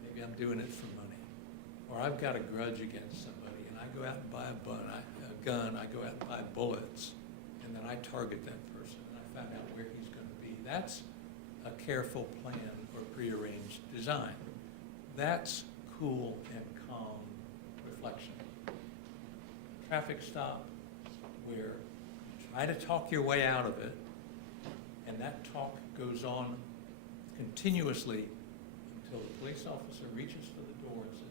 Maybe I'm doing it for money. Or I've got a grudge against somebody, and I go out and buy a gun, I go out and buy bullets, and then I target that person, and I find out where he's going to be. That's a careful plan or prearranged design. That's cool and calm reflection. Traffic stop where you try to talk your way out of it, and that talk goes on continuously until the police officer reaches for the door and says,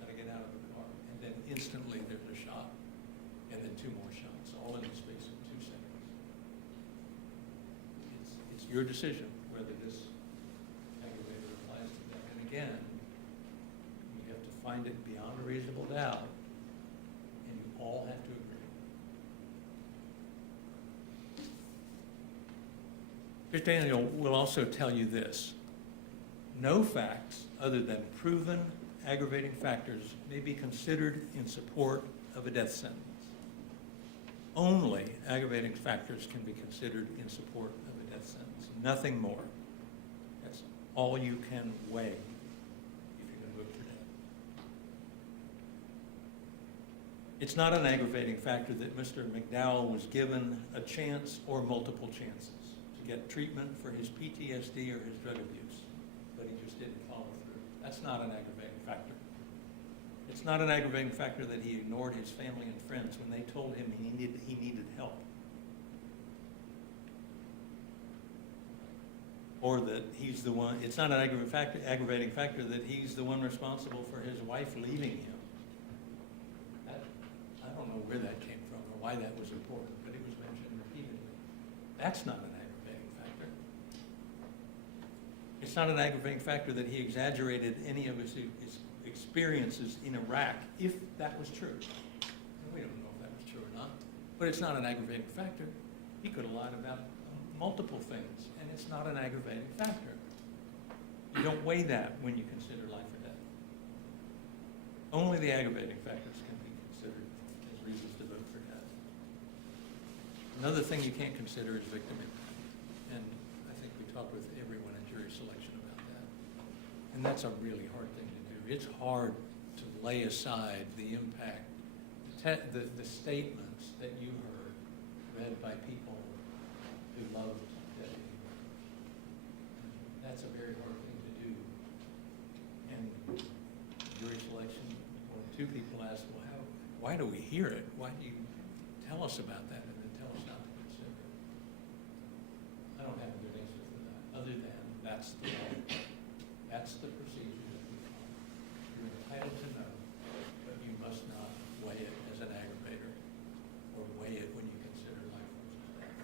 "Got to get out of the car," and then instantly there's a shot, and then two more shots, all in the space of 2 seconds. It's your decision whether this aggravator applies to that. And again, you have to find it beyond a reasonable doubt, and you all have to agree. Mr. Daniel will also tell you this: no facts other than proven aggravating factors may be considered in support of a death sentence. Only aggravating factors can be considered in support of a death sentence, nothing more. That's all you can weigh if you're going to vote for death. It's not an aggravating factor that Mr. McDowell was given a chance or multiple chances to get treatment for his PTSD or his drug abuse, but he just didn't follow through. That's not an aggravating factor. It's not an aggravating factor that he ignored his family and friends when they told him he needed help. Or that he's the one, it's not an aggravating factor that he's the one responsible for his wife leaving him. I don't know where that came from or why that was important, but it was mentioned repeatedly. That's not an aggravating factor. It's not an aggravating factor that he exaggerated any of his experiences in Iraq, if that was true. And we don't know if that was true or not, but it's not an aggravating factor. He could have lied about multiple things, and it's not an aggravating factor. You don't weigh that when you consider life or death. Only the aggravating factors can be considered as reasons to vote for death. Another thing you can't consider is victim impact, and I think we talked with everyone in jury selection about that. And that's a really hard thing to do. It's hard to lay aside the impact, the statements that you heard read by people who loved Deputy Moyers. That's a very hard thing to do. And jury selection, when two people ask, well, why do we hear it? Why do you tell us about that and then tell us not to consider it? I don't have a good answer for that, other than that's the law. That's the procedure that we follow. You're entitled to know, but you must not weigh it as an aggravator or weigh it when you consider life versus death.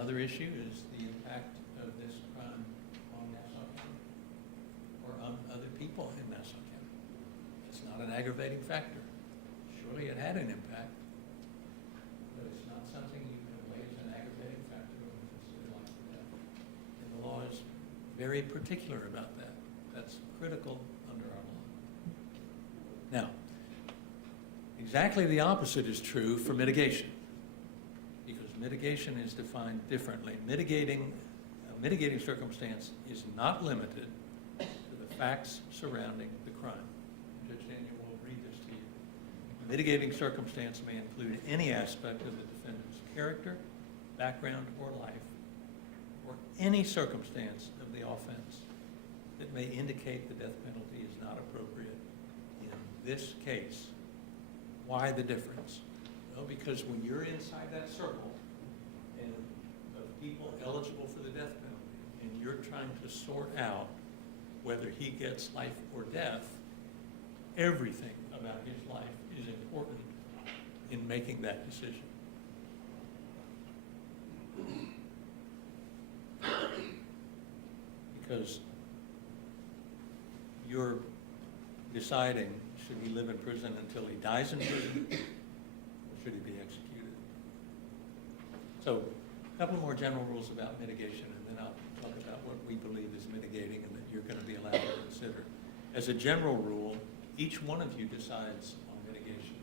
Another issue is the impact of this crime on Nassau County or on other people in Nassau County. It's not an aggravating factor. Surely it had an impact, but it's not something you can weigh as an aggravating factor when you consider life or death. And the law is very particular about that. That's critical under our law. Now, exactly the opposite is true for mitigation, because mitigation is defined differently. A mitigating circumstance is not limited to the facts surrounding the crime. Judge Daniel will read this to you. A mitigating circumstance may include any aspect of the defendant's character, background, or life, or any circumstance of the offense that may indicate the death penalty is not appropriate in this case. Why the difference? Well, because when you're inside that circle and of people eligible for the death penalty, and you're trying to sort out whether he gets life or death, everything about his life is important in making that decision. Because you're deciding, should he live in prison until he dies in prison, or should he be executed? So, a couple more general rules about mitigation, and then I'll talk about what we believe is mitigating and that you're going to be allowed to consider. As a general rule, each one of you decides on mitigation.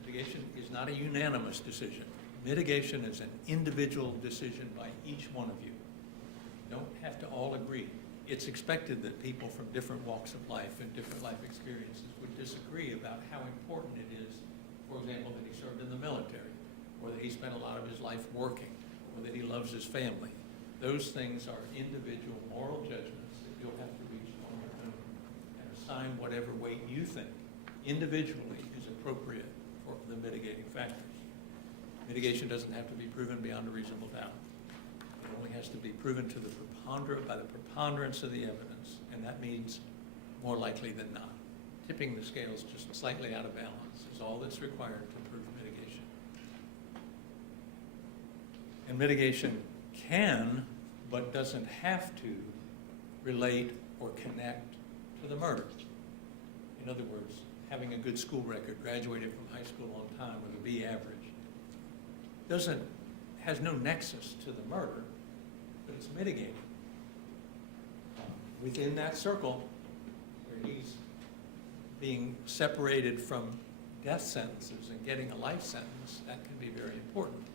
Mitigation is not a unanimous decision. Mitigation is an individual decision by each one of you. You don't have to all agree. It's expected that people from different walks of life and different life experiences would disagree about how important it is, for example, that he served in the military, or that he spent a lot of his life working, or that he loves his family. Those things are individual moral judgments that you'll have to reach on your own and assign whatever weight you think individually is appropriate for the mitigating factors. Mitigation doesn't have to be proven beyond a reasonable doubt. It only has to be proven to the by the preponderance of the evidence, and that means more likely than not. Tipping the scales just slightly out of balance is all that's required to prove mitigation. And mitigation can, but doesn't have to, relate or connect to the murder. In other words, having a good school record, graduated from high school on time with a B average, has no nexus to the murder, but it's mitigating. Within that circle, where he's being separated from death sentences and getting a life sentence, that can be very important.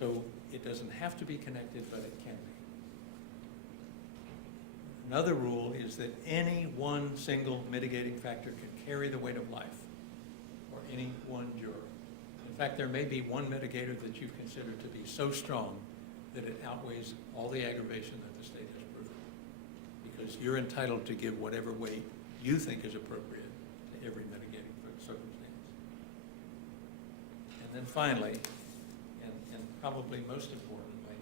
So it doesn't have to be connected, but it can be. Another rule is that any one single mitigating factor can carry the weight of life, or any one juror. In fact, there may be one mitigator that you consider to be so strong that it outweighs all the aggravation that the state has proven. Because you're entitled to give whatever weight you think is appropriate to every mitigating circumstance. And then finally, and probably most importantly,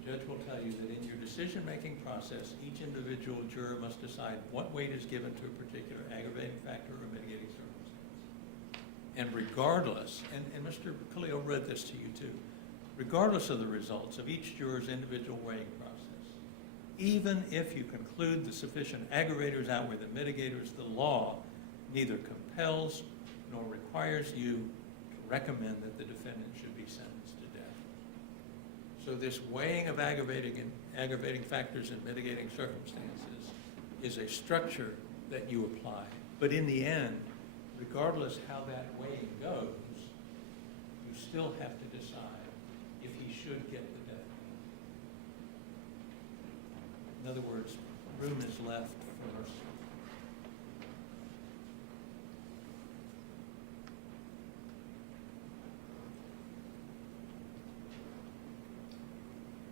the judge will tell you that in your decision-making process, each individual juror must decide what weight is given to a particular aggravating factor or mitigating circumstance. And regardless, and Mr. Khalil read this to you too, regardless of the results of each juror's individual weighing process, even if you conclude the sufficient aggravators outweigh the mitigators, the law neither compels nor requires you to recommend that the defendant should be sentenced to death. So this weighing of aggravating factors and mitigating circumstances is a structure that you apply. But in the end, regardless how that weighing goes, you still have to decide if he should get the death penalty. In other words, room is left for mercy.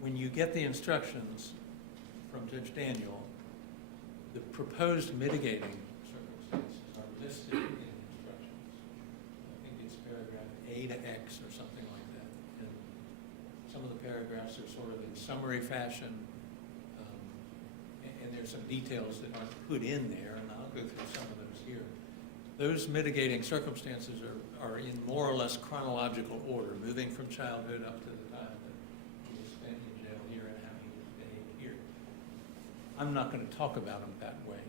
When you get the instructions from Judge Daniel, the proposed mitigating circumstances are listed in the instructions. I think it's paragraph A to X or something like that. And some of the paragraphs are sort of in summary fashion, and there's some details that aren't put in there, and I'll go through some of those here. Those mitigating circumstances are in more or less chronological order, moving from childhood up to the time that he was spent in jail here and how he was behaved here. I'm not going to talk about them that way,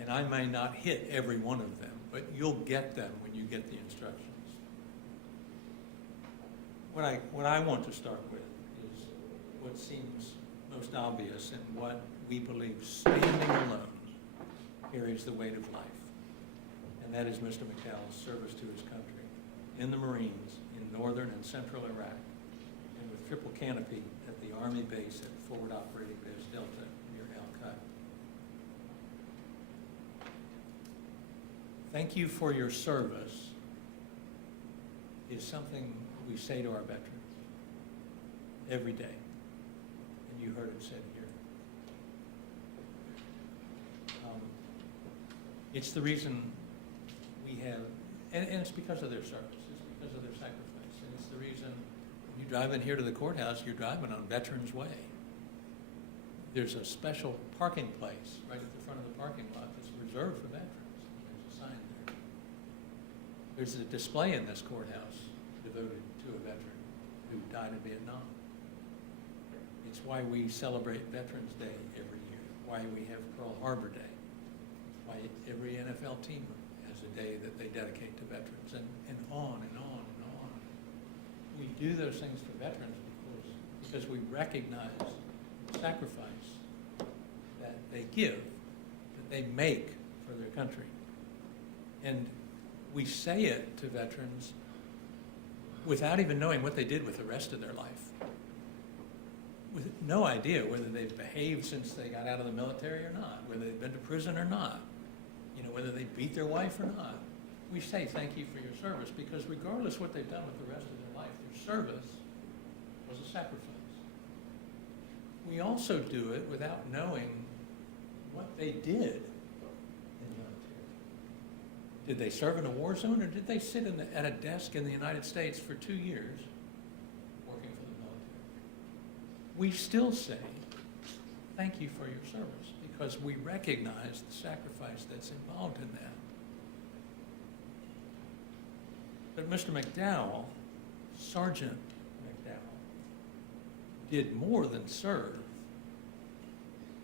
and I may not hit every one of them, but you'll get them when you get the instructions. What I want to start with is what seems most obvious and what we believe standing alone carries the weight of life. And that is Mr. McDowell's service to his country in the Marines in northern and central Iraq, and with triple canopy at the Army base at Forward Operating Base Delta near Al-Qaeda. Thank you for your service, is something we say to our veterans every day. And you heard it said here. It's the reason we have, and it's because of their service, it's because of their sacrifice, and it's the reason when you drive in here to the courthouse, you're driving on Veterans Way. There's a special parking place right at the front of the parking lot that's reserved for veterans. There's a sign there. There's a display in this courthouse devoted to a veteran who died in Vietnam. It's why we celebrate Veterans Day every year, why we have Pearl Harbor Day, why every NFL team has a day that they dedicate to veterans, and on and on and on. We do those things for veterans because we recognize the sacrifice that they give, that they make for their country. And we say it to veterans without even knowing what they did with the rest of their life, with no idea whether they've behaved since they got out of the military or not, whether they've been to prison or not, whether they beat their wife or not. We say thank you for your service because regardless what they've done with the rest of their life, their service was a sacrifice. We also do it without knowing what they did in the military. Did they serve in a war zone, or did they sit at a desk in the United States for 2 years working for the military? We still say thank you for your service because we recognize the sacrifice that's involved in that. But Mr. McDowell, Sergeant McDowell, did more than serve.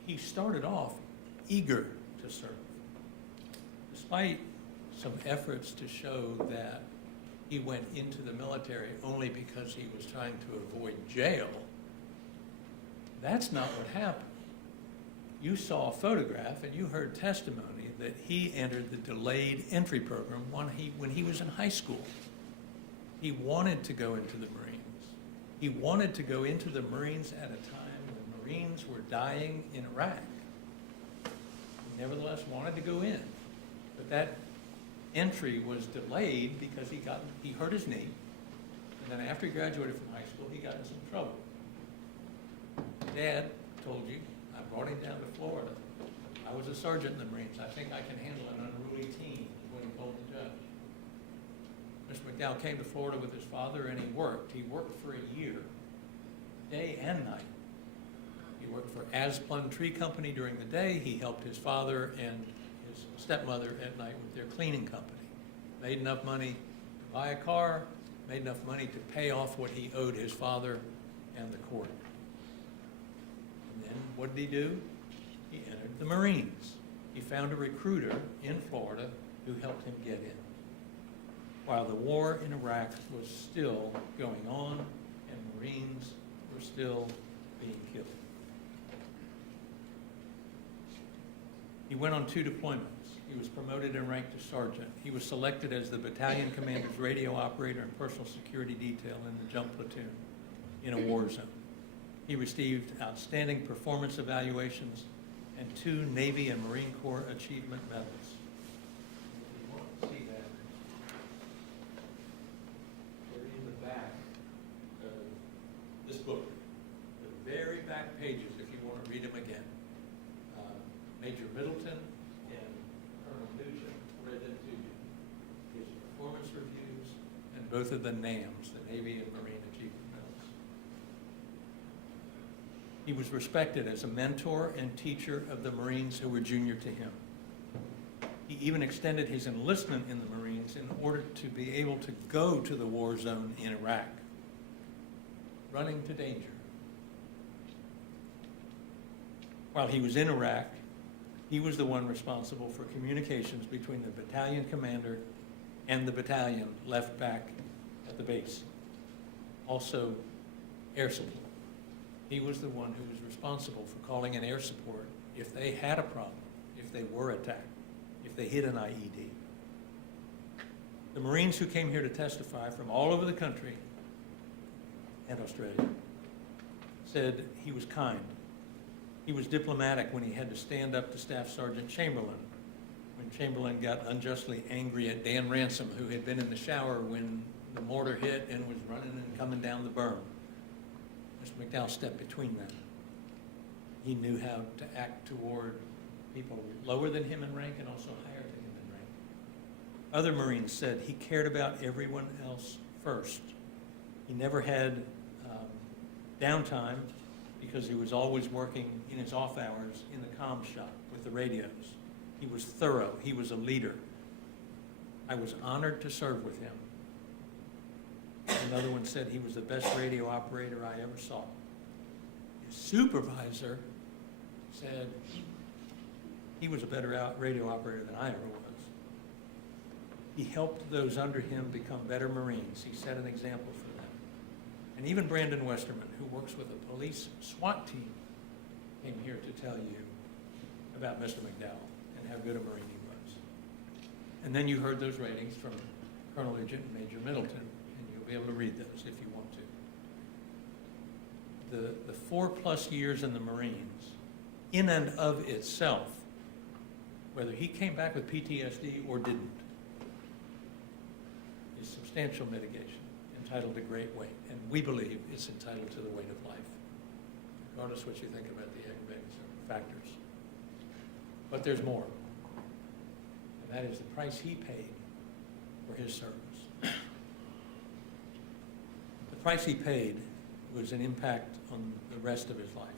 He started off eager to serve. Despite some efforts to show that he went into the military only because he was trying to avoid jail, that's not what happened. You saw a photograph and you heard testimony that he entered the delayed entry program when he was in high school. He wanted to go into the Marines. He wanted to go into the Marines at a time when Marines were dying in Iraq. He nevertheless wanted to go in. But that entry was delayed because he hurt his knee. And then after he graduated from high school, he got in some trouble. Dad told you, I brought him down to Florida. I was a sergeant in the Marines. I think I can handle an unruly teen, is what he told the judge. Mr. McDowell came to Florida with his father and he worked. He worked for a year, day and night. He worked for Asplund Tree Company during the day. He helped his father and his stepmother at night with their cleaning company. Made enough money to buy a car, made enough money to pay off what he owed his father and the court. And then what did he do? He entered the Marines. He found a recruiter in Florida who helped him get in, while the war in Iraq was still going on and Marines were still being killed. He went on 2 deployments. He was promoted in rank to sergeant. He was selected as the battalion commander's radio operator and personal security detail in the jump platoon in a war zone. He received outstanding performance evaluations and 2 Navy and Marine Corps Achievement Medals. If you want to see that, they're in the back of this book. The very back pages, if you want to read them again. Major Middleton and Colonel Nugent read them to you. His performance reviews and both of the NAMs, the Navy and Marine Achievement Medals. He was respected as a mentor and teacher of the Marines who were junior to him. He even extended his enlistment in the Marines in order to be able to go to the war zone in Iraq, running to danger. While he was in Iraq, he was the one responsible for communications between the battalion commander and the battalion left back at the base. Also, air support. He was the one who was responsible for calling in air support if they had a problem, if they were attacked, if they hit an IED. The Marines who came here to testify from all over the country and Australia said he was kind. He was diplomatic when he had to stand up to Staff Sergeant Chamberlain, when Chamberlain got unjustly angry at Dan Ransom, who had been in the shower when the mortar hit and was running and coming down the berm. Mr. McDowell stepped between them. He knew how to act toward people lower than him in rank and also higher than him in rank. Other Marines said he cared about everyone else first. He never had downtime because he was always working in his off hours in the comm shop with the radios. He was thorough. He was a leader. I was honored to serve with him. Another one said he was the best radio operator I ever saw. His supervisor said he was a better radio operator than I ever was. He helped those under him become better Marines. He set an example for them. And even Brandon Westerman, who works with a police SWAT team, came here to tell you about Mr. McDowell and how good a Marine he was. And then you heard those ratings from Colonel Lieutenant and Major Middleton, and you'll be able to read those if you want to. The 4+ years in the Marines, in and of itself, whether he came back with PTSD or didn't, is substantial mitigation, entitled to great weight, and we believe it's entitled to the weight of life, regardless what you think about the aggravating factors. But there's more, and that is the price he paid for his service. The price he paid was an impact on the rest of his life,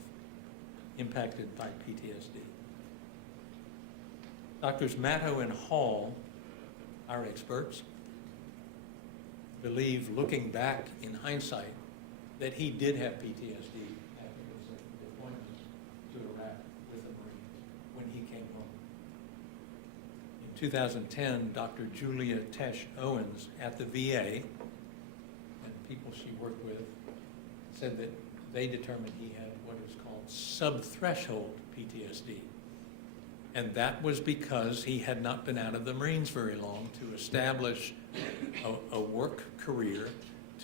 impacted by PTSD. Doctors Matto and Hall, our experts, believe, looking back in hindsight, that he did have PTSD after his deployment to Iraq with the Marines when he came home. In 2010, Dr. Julia Tesh Owens at the VA, and people she worked with, said that they determined he had what is called sub-threshold PTSD. And that was because he had not been out of the Marines very long to establish a work career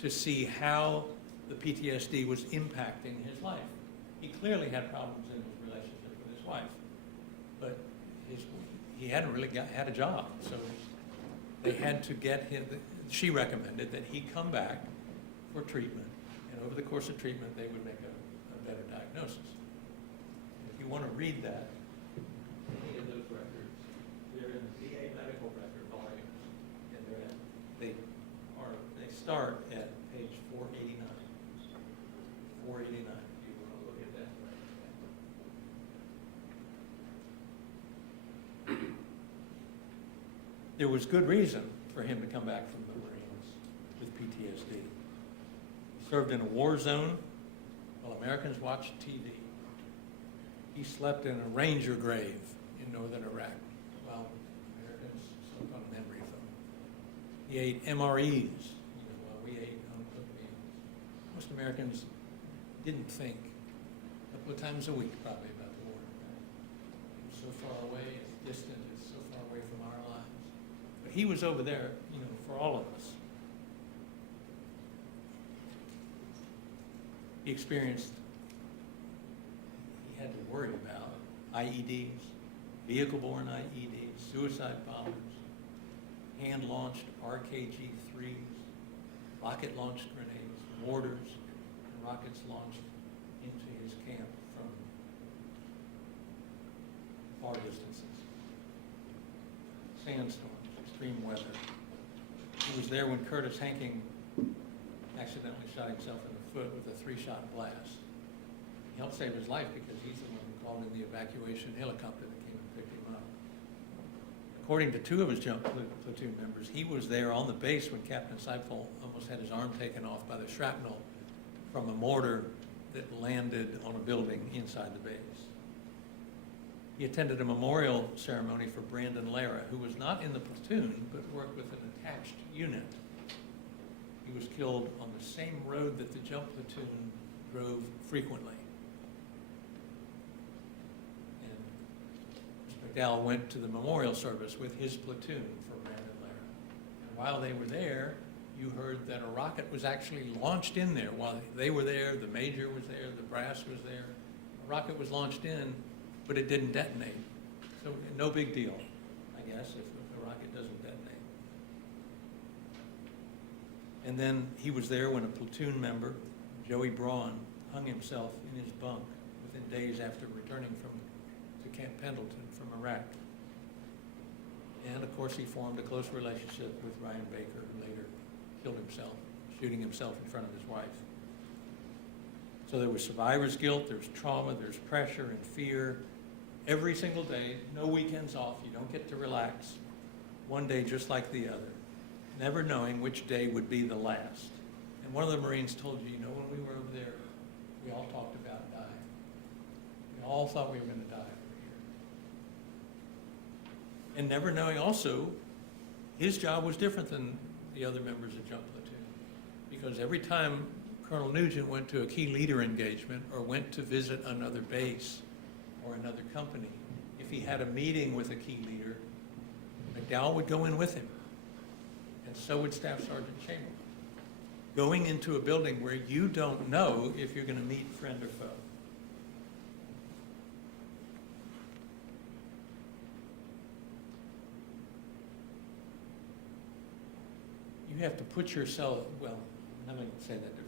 to see how the PTSD was impacting his life. He clearly had problems in his relationship with his wife, but he hadn't really had a job. So they had to get him, she recommended that he come back for treatment, and over the course of treatment, they would make a better diagnosis. If you want to read that, any of those records, they're in the VA medical record volumes, and they start at page 489. 489, if you want to look at that. There was good reason for him to come back from the Marines with PTSD. He served in a war zone while Americans watched TV. He slept in a ranger grave in northern Iraq while Americans slept on a memory foam. He ate MREs, while we ate uncooked meals. Most Americans didn't think a couple of times a week probably about the war. It's so far away, it's distant, it's so far away from our lives. But he was over there, for all of us. He experienced, he had to worry about IEDs, vehicle-borne IEDs, suicide bombers, hand-launched RKG-3s, rocket-launched grenades, mortars, and rockets launched into his camp from far distances. Sandstorms, extreme weather. He was there when Curtis Hanking accidentally shot himself in the foot with a 3-shot blast. He helped save his life because he's the one who called in the evacuation helicopter that came and picked him up. According to 2 of his jump platoon members, he was there on the base when Captain Seifel almost had his arm taken off by the shrapnel from a mortar that landed on a building inside the base. He attended a memorial ceremony for Brandon Lara, who was not in the platoon, but worked with an attached unit. He was killed on the same road that the jump platoon drove frequently. And Mr. McDowell went to the memorial service with his platoon for Brandon Lara. And while they were there, you heard that a rocket was actually launched in there. While they were there, the major was there, the brass was there. A rocket was launched in, but it didn't detonate. So no big deal, I guess, if the rocket doesn't detonate. And then he was there when a platoon member, Joey Braun, hung himself in his bunk within days after returning to Camp Pendleton from Iraq. And of course, he formed a close relationship with Ryan Baker, who later killed himself, shooting himself in front of his wife. So there was survivor's guilt, there's trauma, there's pressure and fear. Every single day, no weekends off, you don't get to relax. One day just like the other, never knowing which day would be the last. And one of the Marines told you, when we were over there, we all talked about dying. We all thought we were going to die over here. And never knowing also, his job was different than the other members of Jump Platoon. Because every time Colonel Nugent went to a key leader engagement or went to visit another base or another company, if he had a meeting with a key leader, McDowell would go in with him. And so would Staff Sergeant Chamberlain. Going into a building where you don't know if you're going to meet friend or foe. You have to put yourself, well, let me say that differently.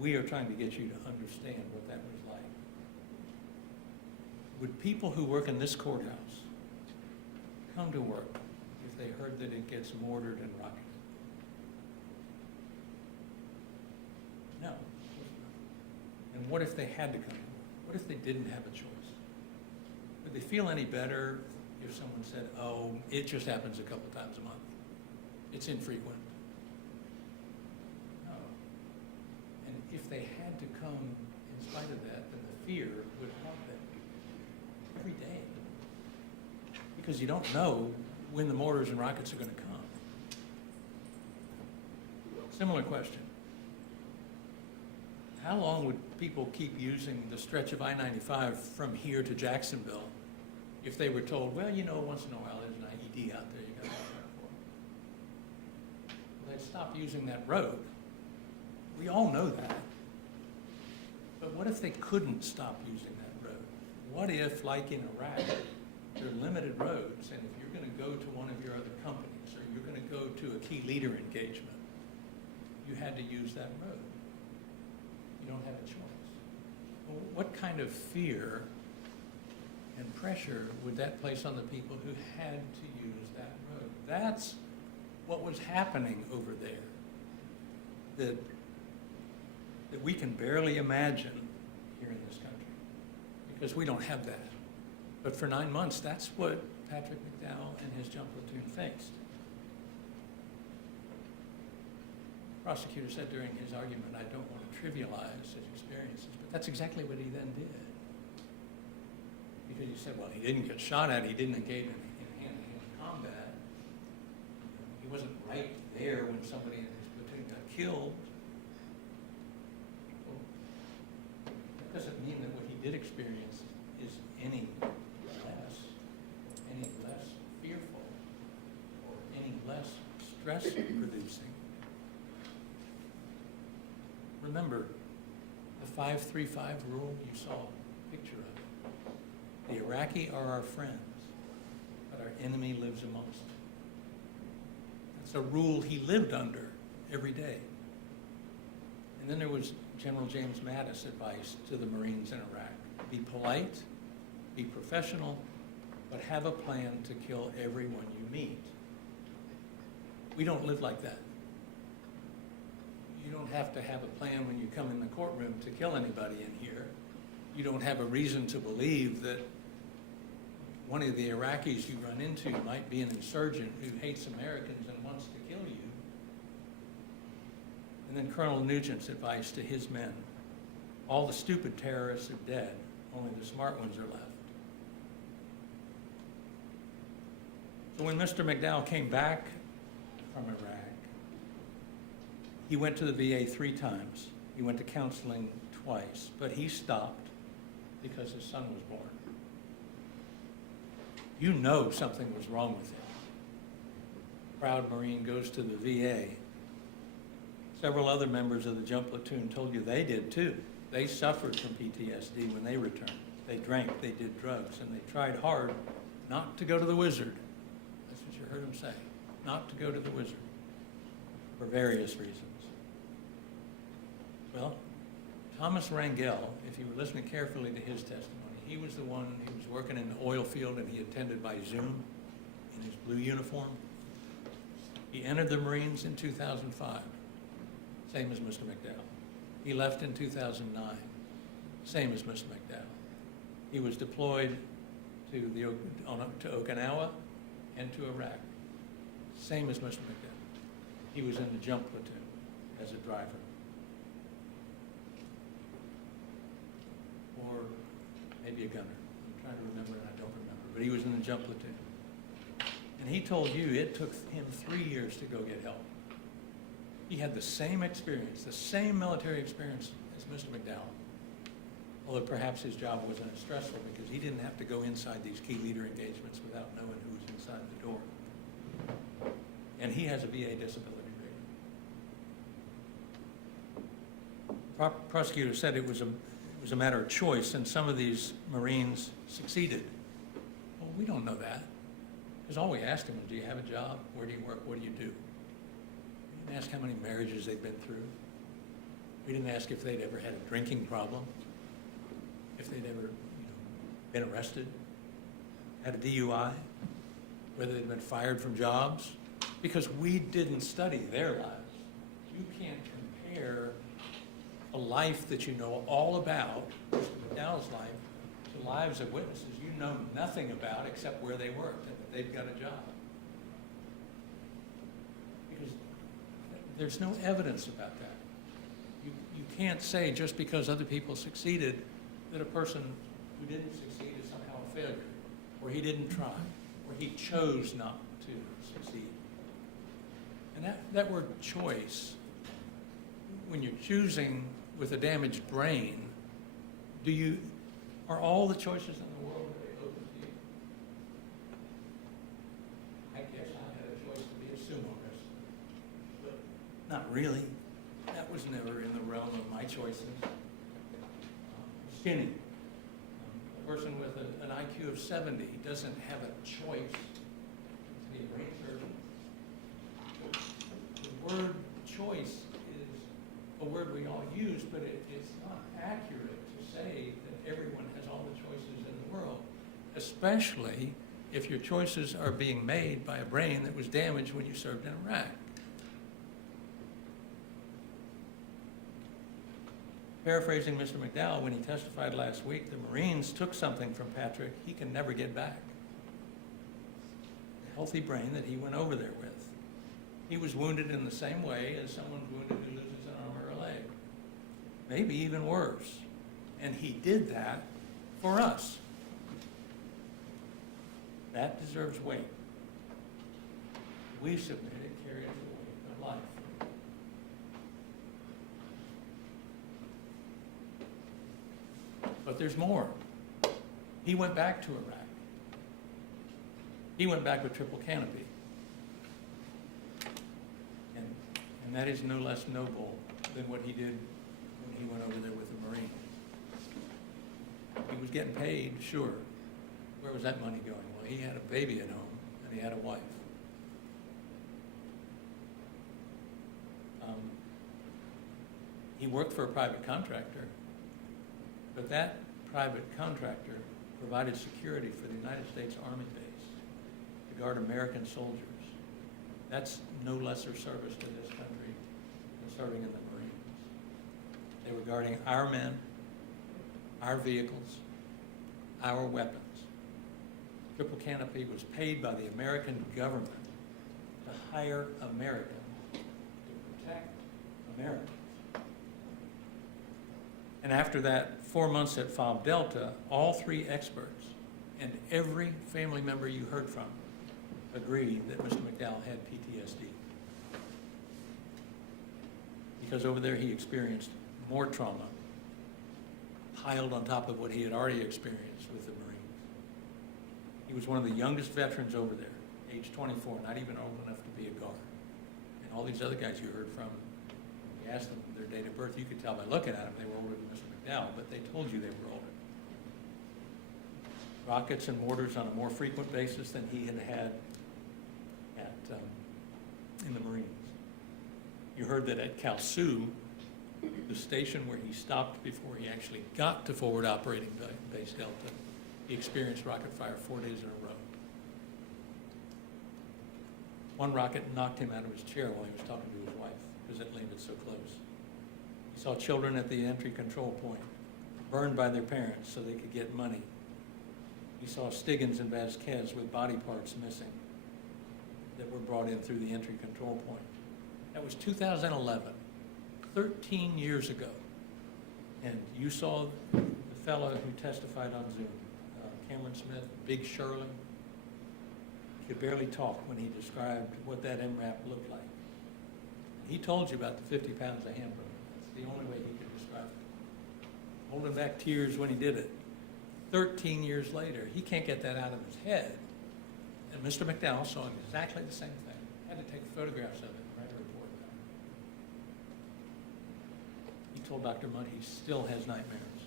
We are trying to get you to understand what that was like. Would people who work in this courthouse come to work if they heard that it gets mortared and rocketed? No. And what if they had to come to work? What if they didn't have a choice? Would they feel any better if someone said, oh, it just happens a couple times a month? It's infrequent. No. And if they had to come in spite of that, then the fear would haunt them every day. Because you don't know when the mortars and rockets are going to come. Similar question. How long would people keep using the stretch of I-95 from here to Jacksonville if they were told, well, once in a while there's an IED out there you got to watch out for? Well, they'd stop using that road. We all know that. But what if they couldn't stop using that road? What if, like in Iraq, there are limited roads, and if you're going to go to one of your other companies or you're going to go to a key leader engagement, you had to use that road? You don't have a choice. Well, what kind of fear and pressure would that place on the people who had to use that road? That's what was happening over there that we can barely imagine here in this country, because we don't have that. But for 9 months, that's what Patrick McDowell and his jump platoon faced. The prosecutor said during his argument, I don't want to trivialize his experiences, but that's exactly what he then did. Because he said, well, he didn't get shot at, he didn't engage in hand-to-hand combat. He wasn't right there when somebody in his platoon got killed. Well, that doesn't mean that what he did experience is any less fearful, or any less stress-producing. Remember, the 5-3-5 rule, you saw a picture of it. The Iraqi are our friends, but our enemy lives amongst them. That's a rule he lived under every day. And then there was General James Mattis' advice to the Marines in Iraq. Be polite, be professional, but have a plan to kill everyone you meet. We don't live like that. You don't have to have a plan when you come in the courtroom to kill anybody in here. You don't have a reason to believe that one of the Iraqis you run into might be an insurgent who hates Americans and wants to kill you. And then Colonel Nugent's advice to his men. All the stupid terrorists are dead, only the smart ones are left. So when Mr. McDowell came back from Iraq, he went to the VA 3 times. He went to counseling twice, but he stopped because his son was born. You know something was wrong with him. Proud Marine goes to the VA. Several other members of the jump platoon told you they did too. They suffered from PTSD when they returned. They drank, they did drugs, and they tried hard not to go to the wizard. That's what you heard him say, not to go to the wizard. for various reasons. Well, Thomas Rangel, if you were listening carefully to his testimony, he was the one who was working in the oil field and he attended by Zoom in his blue uniform. He entered the Marines in 2005, same as Mr. McDowell. He left in 2009, same as Mr. McDowell. He was deployed to Okinawa and to Iraq, same as Mr. McDowell. He was in the jump platoon as a driver. Or maybe a gunner. I'm trying to remember and I don't remember, but he was in the jump platoon. And he told you it took him 3 years to go get help. He had the same experience, the same military experience as Mr. McDowell. Although perhaps his job wasn't as stressful because he didn't have to go inside these key leader engagements without knowing who was inside the door. And he has a VA disability rating. Prosecutor said it was a matter of choice, and some of these Marines succeeded. Well, we don't know that, because all we asked him was, do you have a job? Where do you work? What do you do? We didn't ask how many marriages they'd been through. We didn't ask if they'd ever had a drinking problem, if they'd ever been arrested, had a DUI, whether they'd been fired from jobs, because we didn't study their lives. You can't compare a life that you know all about, Mr. McDowell's life, to lives of witnesses you know nothing about except where they worked and that they've got a job. Because there's no evidence about that. You can't say just because other people succeeded that a person who didn't succeed is somehow a failure, or he didn't try, or he chose not to succeed. And that word choice, when you're choosing with a damaged brain, are all the choices in the world really open to you? I guess I had a choice to be a sumo wrestler, but not really. That was never in the realm of my choices. Skinny. A person with an IQ of 70 doesn't have a choice to be a brain surgeon. The word choice is a word we all use, but it's not accurate to say that everyone has all the choices in the world, especially if your choices are being made by a brain that was damaged when you served in Iraq. Paraphrasing Mr. McDowell, when he testified last week, the Marines took something from Patrick he can never get back. A healthy brain that he went over there with. He was wounded in the same way as someone wounded who loses an arm or a leg. Maybe even worse. And he did that for us. That deserves weight. We submit it carries the weight of life. But there's more. He went back to Iraq. He went back with triple canopy. And that is no less noble than what he did when he went over there with the Marines. He was getting paid, sure. Where was that money going? Well, he had a baby at home, and he had a wife. He worked for a private contractor, but that private contractor provided security for the United States Army base to guard American soldiers. That's no lesser service to this country than serving in the Marines. They were guarding our men, our vehicles, our weapons. Triple Canopy was paid by the American government to hire Americans to protect Americans. And after that 4 months at Fob Delta, all three experts and every family member you heard from agreed that Mr. McDowell had PTSD. Because over there he experienced more trauma piled on top of what he had already experienced with the Marines. He was one of the youngest veterans over there, age 24, not even old enough to be a guard. And all these other guys you heard from, you asked them their date of birth, you could tell by looking at them they were older than Mr. McDowell, but they told you they were older. Rockets and mortars on a more frequent basis than he had had in the Marines. You heard that at Kalsu, the station where he stopped before he actually got to forward operating base Delta, he experienced rocket fire 4 days in a row. One rocket knocked him out of his chair while he was talking to his wife because it landed so close. He saw children at the entry control point burned by their parents so they could get money. He saw Stiggins and Vasquez with body parts missing that were brought in through the entry control point. That was 2011, 13 years ago. And you saw the fellow who testified on Zoom, Cameron Smith, Big Shirley. He could barely talk when he described what that MRAP looked like. He told you about the 50 pounds of hamburger. That's the only way he could describe it. Holding back tears when he did it. 13 years later, he can't get that out of his head. And Mr. McDowell saw exactly the same thing. Had to take photographs of it and write a report about it. He told Dr. Mudd he still has nightmares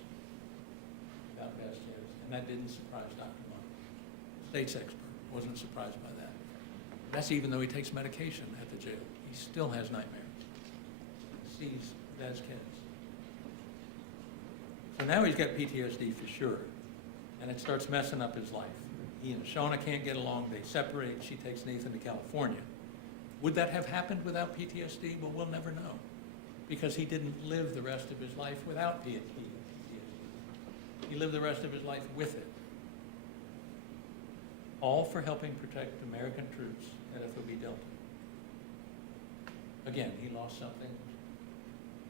about Vasquez, and that didn't surprise Dr. Mudd. State's expert wasn't surprised by that. That's even though he takes medication at the jail. He still has nightmares. He sees Vasquez. So now he's got PTSD for sure, and it starts messing up his life. He and Shauna can't get along. They separate. She takes Nathan to California. Would that have happened without PTSD? Well, we'll never know, because he didn't live the rest of his life without PTSD. He lived the rest of his life with it. All for helping protect American troops at FOB Delta. Again, he lost something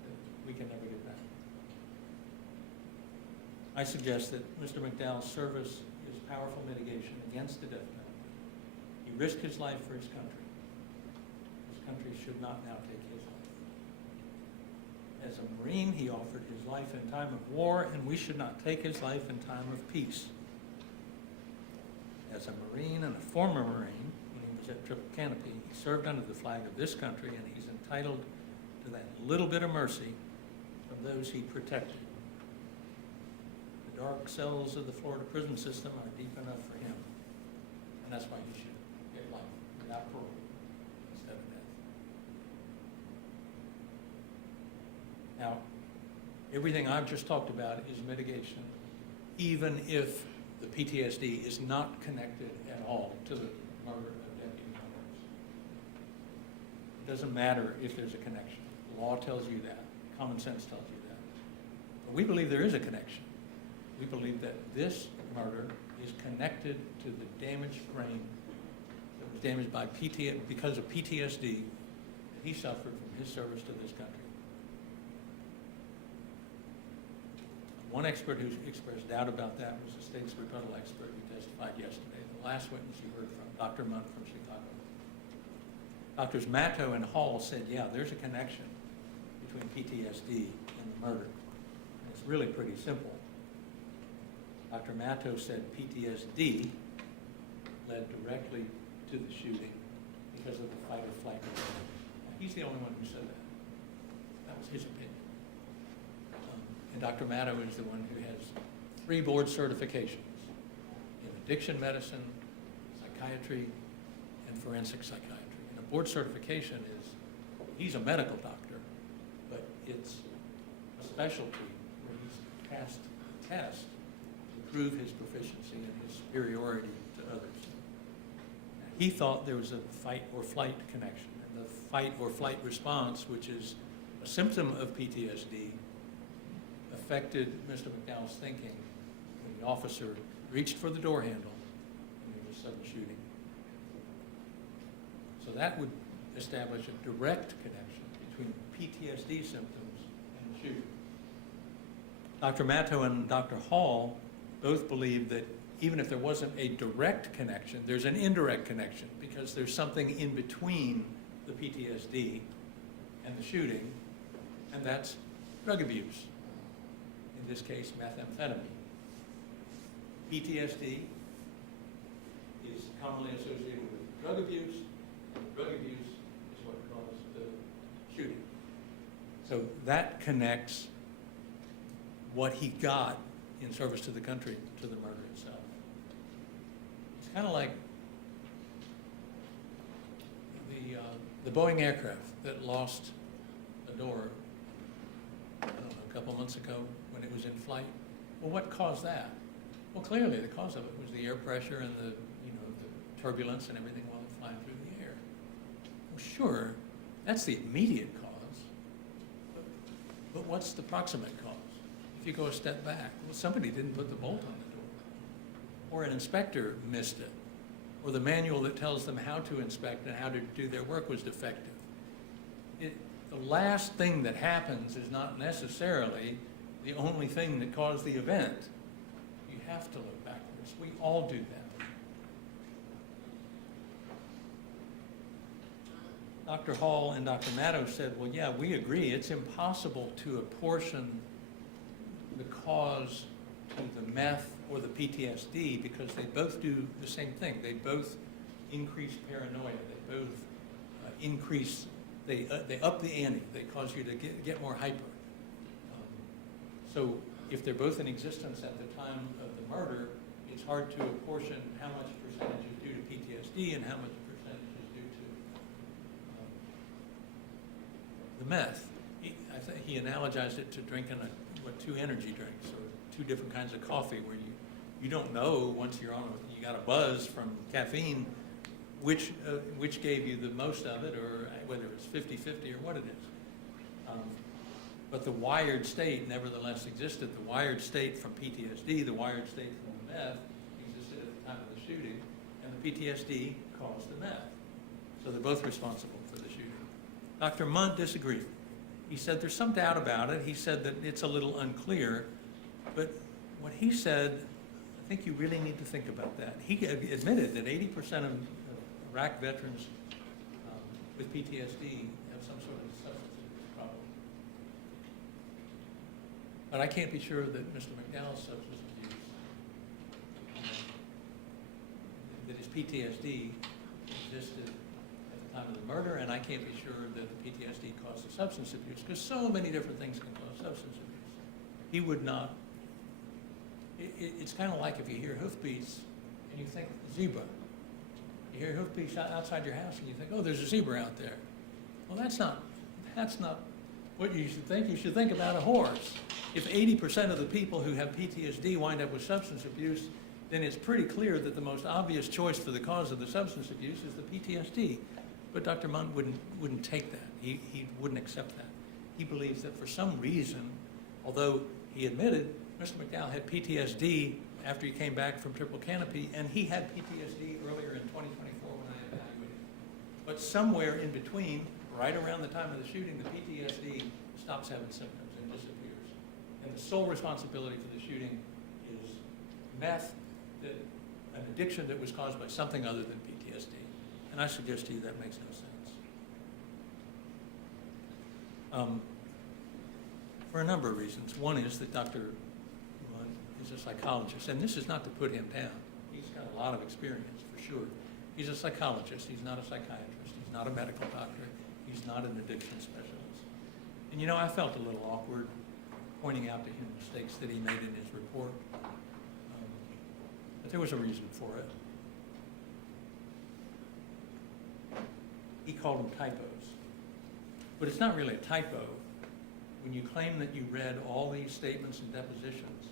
that we can never get back. I suggest that Mr. McDowell's service is powerful mitigation against the death penalty. He risked his life for his country. His country should not now take his life. As a Marine, he offered his life in time of war, and we should not take his life in time of peace. As a Marine and a former Marine, when he was at Triple Canopy, he served under the flag of this country, and he's entitled to that little bit of mercy from those he protected. The dark cells of the Florida prison system are deep enough for him, and that's why he should get life without parole instead of death. Now, everything I've just talked about is mitigation, even if the PTSD is not connected at all to the murder of Deputy Mullins. It doesn't matter if there's a connection. The law tells you that. Common sense tells you that. But we believe there is a connection. We believe that this murder is connected to the damaged brain that was damaged by because of PTSD that he suffered from his service to this country. One expert who expressed doubt about that was the state's rebuttal expert who testified yesterday, the last witness you heard from, Dr. Mudd from Chicago. Doctors Matto and Hall said, yeah, there's a connection between PTSD and the murder. And it's really pretty simple. Dr. Matto said PTSD led directly to the shooting because of the fight or flight. He's the only one who said that. That was his opinion. And Dr. Matto is the one who has 3 board certifications in addiction medicine, psychiatry, and forensic psychiatry. And a board certification is, he's a medical doctor, but it's a specialty where he's passed the test to prove his proficiency and his superiority to others. He thought there was a fight or flight connection, and the fight or flight response, which is a symptom of PTSD, affected Mr. McDowell's thinking when the officer reached for the door handle and there was a sudden shooting. So that would establish a direct connection between PTSD symptoms and the shooting. Dr. Matto and Dr. Hall both believe that even if there wasn't a direct connection, there's an indirect connection because there's something in between the PTSD and the shooting, and that's drug abuse. In this case, methamphetamine. PTSD is commonly associated with drug abuse, and drug abuse is what caused the shooting. So that connects what he got in service to the country to the murder itself. It's kind of like the Boeing aircraft that lost a door, I don't know, a couple months ago when it was in flight. Well, what caused that? Well, clearly the cause of it was the air pressure and the turbulence and everything while it's flying through the air. Well, sure, that's the immediate cause, but what's the proximate cause? If you go a step back, well, somebody didn't put the bolt on the door, or an inspector missed it, or the manual that tells them how to inspect and how to do their work was defective. The last thing that happens is not necessarily the only thing that caused the event. You have to look backwards. We all do that. Dr. Hall and Dr. Maddow said, well, yeah, we agree. It's impossible to apportion the cause to the meth or the PTSD because they both do the same thing. They both increase paranoia. They both increase, they up the ante. They cause you to get more hyper. So if they're both in existence at the time of the murder, it's hard to apportion how much percentage is due to PTSD and how much percentage is due to the meth. I think he analogized it to drinking two energy drinks or two different kinds of coffee where you don't know once you're on you got a buzz from caffeine which gave you the most of it, or whether it's 50-50 or what it is. But the wired state nevertheless existed. The wired state from PTSD, the wired state from the meth existed at the time of the shooting, and the PTSD caused the meth. So they're both responsible for the shooting. Dr. Munt disagreed. He said there's some doubt about it. He said that it's a little unclear, but what he said, I think you really need to think about that. He admitted that 80% of Iraq veterans with PTSD have some sort of substance abuse problem. But I can't be sure that Mr. McDowell's substance abuse, that his PTSD existed at the time of the murder, and I can't be sure that the PTSD caused the substance abuse, because so many different things can cause substance abuse. He would not, it's kind of like if you hear hoofbeats and you think zebra. You hear hoofbeats outside your house and you think, oh, there's a zebra out there. Well, that's not what you should think. You should think about a horse. If 80% of the people who have PTSD wind up with substance abuse, then it's pretty clear that the most obvious choice for the cause of the substance abuse is the PTSD. But Dr. Munt wouldn't take that. He wouldn't accept that. He believes that for some reason, although he admitted Mr. McDowell had PTSD after he came back from Triple Canopy, and he had PTSD earlier in 2024 when I evaluated him. But somewhere in between, right around the time of the shooting, the PTSD stops having symptoms and disappears. And the sole responsibility for the shooting is meth, an addiction that was caused by something other than PTSD. And I suggest to you that makes no sense. For a number of reasons. One is that Dr. Munt is a psychologist, and this is not to put him down. He's got a lot of experience, for sure. He's a psychologist. He's not a psychiatrist. He's not a medical doctor. He's not an addiction specialist. And you know, I felt a little awkward pointing out to him mistakes that he made in his report. But there was a reason for it. He called them typos. But it's not really a typo when you claim that you read all these statements and depositions,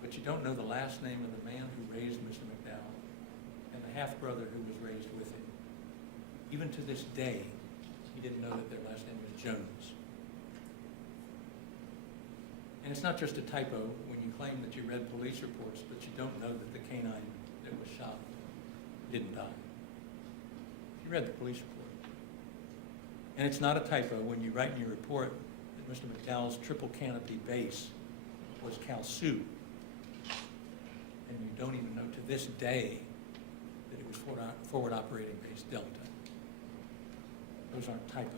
but you don't know the last name of the man who raised Mr. McDowell and the half-brother who was raised with him. Even to this day, he didn't know that their last name was Jones. And it's not just a typo when you claim that you read police reports, but you don't know that the canine that was shot didn't die. You read the police report. And it's not a typo when you write in your report that Mr. McDowell's Triple Canopy base was Kalsu. And you don't even know to this day that it was Forward Operating Base Delta. Those aren't typos.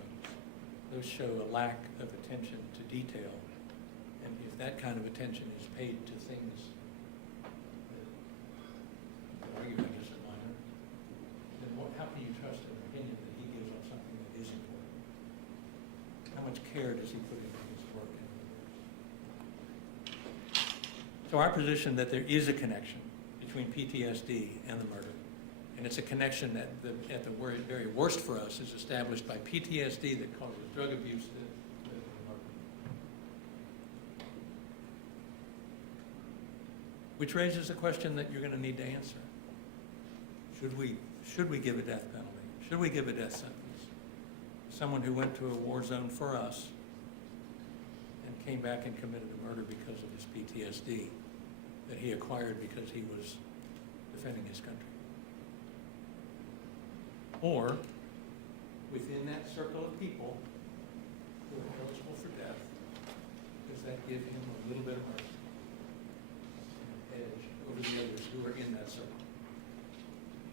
Those show a lack of attention to detail. And if that kind of attention is paid to things that argue against a minor, then how can you trust an opinion that he gives on something that is important? How much care does he put into his work? So our position that there is a connection between PTSD and the murder, and it's a connection that at the very worst for us is established by PTSD that causes drug abuse that Which raises a question that you're going to need to answer. Should we give a death penalty? Should we give a death sentence? Someone who went to a war zone for us and came back and committed a murder because of his PTSD that he acquired because he was defending his country. Or, within that circle of people who are eligible for death, does that give him a little bit of mercy, an edge over the others who are in that circle?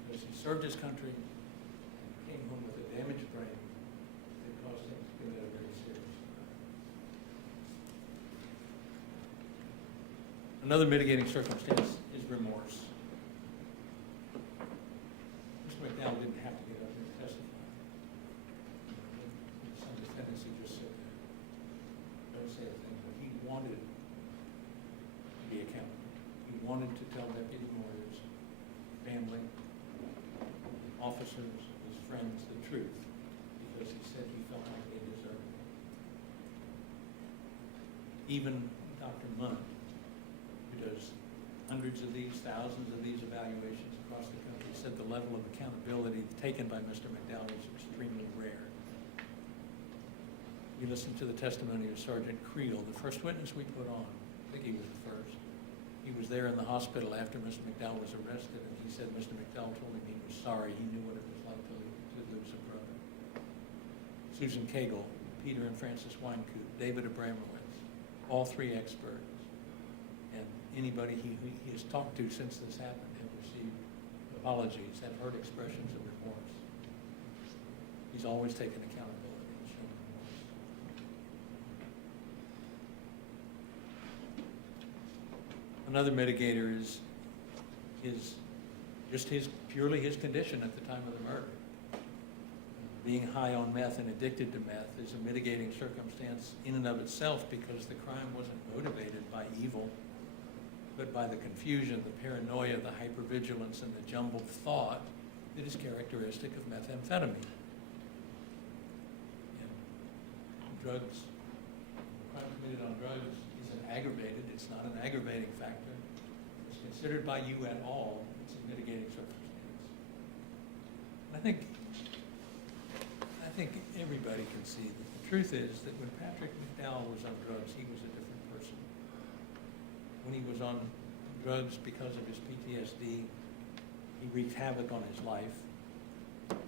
Because he served his country and came home with a damaged brain that caused him to commit a very serious crime. Another mitigating circumstance is remorse. Mr. McDowell didn't have to get up here and testify. Some defendants who just sit there, don't say a thing, but he wanted to be accountable. He wanted to tell Deputy Moyers, family, officers, his friends, the truth, because he said he felt like they deserved it. Even Dr. Munn, who does hundreds of these, thousands of these evaluations across the country, said the level of accountability taken by Mr. McDowell is extremely rare. You listen to the testimony of Sergeant Creel, the first witness we put on. I think he was the first. He was there in the hospital after Mr. McDowell was arrested, and he said Mr. McDowell told him he was sorry. He knew what it was like to lose a brother. Susan Cagle, Peter and Francis Weinkoop, David Abramowitz, all three experts, and anybody he has talked to since this happened have received apologies, have heard expressions of remorse. He's always taken accountability and shown remorse. Another mitigator is purely his condition at the time of the murder. Being high on meth and addicted to meth is a mitigating circumstance in and of itself because the crime wasn't motivated by evil, but by the confusion, the paranoia, the hypervigilance, and the jumbled thought that is characteristic of methamphetamine. And drugs, crime committed on drugs isn't aggravated, it's not an aggravating factor. It's considered by you at all, it's a mitigating circumstance. And I think everybody can see that the truth is that when Patrick McDowell was on drugs, he was a different person. When he was on drugs because of his PTSD, he wreaked havoc on his life and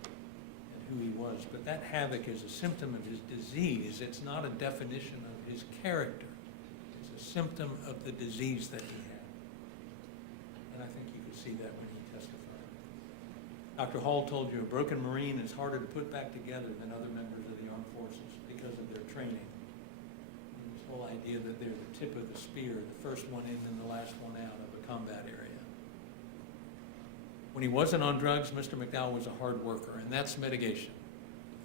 who he was. But that havoc is a symptom of his disease. It's not a definition of his character. It's a symptom of the disease that he had. And I think you could see that when he testified. Dr. Hall told you a broken Marine is harder to put back together than other members of the armed forces because of their training. And this whole idea that they're the tip of the spear, the first one in and the last one out of a combat area. When he wasn't on drugs, Mr. McDowell was a hard worker, and that's mitigation.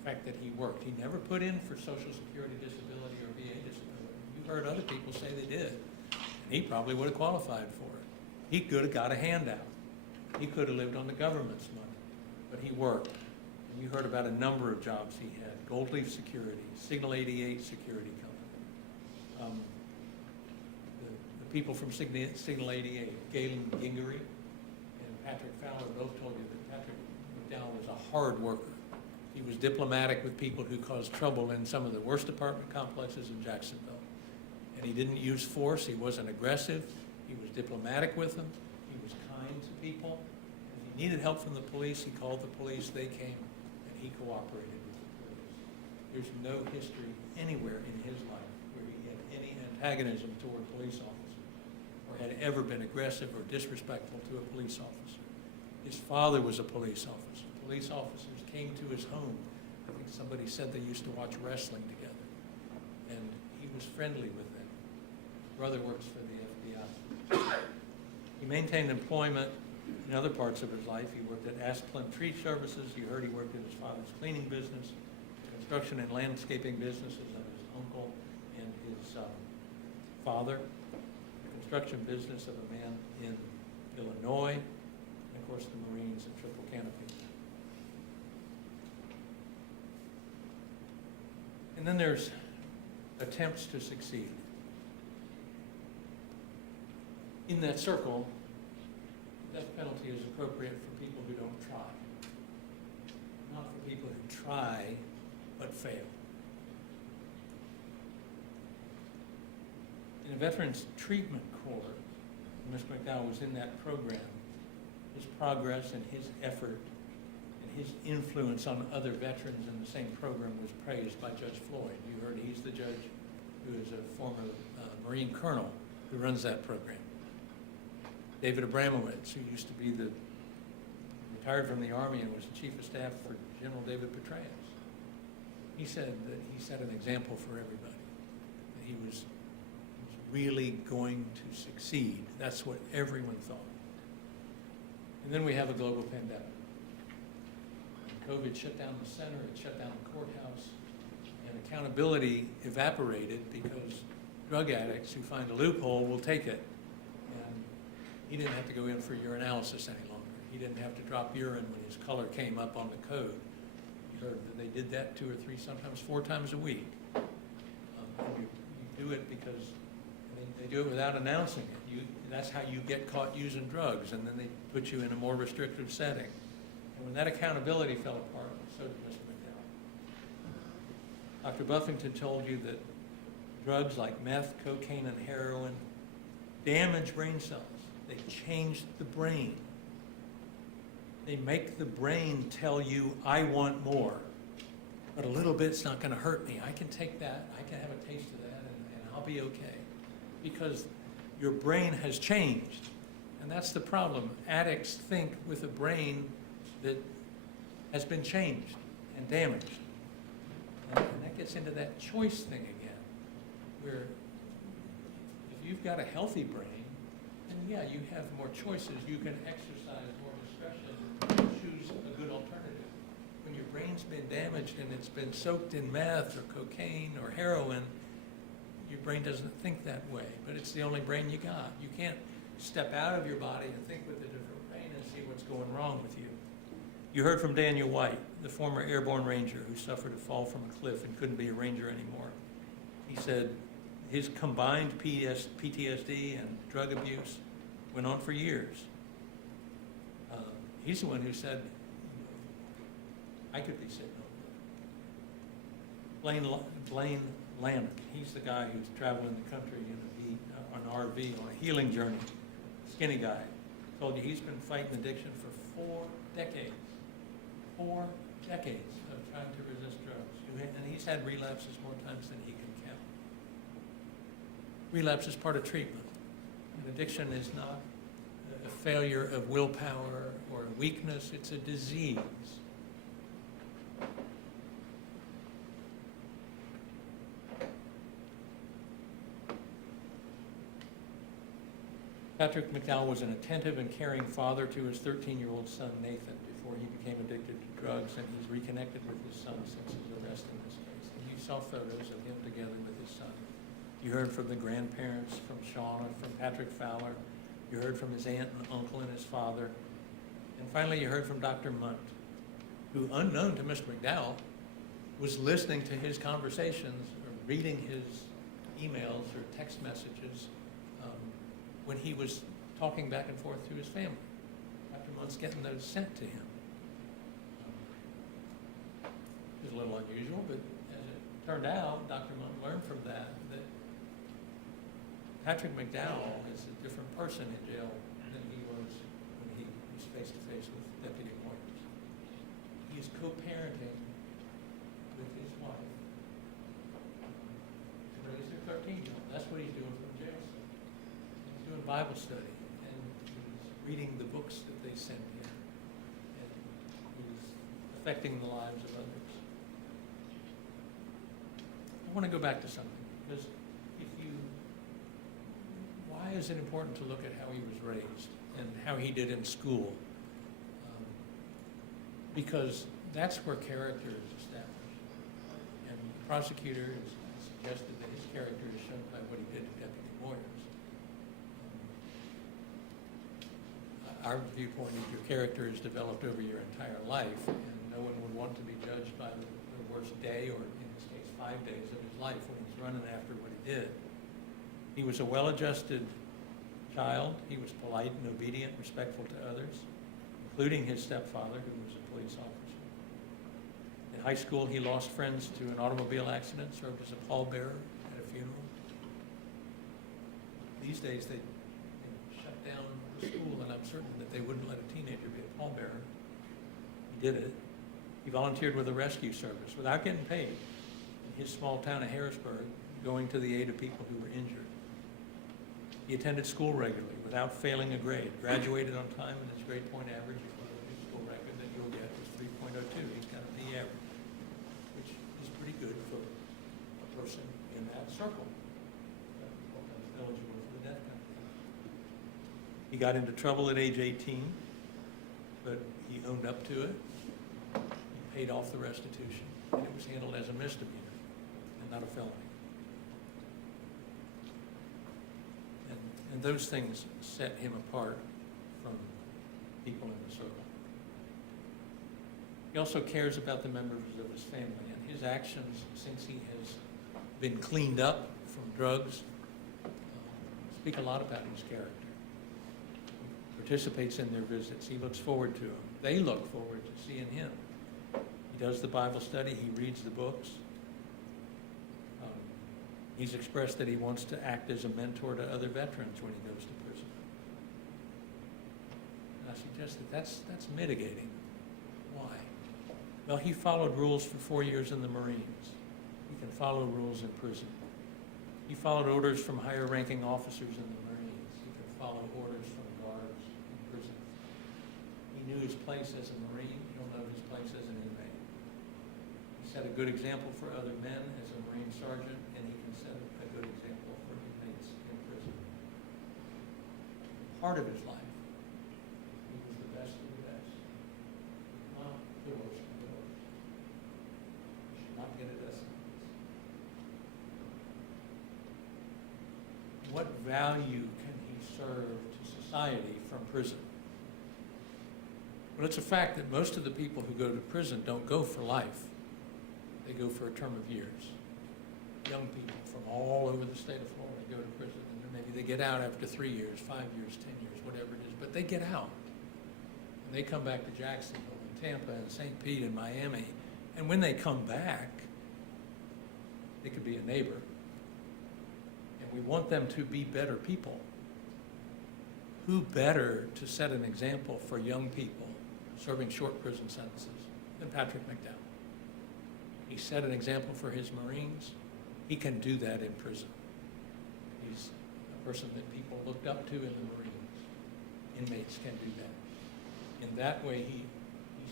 The fact that he worked. He never put in for Social Security disability or VA disability. You heard other people say they did, and he probably would have qualified for it. He could have got a handout. He could have lived on the government's money, but he worked. And you heard about a number of jobs he had. Gold Leaf Security, Signal 88 Security Company. The people from Signal 88, Galen Gingery and Patrick Fowler both told you that Patrick McDowell was a hard worker. He was diplomatic with people who caused trouble in some of the worst apartment complexes in Jacksonville. And he didn't use force, he wasn't aggressive, he was diplomatic with them, he was kind to people. If he needed help from the police, he called the police, they came, and he cooperated with the police. There's no history anywhere in his life where he had any antagonism toward police officers or had ever been aggressive or disrespectful to a police officer. His father was a police officer. Police officers came to his home. I think somebody said they used to watch wrestling together. And he was friendly with them. His brother works for the FBI. He maintained employment in other parts of his life. He worked at Asplin Tree Services. You heard he worked in his father's cleaning business, construction and landscaping businesses of his uncle and his father, the construction business of a man in Illinois, and of course the Marines and Triple Canopy. And then there's attempts to succeed. in that circle, the death penalty is appropriate for people who don't try, not for people who try but fail. In a Veterans Treatment Corps, Mr. McDowell was in that program. His progress and his effort and his influence on other veterans in the same program was praised by Judge Floyd. You heard he's the judge who is a former Marine colonel who runs that program. David Abramowitz, who used to be retired from the Army and was the Chief of Staff for General David Petraeus. He said that he set an example for everybody, that he was really going to succeed. That's what everyone thought. And then we have a global pandemic. COVID shut down the center, it shut down the courthouse, and accountability evaporated because drug addicts who find a loophole will take it. And he didn't have to go in for urinalysis any longer. He didn't have to drop urine when his color came up on the code. You heard that they did that 2 or 3, sometimes 4 times a week. And you do it because they do it without announcing it. That's how you get caught using drugs, and then they put you in a more restrictive setting. And when that accountability fell apart, so did Mr. McDowell. Dr. Buffington told you that drugs like meth, cocaine, and heroin damage brain cells. They change the brain. They make the brain tell you, I want more. But a little bit's not going to hurt me. I can take that, I can have a taste of that, and I'll be okay. Because your brain has changed. And that's the problem. Addicts think with a brain that has been changed and damaged. And that gets into that choice thing again, where if you've got a healthy brain, then yeah, you have more choices. You can exercise more discretion and choose a good alternative. When your brain's been damaged and it's been soaked in meth or cocaine or heroin, your brain doesn't think that way, but it's the only brain you got. You can't step out of your body and think with a different brain and see what's going wrong with you. You heard from Daniel White, the former airborne ranger who suffered a fall from a cliff and couldn't be a ranger anymore. He said his combined PTSD and drug abuse went on for years. He's the one who said, I could be sitting over there. Blaine Lannon, he's the guy who's traveling the country in an RV on a healing journey. Skinny guy. Told you he's been fighting addiction for 4 decades. 4 decades of trying to resist drugs. And he's had relapses more times than he can count. Relapse is part of treatment. And addiction is not a failure of willpower or a weakness, it's a disease. Patrick McDowell was an attentive and caring father to his 13-year-old son, Nathan, before he became addicted to drugs, and he's reconnected with his son since his arrest in this case. And you saw photos of him together with his son. You heard from the grandparents, from Shauna, from Patrick Fowler. You heard from his aunt and uncle and his father. And finally, you heard from Dr. Munt, who, unknown to Mr. McDowell, was listening to his conversations or reading his emails or text messages when he was talking back and forth to his family. Dr. Munt's getting those sent to him. It was a little unusual, but as it turned out, Dr. Munt learned from that Patrick McDowell is a different person in jail than he was when he was face-to-face with Deputy Moyers. He's co-parenting with his wife to raise their 13-year-old. That's what he's doing from jail. He's doing Bible study, and he's reading the books that they send him, and he's affecting the lives of others. I want to go back to something, because why is it important to look at how he was raised and how he did in school? Because that's where character is established. And the prosecutor has suggested that his character is shown by what he did to Deputy Moyers. Our viewpoint is your character is developed over your entire life, and no one would want to be judged by the worst day, or in this case, 5 days of his life when he's running after what he did. He was a well-adjusted child, he was polite and obedient, respectful to others, including his stepfather, who was a police officer. In high school, he lost friends to an automobile accident, served as a pallbearer at a funeral. These days, they shut down the school, and I'm certain that they wouldn't let a teenager be a pallbearer. He did it. He volunteered with the rescue service without getting paid in his small town of Harrisburg, going to the aid of people who were injured. He attended school regularly without failing a grade, graduated on time, and his grade point average, if you look at school record that you'll get, was 3.02. He's got a B average, which is pretty good for a person in that circle. Eligible for the death penalty. He got into trouble at age 18, but he owned up to it. He paid off the restitution, and it was handled as a misdemeanor and not a felony. And those things set him apart from people in the circle. He also cares about the members of his family, and his actions since he has been cleaned up from drugs speak a lot about his character. He participates in their visits. He looks forward to them. They look forward to seeing him. He does the Bible study. He reads the books. He's expressed that he wants to act as a mentor to other veterans when he goes to prison. And I suggest that that's mitigating. Why? Well, he followed rules for 4 years in the Marines. He can follow rules in prison. He followed orders from higher-ranking officers in the Marines. He can follow orders from guards in prison. He knew his place as a Marine. He'll know his place as an inmate. He set a good example for other men as a Marine sergeant, and he can set a good example for inmates in prison. Part of his life, he was the best of the best, not the worst of the worst. He should not get a death sentence. What value can he serve to society from prison? Well, it's a fact that most of the people who go to prison don't go for life. They go for a term of years. Young people from all over the state of Florida go to prison, and then maybe they get out after 3 years, 5 years, 10 years, whatever it is, but they get out. And they come back to Jacksonville and Tampa and St. Pete and Miami, and when they come back, they could be a neighbor. And we want them to be better people. Who better to set an example for young people serving short prison sentences than Patrick McDowell? He set an example for his Marines. He can do that in prison. He's a person that people looked up to in the Marines. Inmates can do that. In that way, he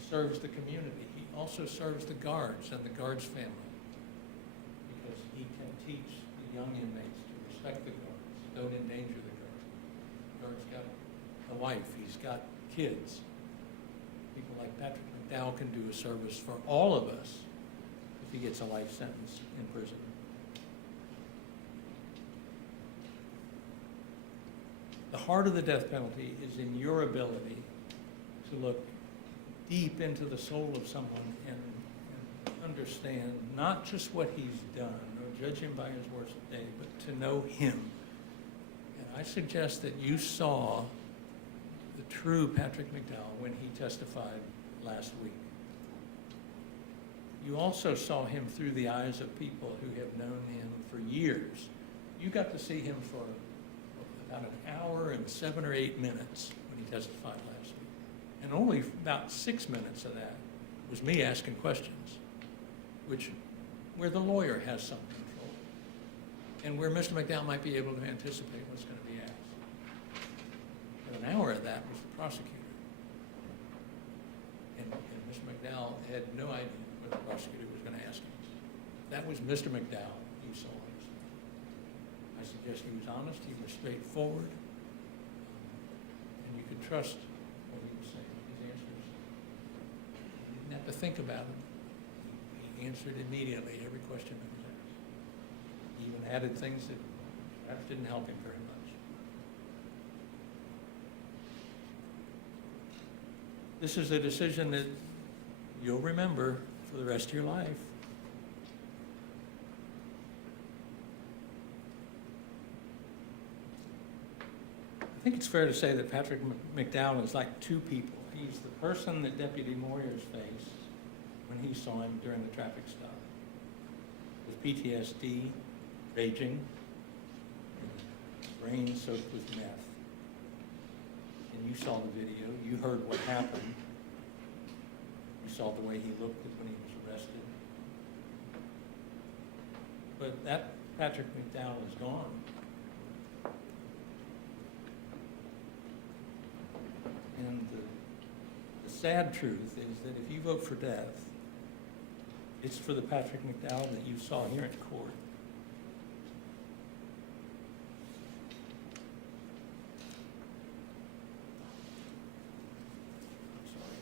serves the community. He also serves the guards and the guards' family, because he can teach the young inmates to respect the guards, don't endanger the guards. The guard's got a wife. He's got kids. People like Patrick McDowell can do a service for all of us if he gets a life sentence in prison. The heart of the death penalty is in your ability to look deep into the soul of someone and understand not just what he's done or judge him by his worst day, but to know him. And I suggest that you saw the true Patrick McDowell when he testified last week. You also saw him through the eyes of people who have known him for years. You got to see him for about an hour and 7 or 8 minutes when he testified last week. And only about 6 minutes of that was me asking questions, where the lawyer has some control, and where Mr. McDowell might be able to anticipate what's going to be asked. But an hour of that was the prosecutor. And Mr. McDowell had no idea what the prosecutor was going to ask him. That was Mr. McDowell you saw on the screen. I suggest he was honest, he was straightforward, and you could trust what he was saying, his answers. You didn't have to think about them. He answered immediately every question that was asked. He even added things that perhaps didn't help him very much. This is a decision that you'll remember for the rest of your life. I think it's fair to say that Patrick McDowell is like two people. He's the person that Deputy Moyers faced when he saw him during the traffic stop, with PTSD, raging, and brain soaked with meth. And you saw the video, you heard what happened, you saw the way he looked when he was arrested. But that Patrick McDowell is gone. And the sad truth is that if you vote for death, it's for the Patrick McDowell that you saw here in court. Sorry.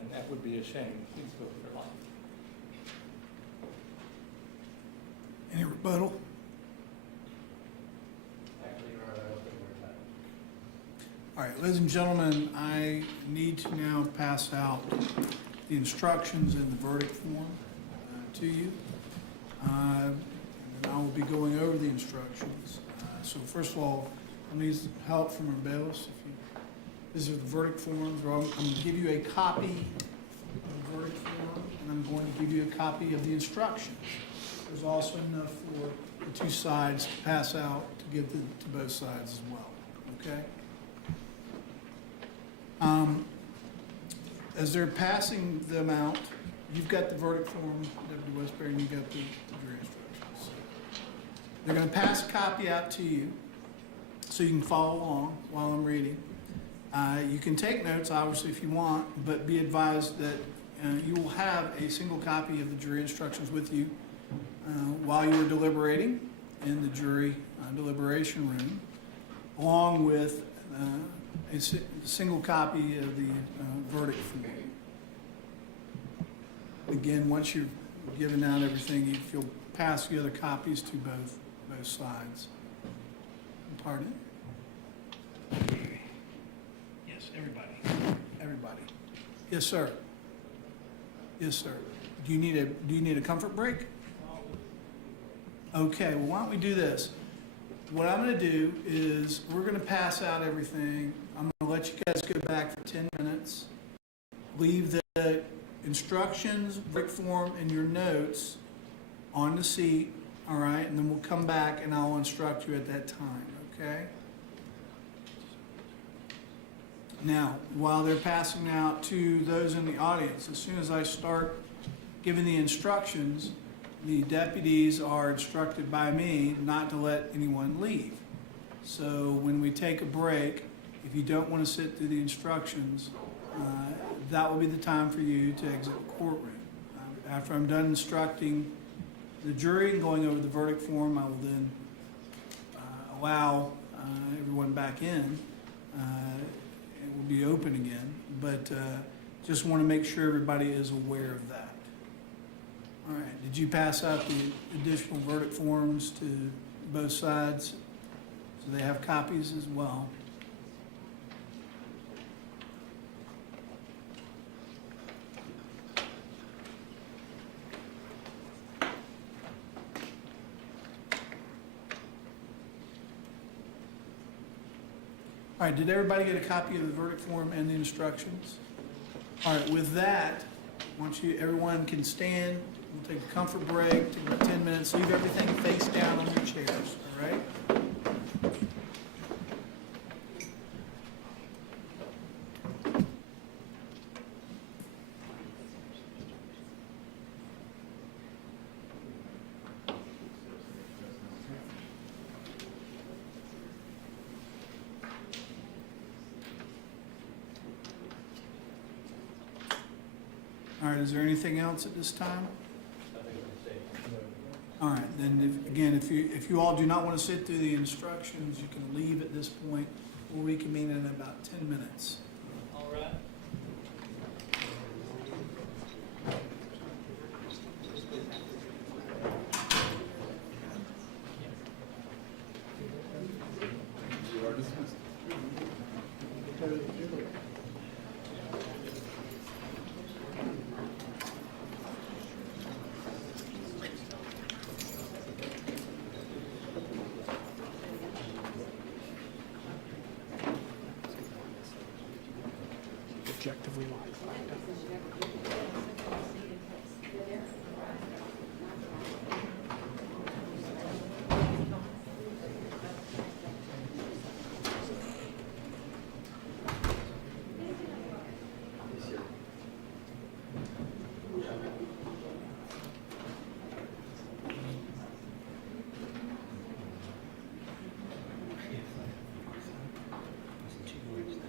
And that would be a shame. Please vote for life. Any rebuttal? Actually, Your Honor, I don't think we're done. All right, ladies and gentlemen, I need to now pass out the instructions in the verdict form to you. And I will be going over the instructions. So first of all, I need help from our bailiffs. These are the verdict forms. I'm going to give you a copy of the verdict form, and I'm going to give you a copy of the instructions. There's also enough for the two sides to pass out to give to both sides as well, okay? As they're passing them out, you've got the verdict form, Deputy Westbury, and you've got the jury instructions. They're going to pass a copy out to you so you can follow along while I'm reading. You can take notes, obviously, if you want, but be advised that you will have a single copy of the jury instructions with you while you're deliberating in the jury deliberation room, along with a single copy of the verdict form. Again, once you've given out everything, if you'll pass the other copies to both sides. Pardon? Yes, everybody. Yes, sir. Yes, sir. Do you need a comfort break? Okay, well, why don't we do this? What I'm going to do is we're going to pass out everything. I'm going to let you guys go back for 10 minutes. Leave the instructions, verdict form, and your notes on the seat, all right? And then we'll come back and I'll instruct you at that time, okay? Now, while they're passing out to those in the audience, as soon as I start giving the instructions, the deputies are instructed by me not to let anyone leave. So when we take a break, if you don't want to sit through the instructions, that will be the time for you to exit the courtroom. After I'm done instructing the jury and going over the verdict form, I will then allow everyone back in. It will be open again, but just want to make sure everybody is aware of that. All right, did you pass out the additional verdict forms to both sides? So they have copies as well. All right, did everybody get a copy of the verdict form and the instructions? All right, with that, everyone can stand. We'll take a comfort break, take about 10 minutes, leave everything face down on your chairs, all right? All right, is there anything else at this time? All right, then, if you all do not want to sit through the instructions, you can leave at this point. We'll reconvene in about 10 minutes. All right. objectively modified.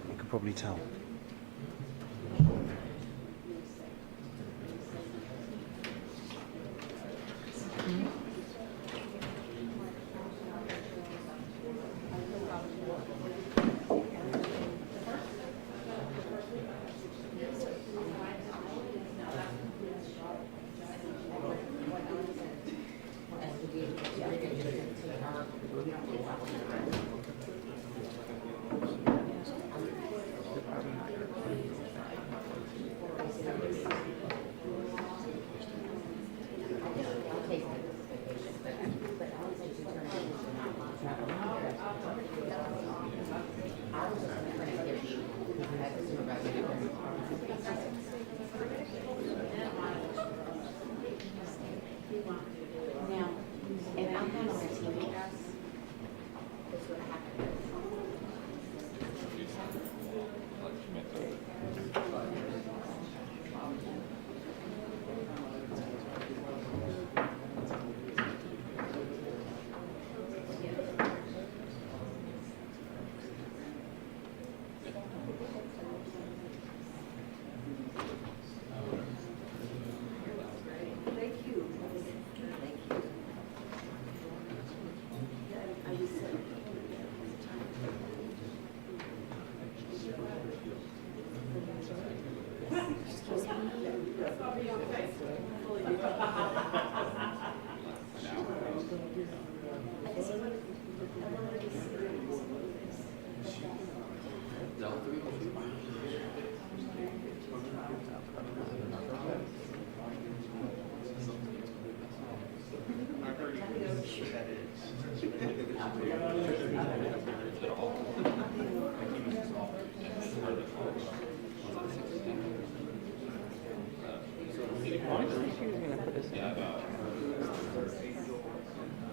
You could probably tell. Now, if I'm not on the team, that's what happened.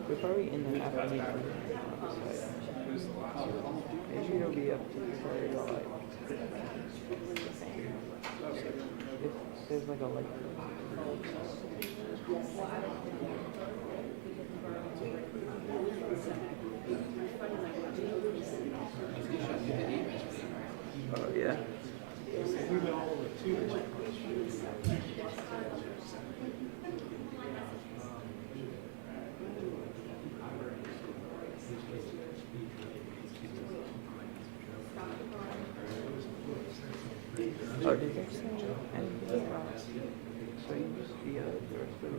We're probably in the application. Maybe it'll be up to you to like. If there's like a like. Oh yeah. Oh, did they say anything about so you just the rest of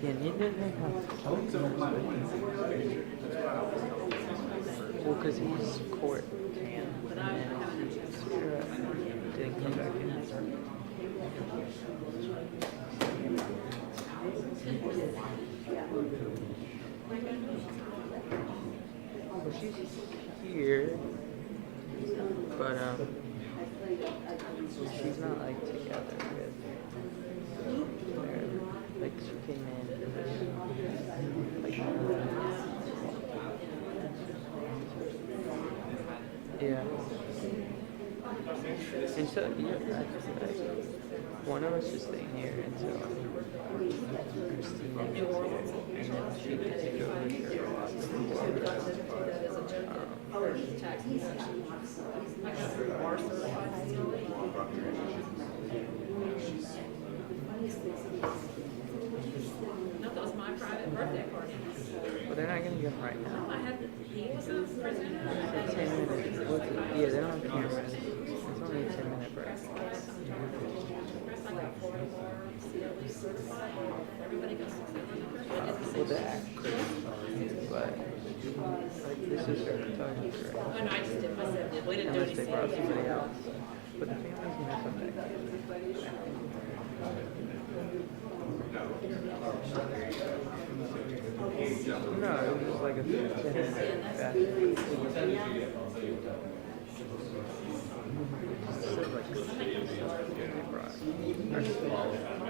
Yeah, neither of them have. Well, because he's court can, and then he didn't come back in. Well, she's here, but she's not like together with her. Like she came in, like yeah. And so yeah, like, one of us is staying here until Christina gets here, and then she can take over here. No, that was my private birthday party. But they're not gonna get him right now. I had, he was a prisoner. It's a 10-minute. Yeah, they don't have cameras. It's only a 10-minute break. Press like a 4 to 4, CLE certified. Everybody goes to Well, the actress, but like this is her photography, right? Oh, no, I just did myself. We didn't do Unless they anything. brought somebody else. But the family's gonna come back. No, it was just like a 10-minute bathroom.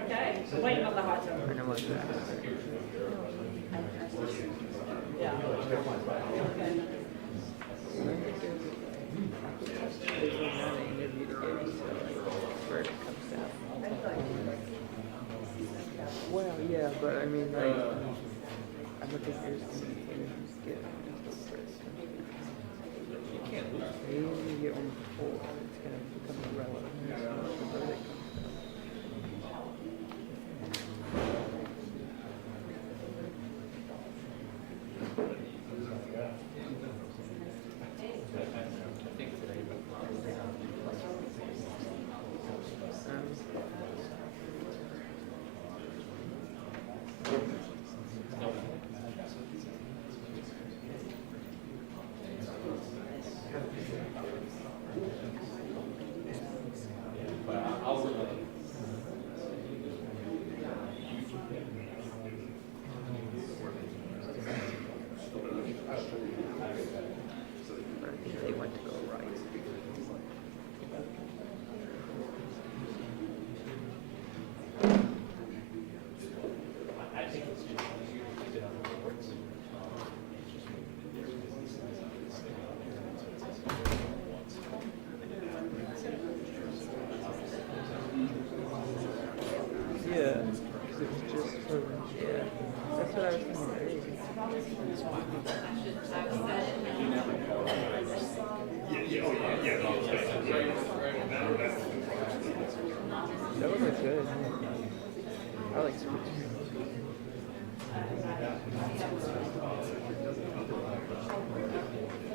Okay, waiting on the hot tub. I know what's that. Yeah. Well, yeah, but I mean, like, I don't think there's anything to get until first. You can't lose. Maybe you get one before, it's gonna become irrelevant. The verdict comes down. They went to go right. I think it's just easier to keep it on the courts. Yeah, because it was just for, yeah, that's what I was thinking. That would look good. I like split screen.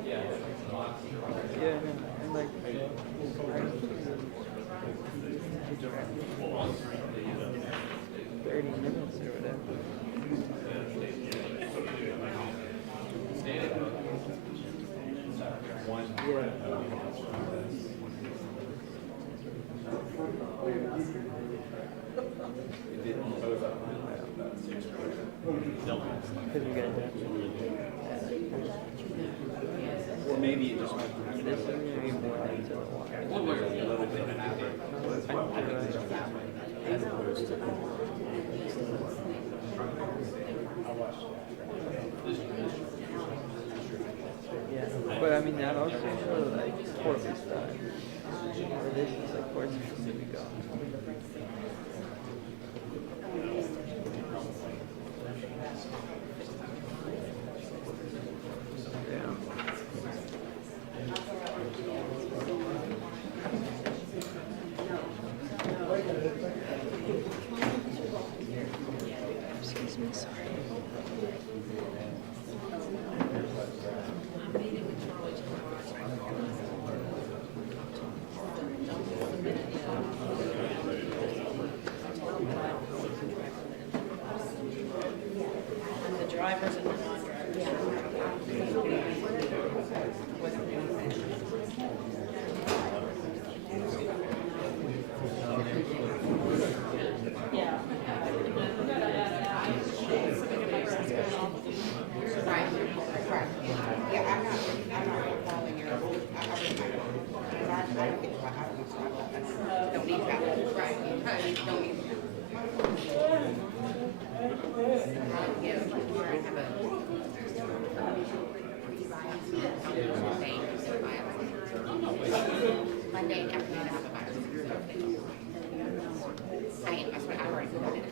Yeah, no, and like, I was thinking of 30 minutes or whatever. Because we got done. Or maybe it just. This is gonna be more into the water. As opposed to. Yeah, but I mean that also for like court stuff. Or this is like court specific. Excuse me, sorry. Monday afternoon, I have a virus. That's what I already put it.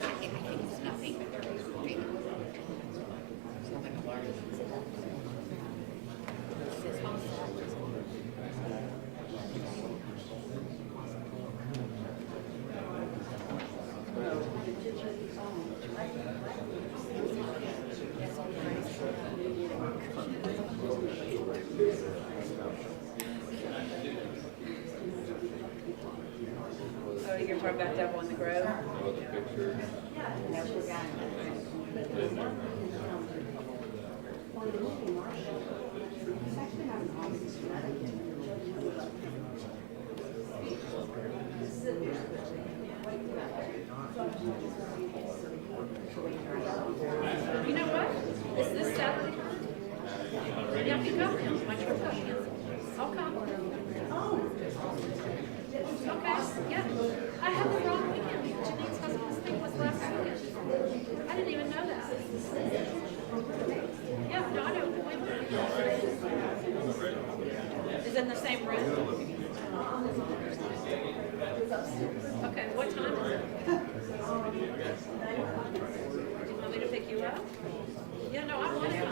I think it's nothing, but there is treatment. It's not like a large. Oh, you're talking about Devil in the Grove? You know what? Is this Saturday? Yeah, you come. My trip comes. I'll come. Okay, yeah. I had the wrong weekend. Janine's husband's thing was last weekend. I didn't even know that. Yeah, no, I know. Is it in the same room? Okay, what time is it? Do you want me to pick you up? Yeah, no, I want to come.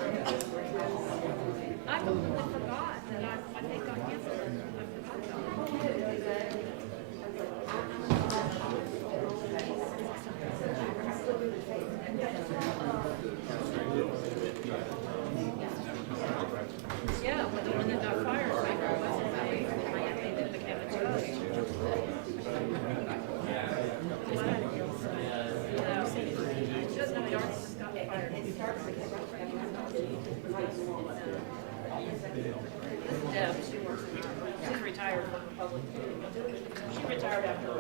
I completely forgot that my thing got canceled. I forgot about it. Yeah, when the one that got fired, I wasn't Miami, then became a judge. Just know the artist just got fired. This is Deb, she works in she's retired from the public. She retired after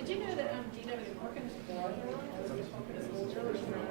Did you know that D.W. Morgan's brother is D.W. Morgan's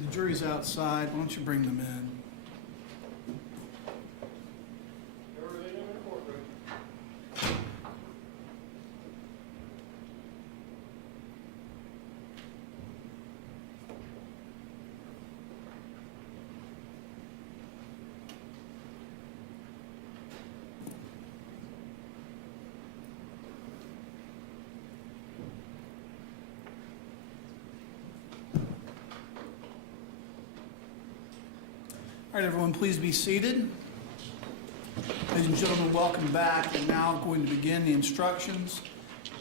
The jury's outside. Why don't you bring them in? All right, everyone, please be seated. Ladies and gentlemen, welcome back. We're now going to begin the instructions.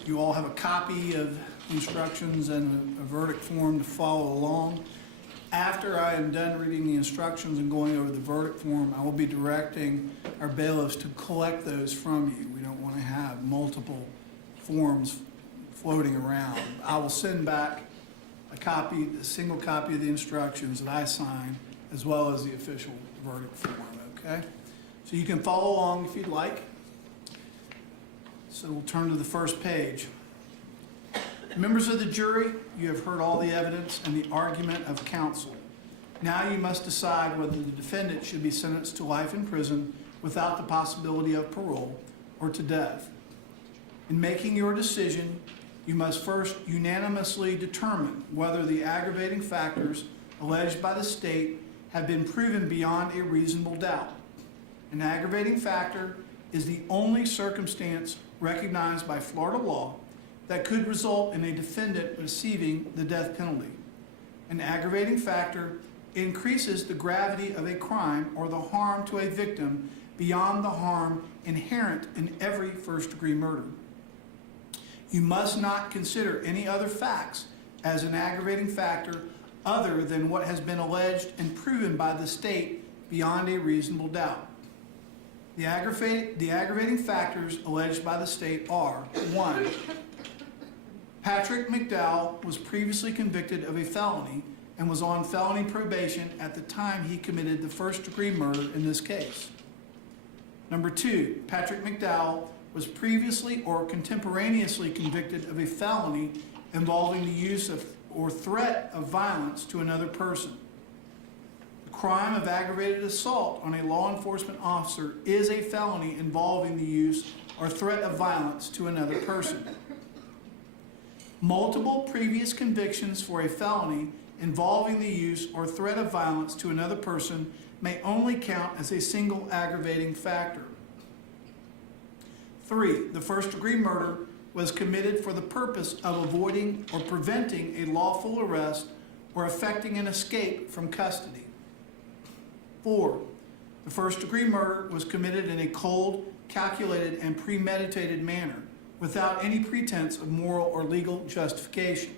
You all have a copy of the instructions and a verdict form to follow along. After I am done reading the instructions and going over the verdict form, I will be directing our bailiffs to collect those from you. We don't want to have multiple forms floating around. I will send back a single copy of the instructions that I sign as well as the official verdict form, okay? So you can follow along if you'd like. So we'll turn to the first page. Members of the jury, you have heard all the evidence and the argument of counsel. Now you must decide whether the defendant should be sentenced to life in prison without the possibility of parole or to death. In making your decision, you must first unanimously determine whether the aggravating factors alleged by the state have been proven beyond a reasonable doubt. An aggravating factor is the only circumstance recognized by Florida law that could result in a defendant receiving the death penalty. An aggravating factor increases the gravity of a crime or the harm to a victim beyond the harm inherent in every first-degree murder. You must not consider any other facts as an aggravating factor other than what has been alleged and proven by the state beyond a reasonable doubt. The aggravating factors alleged by the state are: 1, Patrick McDowell was previously convicted of a felony and was on felony probation at the time he committed the first-degree murder in this case. Number 2, Patrick McDowell was previously or contemporaneously convicted of a felony involving the use of or threat of violence to another person. The crime of aggravated assault on a law enforcement officer is a felony involving the use or threat of violence to another person. Multiple previous convictions for a felony involving the use or threat of violence to another person may only count as a single aggravating factor. 3, the first-degree murder was committed for the purpose of avoiding or preventing a lawful arrest or effecting an escape from custody. 4, the first-degree murder was committed in a cold, calculated, and premeditated manner without any pretense of moral or legal justification.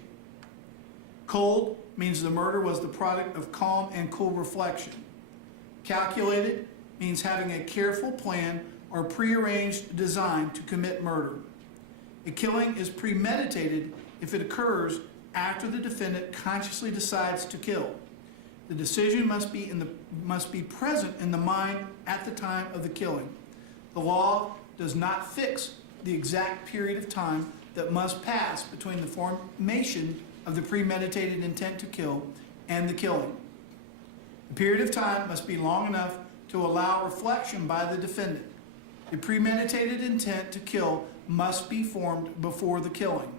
Cold means the murder was the product of calm and cool reflection. Calculated means having a careful plan or prearranged design to commit murder. A killing is premeditated if it occurs after the defendant consciously decides to kill. The decision must be present in the mind at the time of the killing. The law does not fix the exact period of time that must pass between the formation of the premeditated intent to kill and the killing. The period of time must be long enough to allow reflection by the defendant. The premeditated intent to kill must be formed before the killing.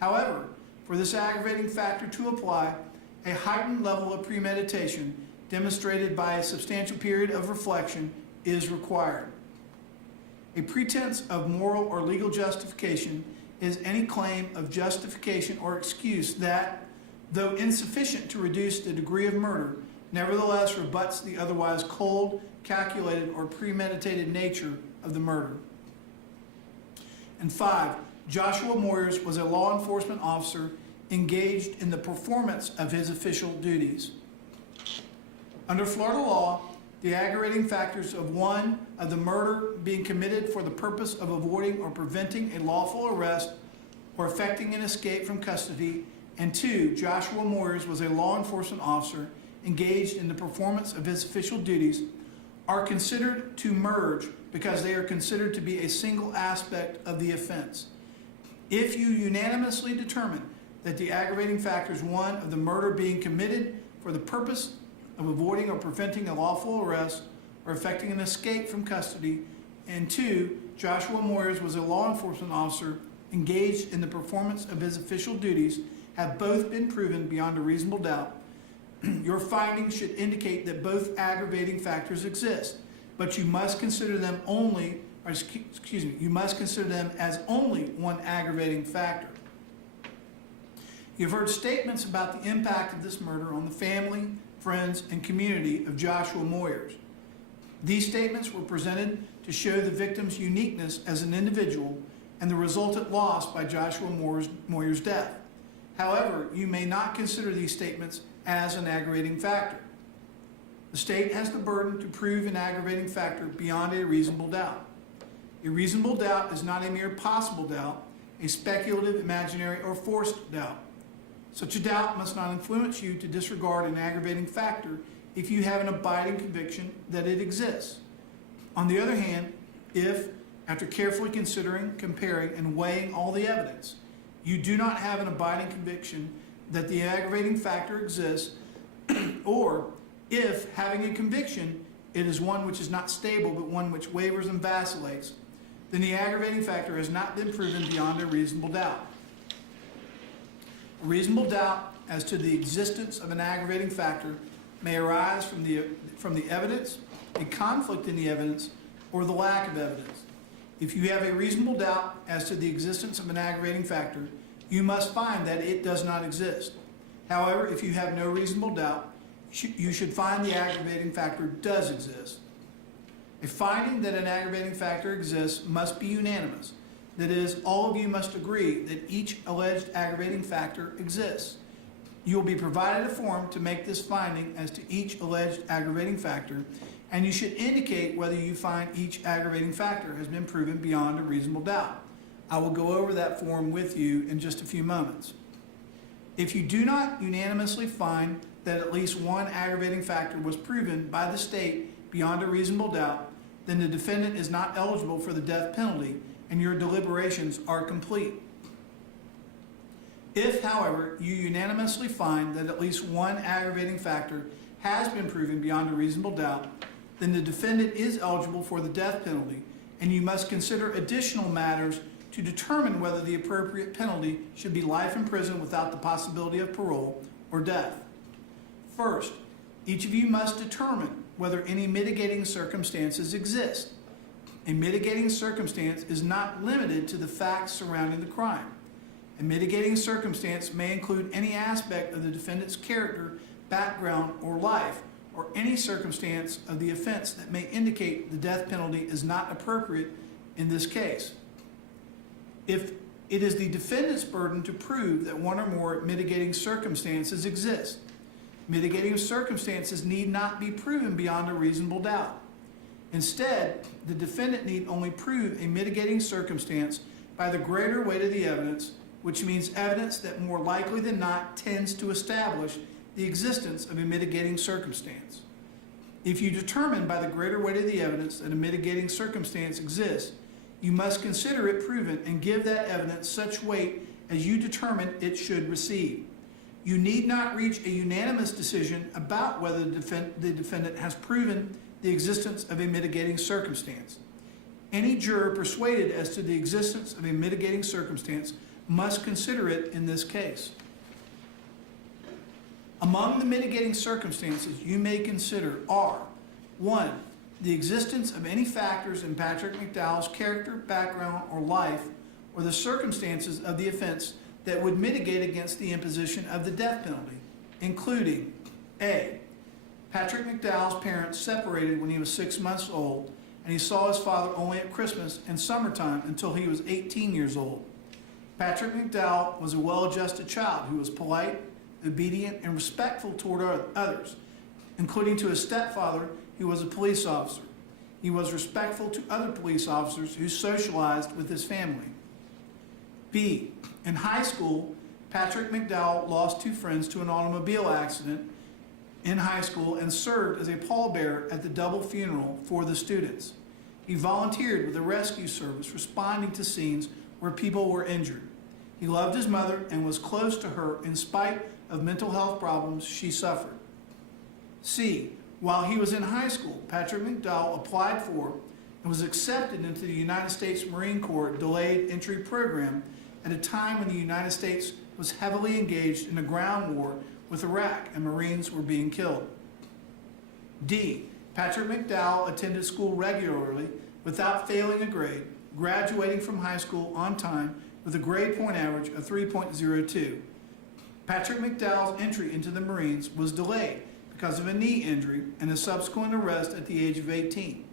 However, for this aggravating factor to apply, a heightened level of premeditation demonstrated by a substantial period of reflection is required. A pretense of moral or legal justification is any claim of justification or excuse that, though insufficient to reduce the degree of murder, nevertheless rebuts the otherwise cold, calculated, or premeditated nature of the murder. And 5, Joshua Moyers was a law enforcement officer engaged in the performance of his official duties. Under Florida law, the aggravating factors of 1, of the murder being committed for the purpose of avoiding or preventing a lawful arrest or effecting an escape from custody, and 2, Joshua Moyers was a law enforcement officer engaged in the performance of his official duties, are considered to merge because they are considered to be a single aspect of the offense. If you unanimously determine that the aggravating factors 1, of the murder being committed for the purpose of avoiding or preventing a lawful arrest or effecting an escape from custody, and 2, Joshua Moyers was a law enforcement officer engaged in the performance of his official duties, have both been proven beyond a reasonable doubt, your findings should indicate that both aggravating factors exist, but you must consider them you must consider them as only one aggravating factor. You've heard statements about the impact of this murder on the family, friends, and community of Joshua Moyers. These statements were presented to show the victim's uniqueness as an individual and the resultant loss by Joshua Moyers' death. However, you may not consider these statements as an aggravating factor. The state has the burden to prove an aggravating factor beyond a reasonable doubt. A reasonable doubt is not a mere possible doubt, a speculative, imaginary, or forced doubt. Such a doubt must not influence you to disregard an aggravating factor if you have an abiding conviction that it exists. On the other hand, if, after carefully considering, comparing, and weighing all the evidence, you do not have an abiding conviction that the aggravating factor exists, or if, having a conviction, it is one which is not stable but one which wavers and vacillates, then the aggravating factor has not been proven beyond a reasonable doubt. A reasonable doubt as to the existence of an aggravating factor may arise from the evidence, a conflict in the evidence, or the lack of evidence. If you have a reasonable doubt as to the existence of an aggravating factor, you must find that it does not exist. However, if you have no reasonable doubt, you should find the aggravating factor does exist. A finding that an aggravating factor exists must be unanimous. That is, all of you must agree that each alleged aggravating factor exists. You will be provided a form to make this finding as to each alleged aggravating factor, and you should indicate whether you find each aggravating factor has been proven beyond a reasonable doubt. I will go over that form with you in just a few moments. If you do not unanimously find that at least one aggravating factor was proven by the state beyond a reasonable doubt, then the defendant is not eligible for the death penalty and your deliberations are complete. If, however, you unanimously find that at least one aggravating factor has been proven beyond a reasonable doubt, then the defendant is eligible for the death penalty, and you must consider additional matters to determine whether the appropriate penalty should be life in prison without the possibility of parole or death. First, each of you must determine whether any mitigating circumstances exist. A mitigating circumstance is not limited to the facts surrounding the crime. A mitigating circumstance may include any aspect of the defendant's character, background, or life, or any circumstance of the offense that may indicate the death penalty is not appropriate in this case. If it is the defendant's burden to prove that one or more mitigating circumstances exist, mitigating circumstances need not be proven beyond a reasonable doubt. Instead, the defendant need only prove a mitigating circumstance by the greater weight of the evidence, which means evidence that more likely than not tends to establish the existence of a mitigating circumstance. If you determine by the greater weight of the evidence that a mitigating circumstance exists, you must consider it proven and give that evidence such weight as you determine it should receive. You need not reach a unanimous decision about whether the defendant has proven the existence of a mitigating circumstance. Any juror persuaded as to the existence of a mitigating circumstance must consider it in this case. Among the mitigating circumstances you may consider are: 1, the existence of any factors in Patrick McDowell's character, background, or life, or the circumstances of the offense that would mitigate against the imposition of the death penalty, including A, Patrick McDowell's parents separated when he was 6 months old, and he saw his father only at Christmas and summertime until he was 18 years old. Patrick McDowell was a well-adjusted child who was polite, obedient, and respectful toward others, including to his stepfather, who was a police officer. He was respectful to other police officers who socialized with his family. B, in high school, Patrick McDowell lost 2 friends to an automobile accident in high school and served as a pallbearer at the double funeral for the students. He volunteered with the rescue service, responding to scenes where people were injured. He loved his mother and was close to her in spite of mental health problems she suffered. C, while he was in high school, Patrick McDowell applied for and was accepted into the United States Marine Corps Delayed Entry Program at a time when the United States was heavily engaged in a ground war with Iraq and Marines were being killed. D, Patrick McDowell attended school regularly without failing a grade, graduating from high school on time with a grade point average of 3.02. Patrick McDowell's entry into the Marines was delayed because of a knee injury and a subsequent arrest at the age of 18.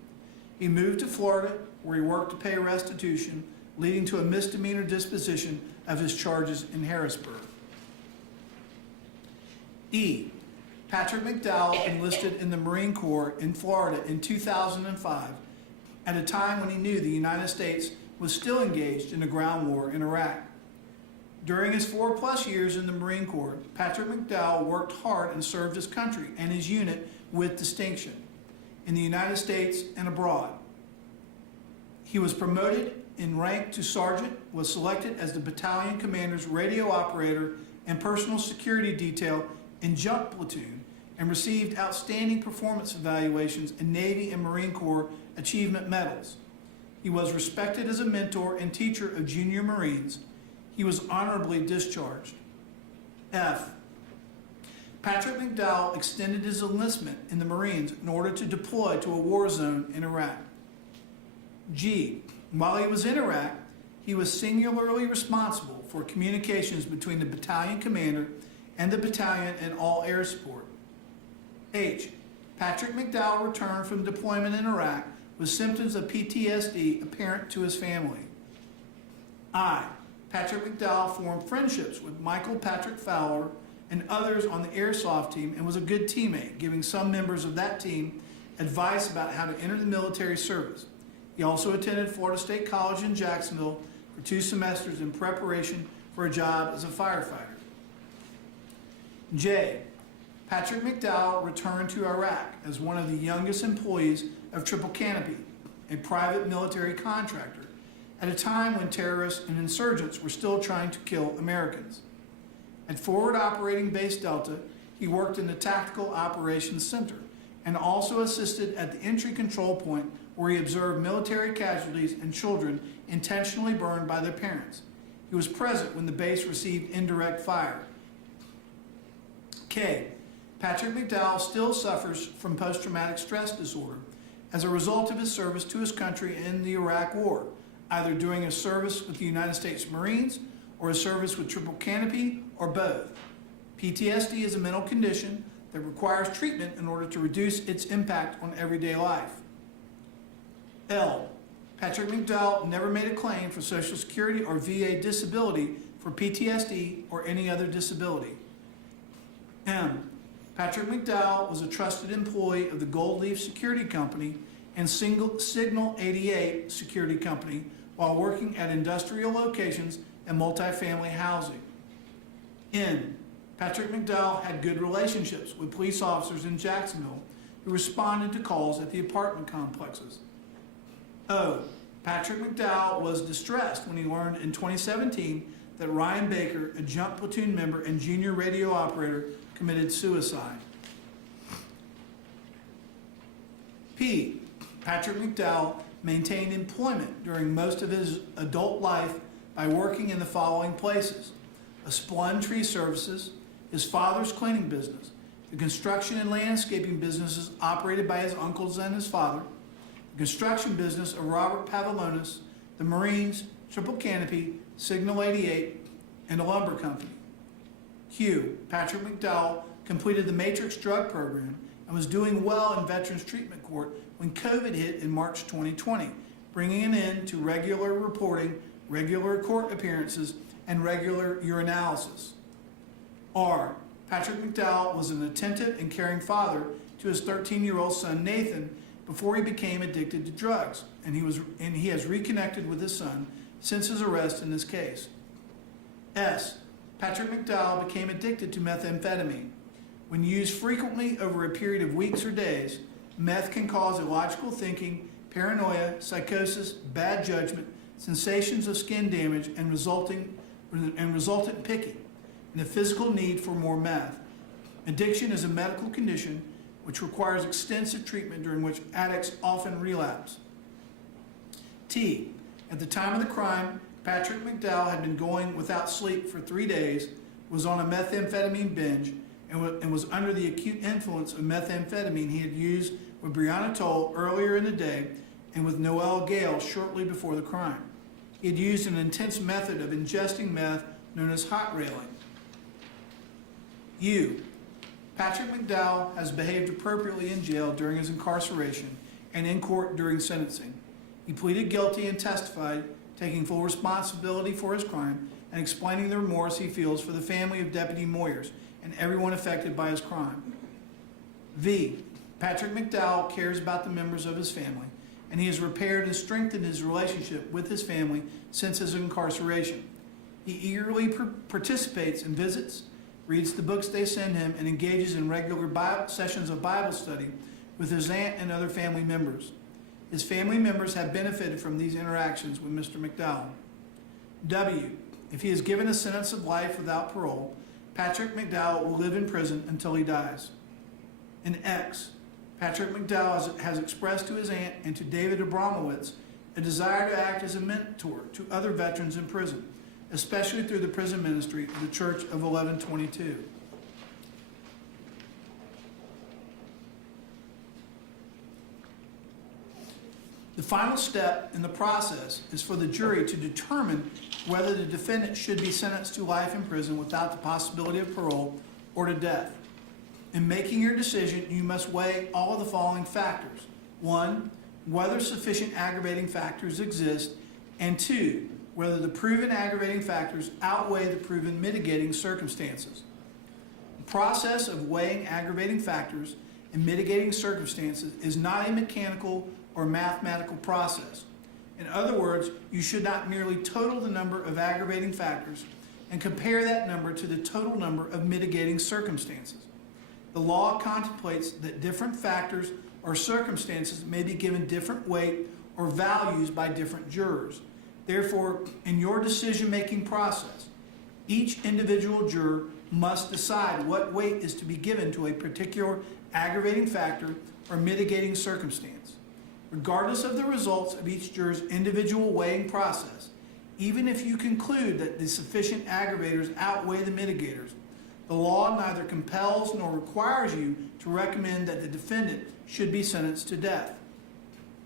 He moved to Florida, where he worked to pay restitution, leading to a misdemeanor disposition of his charges in Harrisburg. E, Patrick McDowell enlisted in the Marine Corps in Florida in 2005 at a time when he knew the United States was still engaged in a ground war in Iraq. During his 4+ years in the Marine Corps, Patrick McDowell worked hard and served his country and his unit with distinction in the United States and abroad. He was promoted in rank to sergeant, was selected as the battalion commander's radio operator and personal security detail in jump platoon, and received outstanding performance evaluations in Navy and Marine Corps achievement medals. He was respected as a mentor and teacher of junior Marines. He was honorably discharged. F. Patrick McDowell extended his enlistment in the Marines in order to deploy to a war zone in Iraq. G. While he was in Iraq, he was singularly responsible for communications between the battalion commander and the battalion and all air support. H. Patrick McDowell returned from deployment in Iraq with symptoms of PTSD apparent to his family. I. Patrick McDowell formed friendships with Michael Patrick Fowler and others on the airsoft team and was a good teammate, giving some members of that team advice about how to enter the military service. He also attended Florida State College in Jacksonville for 2 semesters in preparation for a job as a firefighter. J. Patrick McDowell returned to Iraq as one of the youngest employees of Triple Canopy, a private military contractor, at a time when terrorists and insurgents were still trying to kill Americans. At Forward Operating Base Delta, he worked in the Tactical Operations Center and also assisted at the entry control point where he observed military casualties and children intentionally burned by their parents. He was present when the base received indirect fire. K. Patrick McDowell still suffers from post-traumatic stress disorder as a result of his service to his country in the Iraq War, either during his service with the United States Marines or his service with Triple Canopy, or both. PTSD is a mental condition that requires treatment in order to reduce its impact on everyday life. L. Patrick McDowell never made a claim for Social Security or VA disability for PTSD or any other disability. M. Patrick McDowell was a trusted employee of the Gold Leaf Security Company and Signal 88 Security Company while working at industrial locations and multifamily housing. N. Patrick McDowell had good relationships with police officers in Jacksonville who responded to calls at the apartment complexes. O. Patrick McDowell was distressed when he learned in 2017 that Ryan Baker, a jump platoon member and junior radio operator, committed suicide. P. Patrick McDowell maintained employment during most of his adult life by working in the following places: Asplund Tree Services, his father's cleaning business, the construction and landscaping businesses operated by his uncles and his father, the construction business of Robert Pavlonis, the Marines, Triple Canopy, Signal 88, and a lumber company. Q. Patrick McDowell completed the Matrix drug program and was doing well in Veterans Treatment Court when COVID hit in March 2020, bringing an end to regular reporting, regular court appearances, and regular urinalysis. R. Patrick McDowell was an attentive and caring father to his 13-year-old son Nathan before he became addicted to drugs, and he has reconnected with his son since his arrest in this case. S. Patrick McDowell became addicted to methamphetamine. When used frequently over a period of weeks or days, meth can cause illogical thinking, paranoia, psychosis, bad judgment, sensations of skin damage, and resultant picking, and a physical need for more meth. Addiction is a medical condition which requires extensive treatment during which addicts often relapse. T. At the time of the crime, Patrick McDowell had been going without sleep for 3 days, was on a methamphetamine binge, and was under the acute influence of methamphetamine he had used with Breonna Toll earlier in the day and with Noel Gale shortly before the crime. He had used an intense method of ingesting meth known as hot railing. U. Patrick McDowell has behaved appropriately in jail during his incarceration and in court during sentencing. He pleaded guilty and testified, taking full responsibility for his crime and explaining the remorse he feels for the family of Deputy Moyers and everyone affected by his crime. V. Patrick McDowell cares about the members of his family, and he has repaired and strengthened his relationship with his family since his incarceration. He eagerly participates in visits, reads the books they send him, and engages in regular sessions of Bible study with his aunt and other family members. His family members have benefited from these interactions with Mr. McDowell. W. If he is given a sentence of life without parole, Patrick McDowell will live in prison until he dies. And X. Patrick McDowell has expressed to his aunt and to David Abramowitz a desire to act as a mentor to other veterans in prison, especially through the prison ministry of the Church of 1122. The final step in the process is for the jury to determine whether the defendant should be sentenced to life in prison without the possibility of parole or to death. In making your decision, you must weigh all of the following factors. 1, whether sufficient aggravating factors exist, and 2, whether the proven aggravating factors outweigh the proven mitigating circumstances. The process of weighing aggravating factors and mitigating circumstances is not a mechanical or mathematical process. In other words, you should not merely total the number of aggravating factors and compare that number to the total number of mitigating circumstances. The law contemplates that different factors or circumstances may be given different weight or values by different jurors. Therefore, in your decision-making process, each individual juror must decide what weight is to be given to a particular aggravating factor or mitigating circumstance. Regardless of the results of each juror's individual weighing process, even if you conclude that the sufficient aggravators outweigh the mitigators, the law neither compels nor requires you to recommend that the defendant should be sentenced to death.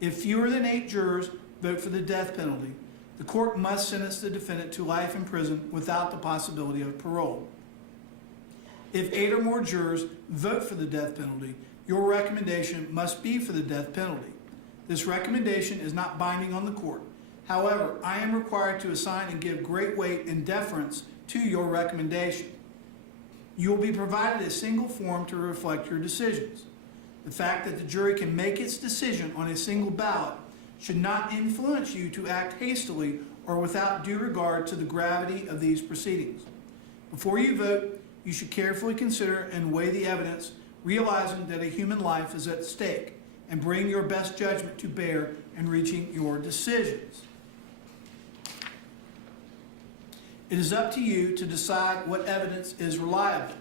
If fewer than 8 jurors vote for the death penalty, the court must sentence the defendant to life in prison without the possibility of parole. If 8 or more jurors vote for the death penalty, your recommendation must be for the death penalty. This recommendation is not binding on the court. However, I am required to assign and give great weight and deference to your recommendation. You will be provided a single form to reflect your decisions. The fact that the jury can make its decision on a single ballot should not influence you to act hastily or without due regard to the gravity of these proceedings. Before you vote, you should carefully consider and weigh the evidence, realizing that a human life is at stake, and bring your best judgment to bear in reaching your decisions. It is up to you to decide what evidence is reliable.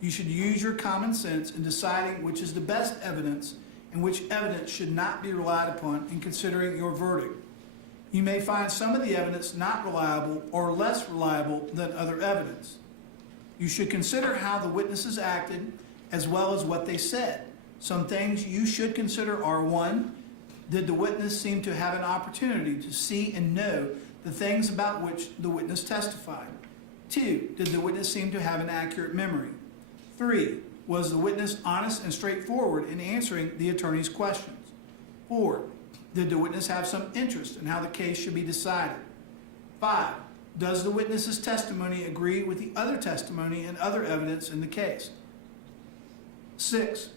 You should use your common sense in deciding which is the best evidence and which evidence should not be relied upon in considering your verdict. You may find some of the evidence not reliable or less reliable than other evidence. You should consider how the witnesses acted as well as what they said. Some things you should consider are: 1, did the witness seem to have an opportunity to see and know the things about which the witness testified? 2, did the witness seem to have an accurate memory? 3, was the witness honest and straightforward in answering the attorney's questions? 4, did the witness have some interest in how the case should be decided? 5, does the witness's testimony agree with the other testimony and other evidence in the case? 6,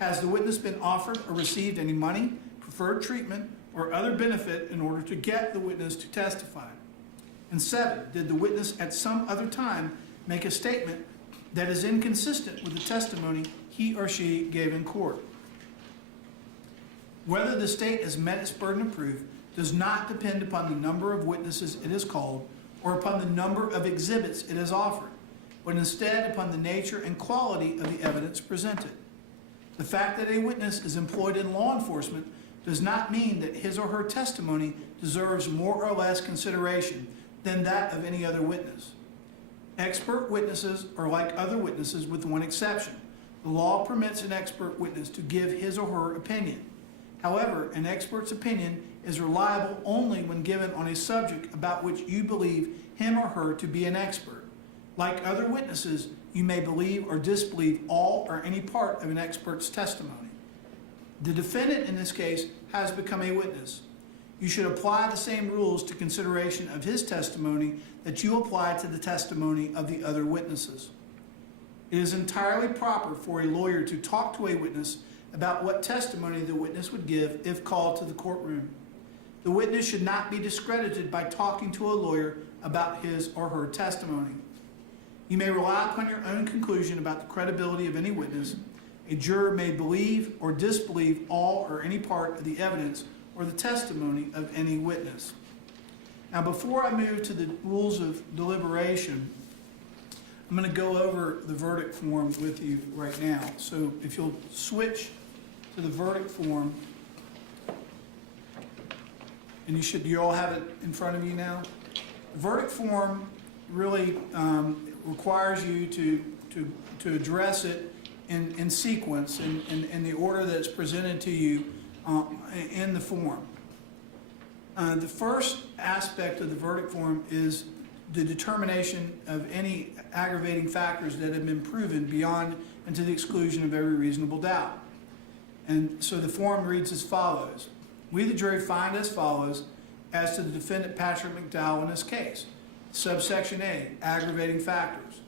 has the witness been offered or received any money, preferred treatment, or other benefit in order to get the witness to testify? And 7, did the witness at some other time make a statement that is inconsistent with the testimony he or she gave in court? Whether the state has met its burden of proof does not depend upon the number of witnesses it has called or upon the number of exhibits it has offered, but instead upon the nature and quality of the evidence presented. The fact that a witness is employed in law enforcement does not mean that his or her testimony deserves more or less consideration than that of any other witness. Expert witnesses are like other witnesses with one exception. The law permits an expert witness to give his or her opinion. However, an expert's opinion is reliable only when given on a subject about which you believe him or her to be an expert. Like other witnesses, you may believe or disbelieve all or any part of an expert's testimony. The defendant in this case has become a witness. You should apply the same rules to consideration of his testimony that you apply to the testimony of the other witnesses. It is entirely proper for a lawyer to talk to a witness about what testimony the witness would give if called to the courtroom. The witness should not be discredited by talking to a lawyer about his or her testimony. You may rely upon your own conclusion about the credibility of any witness. A juror may believe or disbelieve all or any part of the evidence or the testimony of any witness. Now, before I move to the rules of deliberation, I'm going to go over the verdict form with you right now. So if you'll switch to the verdict form, and you all have it in front of you now. The verdict form really requires you to address it in sequence, in the order that's presented to you in the form. The first aspect of the verdict form is the determination of any aggravating factors that have been proven beyond and to the exclusion of every reasonable doubt. And so the form reads as follows. We, the jury, find as follows as to the defendant Patrick McDowell in this case. Subsection A, aggravating factors.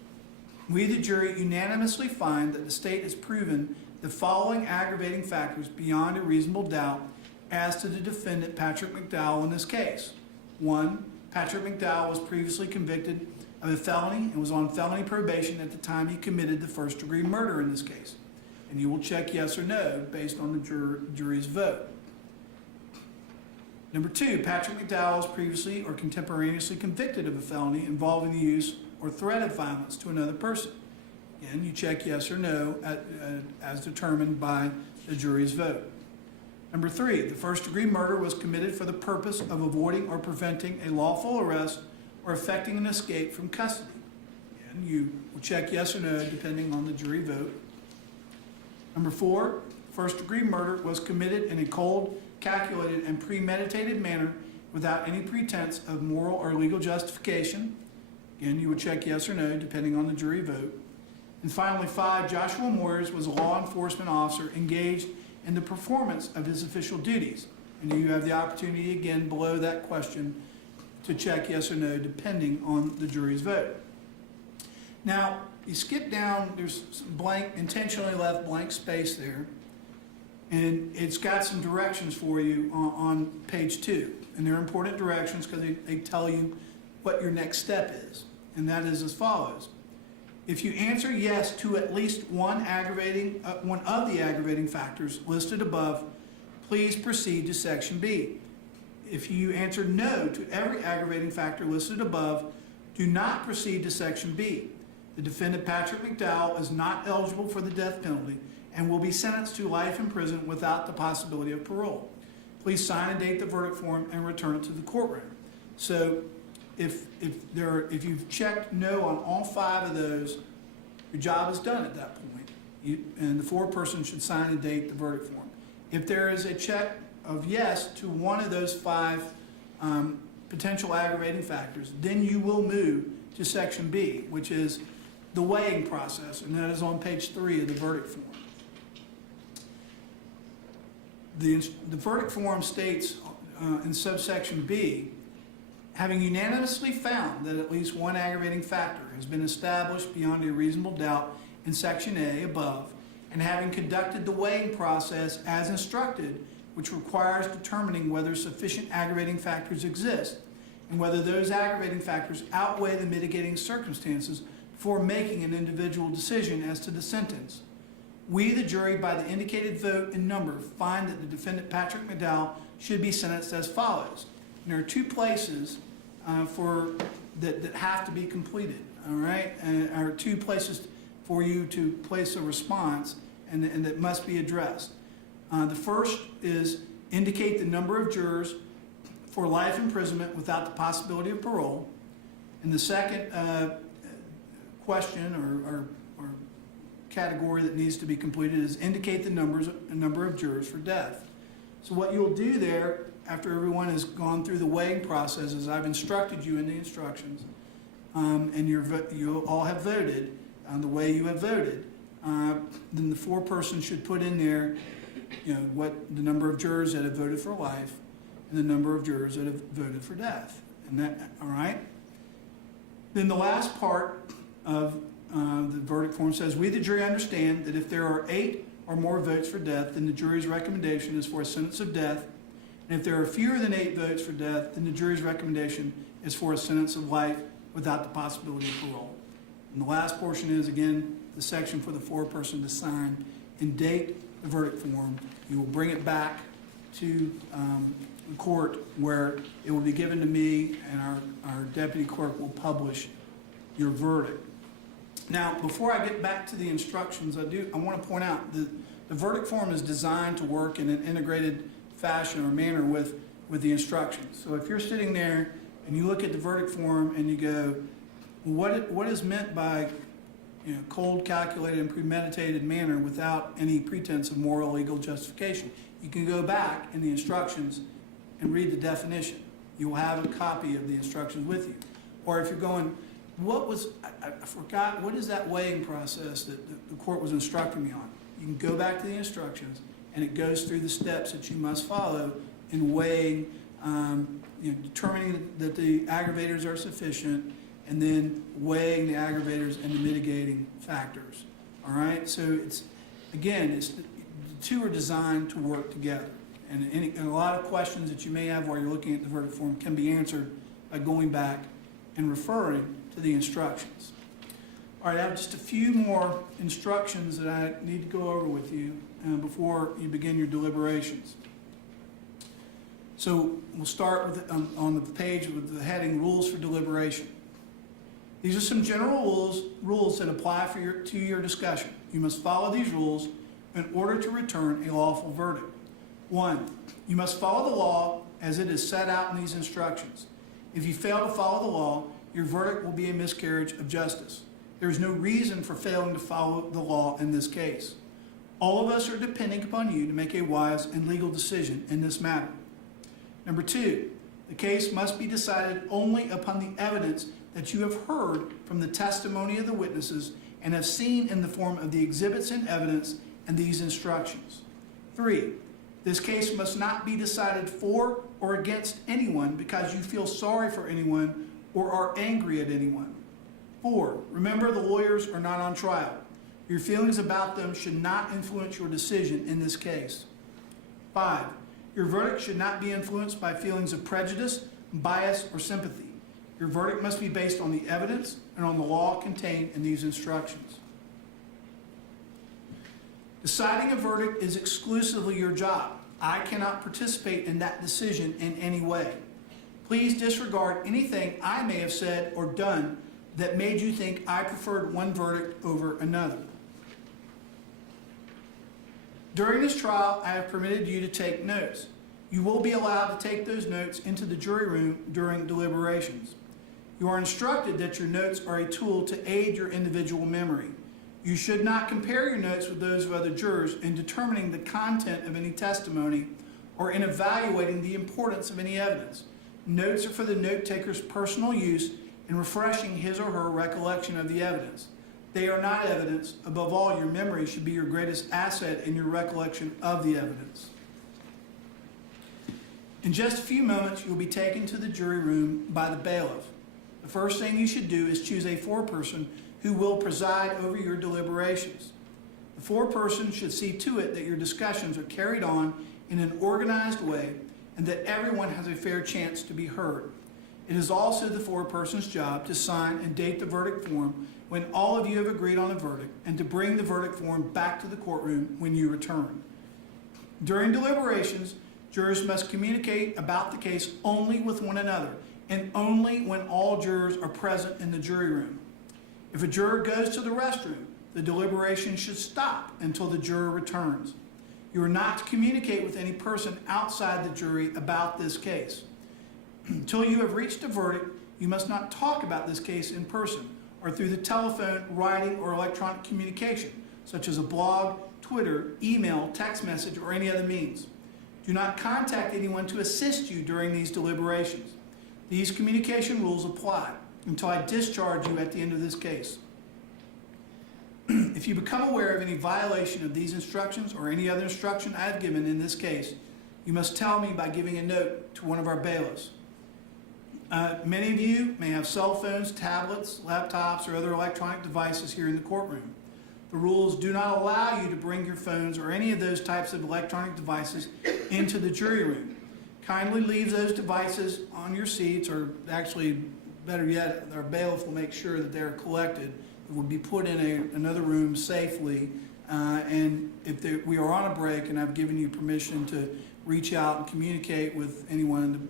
We, the jury, unanimously find that the state has proven the following aggravating factors beyond a reasonable doubt as to the defendant Patrick McDowell in this case. 1, Patrick McDowell was previously convicted of a felony and was on felony probation at the time he committed the first-degree murder in this case. And you will check yes or no based on the jury's vote. Number 2, Patrick McDowell was previously or contemporaneously convicted of a felony involving the use or threat of violence to another person. Again, you check yes or no as determined by the jury's vote. Number 3, the first-degree murder was committed for the purpose of avoiding or preventing a lawful arrest or effecting an escape from custody. And you will check yes or no depending on the jury vote. Number 4, first-degree murder was committed in a cold, calculated, and premeditated manner without any pretense of moral or legal justification. Again, you would check yes or no depending on the jury vote. And finally, 5, Joshua Moyers was a law enforcement officer engaged in the performance of his official duties. And you have the opportunity again below that question to check yes or no depending on the jury's vote. Now, you skip down, there's some blank, intentionally left blank space there. And it's got some directions for you on page 2. And they're important directions because they tell you what your next step is. And that is as follows. If you answer yes to at least one of the aggravating factors listed above, please proceed to section B. If you answer no to every aggravating factor listed above, do not proceed to section B. The defendant Patrick McDowell is not eligible for the death penalty and will be sentenced to life in prison without the possibility of parole. Please sign and date the verdict form and return it to the courtroom. So if you've checked no on all 5 of those, your job is done at that point. And the foreperson should sign and date the verdict form. If there is a check of yes to one of those 5 potential aggravating factors, then you will move to section B, which is the weighing process, and that is on page 3 of the verdict form. The verdict form states in subsection B, having unanimously found that at least one aggravating factor has been established beyond a reasonable doubt in section A above, and having conducted the weighing process as instructed, which requires determining whether sufficient aggravating factors exist and whether those aggravating factors outweigh the mitigating circumstances before making an individual decision as to the sentence. We, the jury, by the indicated vote and number, find that the defendant Patrick McDowell should be sentenced as follows. And there are 2 places that have to be completed, all right? And there are 2 places for you to place a response and that must be addressed. The first is indicate the number of jurors for life imprisonment without the possibility of parole. And the second question or category that needs to be completed is indicate the number of jurors for death. So what you'll do there after everyone has gone through the weighing process is I've instructed you in the instructions and you all have voted the way you have voted. Then the foreperson should put in there what the number of jurors that have voted for life and the number of jurors that have voted for death. And that, all right? Then the last part of the verdict form says, we the jury understand that if there are 8 or more votes for death, then the jury's recommendation is for a sentence of death. And if there are fewer than 8 votes for death, then the jury's recommendation is for a sentence of life without the possibility of parole. And the last portion is, again, the section for the foreperson to sign and date the verdict form. You will bring it back to the court where it will be given to me, and our deputy clerk will publish your verdict. Now, before I get back to the instructions, I want to point out that the verdict form is designed to work in an integrated fashion or manner with the instructions. So if you're sitting there and you look at the verdict form and you go, what is meant by cold, calculated, and premeditated manner without any pretense of moral legal justification? You can go back in the instructions and read the definition. You will have a copy of the instructions with you. Or if you're going, I forgot, what is that weighing process that the court was instructing me on? You can go back to the instructions, and it goes through the steps that you must follow in weighing, determining that the aggravators are sufficient, and then weighing the aggravators and the mitigating factors. All right? So the two are designed to work together. And a lot of questions that you may have while you're looking at the verdict form can be answered by going back and referring to the instructions. All right, I have just a few more instructions that I need to go over with you before you begin your deliberations. So we'll start with on the page with the heading Rules for Deliberation. These are some general rules that apply to your discussion. You must follow these rules in order to return a lawful verdict. 1, you must follow the law as it is set out in these instructions. If you fail to follow the law, your verdict will be a miscarriage of justice. There is no reason for failing to follow the law in this case. All of us are depending upon you to make a wise and legal decision in this matter. Number 2, the case must be decided only upon the evidence that you have heard from the testimony of the witnesses and have seen in the form of the exhibits and evidence and these instructions. 3, this case must not be decided for or against anyone because you feel sorry for anyone or are angry at anyone. 4, remember the lawyers are not on trial. Your feelings about them should not influence your decision in this case. 5, your verdict should not be influenced by feelings of prejudice, bias, or sympathy. Your verdict must be based on the evidence and on the law contained in these instructions. Deciding a verdict is exclusively your job. I cannot participate in that decision in any way. Please disregard anything I may have said or done that made you think I preferred one verdict over another. During this trial, I have permitted you to take notes. You will be allowed to take those notes into the jury room during deliberations. You are instructed that your notes are a tool to aid your individual memory. You should not compare your notes with those of other jurors in determining the content of any testimony or in evaluating the importance of any evidence. Notes are for the note taker's personal use in refreshing his or her recollection of the evidence. They are not evidence. Above all, your memory should be your greatest asset in your recollection of the evidence. In just a few moments, you'll be taken to the jury room by the bailiff. The first thing you should do is choose a foreperson who will preside over your deliberations. The foreperson should see to it that your discussions are carried on in an organized way and that everyone has a fair chance to be heard. It is also the foreperson's job to sign and date the verdict form when all of you have agreed on a verdict and to bring the verdict form back to the courtroom when you return. During deliberations, jurors must communicate about the case only with one another and only when all jurors are present in the jury room. If a juror goes to the restroom, the deliberation should stop until the juror returns. You are not to communicate with any person outside the jury about this case. Until you have reached a verdict, you must not talk about this case in person or through the telephone, writing, or electronic communication, such as a blog, Twitter, email, text message, or any other means. Do not contact anyone to assist you during these deliberations. These communication rules apply until I discharge you at the end of this case. If you become aware of any violation of these instructions or any other instruction I have given in this case, you must tell me by giving a note to one of our bailiffs. Many of you may have cell phones, tablets, laptops, or other electronic devices here in the courtroom. The rules do not allow you to bring your phones or any of those types of electronic devices into the jury room. Kindly leave those devices on your seats, or actually, better yet, our bailiff will make sure that they're collected would be put in another room safely. And if we are on a break and I've given you permission to reach out and communicate with anyone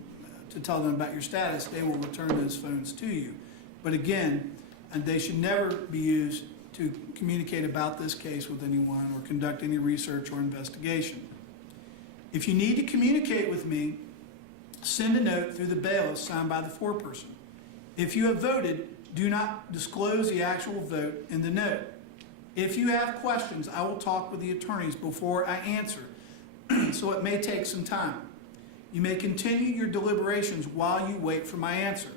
to tell them about your status, they will return those phones to you. But again, and they should never be used to communicate about this case with anyone or conduct any research or investigation. If you need to communicate with me, send a note through the bailiff signed by the foreperson. If you have voted, do not disclose the actual vote in the note. If you have questions, I will talk with the attorneys before I answer, so it may take some time. You may continue your deliberations while you wait for my answer.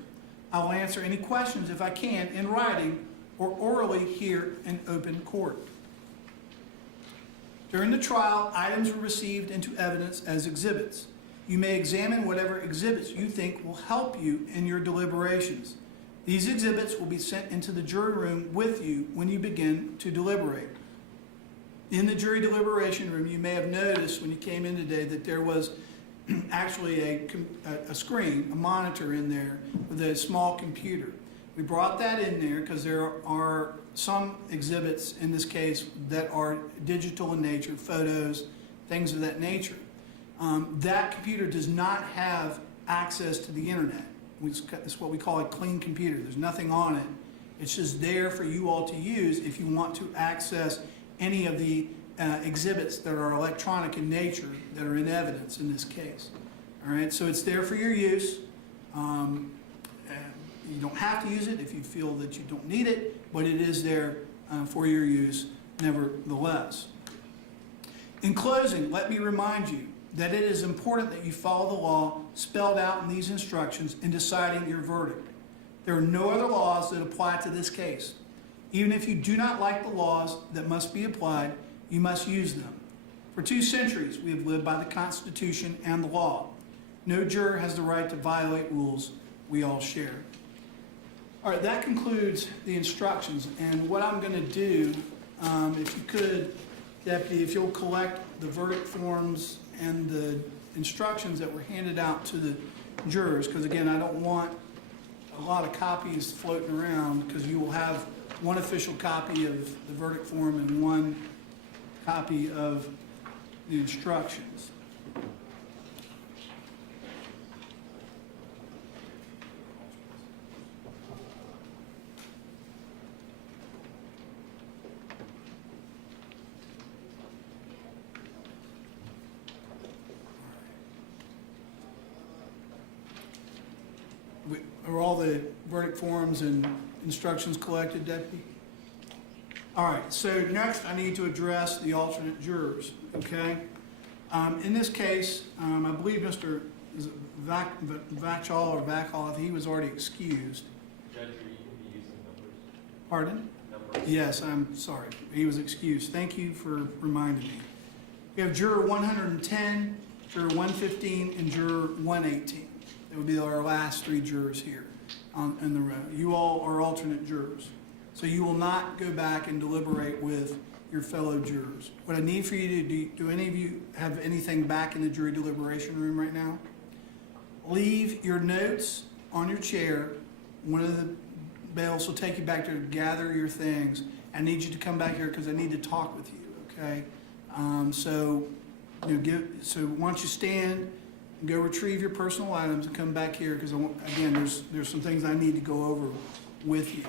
I will answer any questions if I can in writing or orally here in open court. During the trial, items are received into evidence as exhibits. You may examine whatever exhibits you think will help you in your deliberations. These exhibits will be sent into the jury room with you when you begin to deliberate. In the jury deliberation room, you may have noticed when you came in today that there was actually a screen, a monitor in there with a small computer. We brought that in there because there are some exhibits in this case that are digital in nature, photos, things of that nature. That computer does not have access to the internet. It's what we call a clean computer. There's nothing on it. It's just there for you all to use if you want to access any of the exhibits that are electronic in nature that are in evidence in this case. All right, so it's there for your use. You don't have to use it if you feel that you don't need it, but it is there for your use nevertheless. In closing, let me remind you that it is important that you follow the law spelled out in these instructions in deciding your verdict. There are no other laws that apply to this case. Even if you do not like the laws that must be applied, you must use them. For 2 centuries, we have lived by the Constitution and the law. No juror has the right to violate rules we all share. All right, that concludes the instructions. And what I'm going to do, if you could, Deputy, if you'll collect the verdict forms and the instructions that were handed out to the jurors, because again, I don't want a lot of copies floating around, because you will have one official copy of the verdict form and one copy of the instructions. Are all the verdict forms and instructions collected, Deputy? All right, so next I need to address the alternate jurors, okay? In this case, I believe Mr. Vachal or Vachal, he was already excused. Judge, are you going to be using numbers? Pardon? Numbers? Yes, I'm sorry. He was excused. Thank you for reminding me. We have Juror 110, Juror 115, and Juror 118. That would be our last 3 jurors here in the row. You all are alternate jurors. So you will not go back and deliberate with your fellow jurors. What I need for you to do any of you have anything back in the jury deliberation room right now? Leave your notes on your chair. One of the bailiffs will take you back to gather your things. I need you to come back here because I need to talk with you, okay? So why don't you stand and go retrieve your personal items and come back here, because again, there's some things I need to go over with you.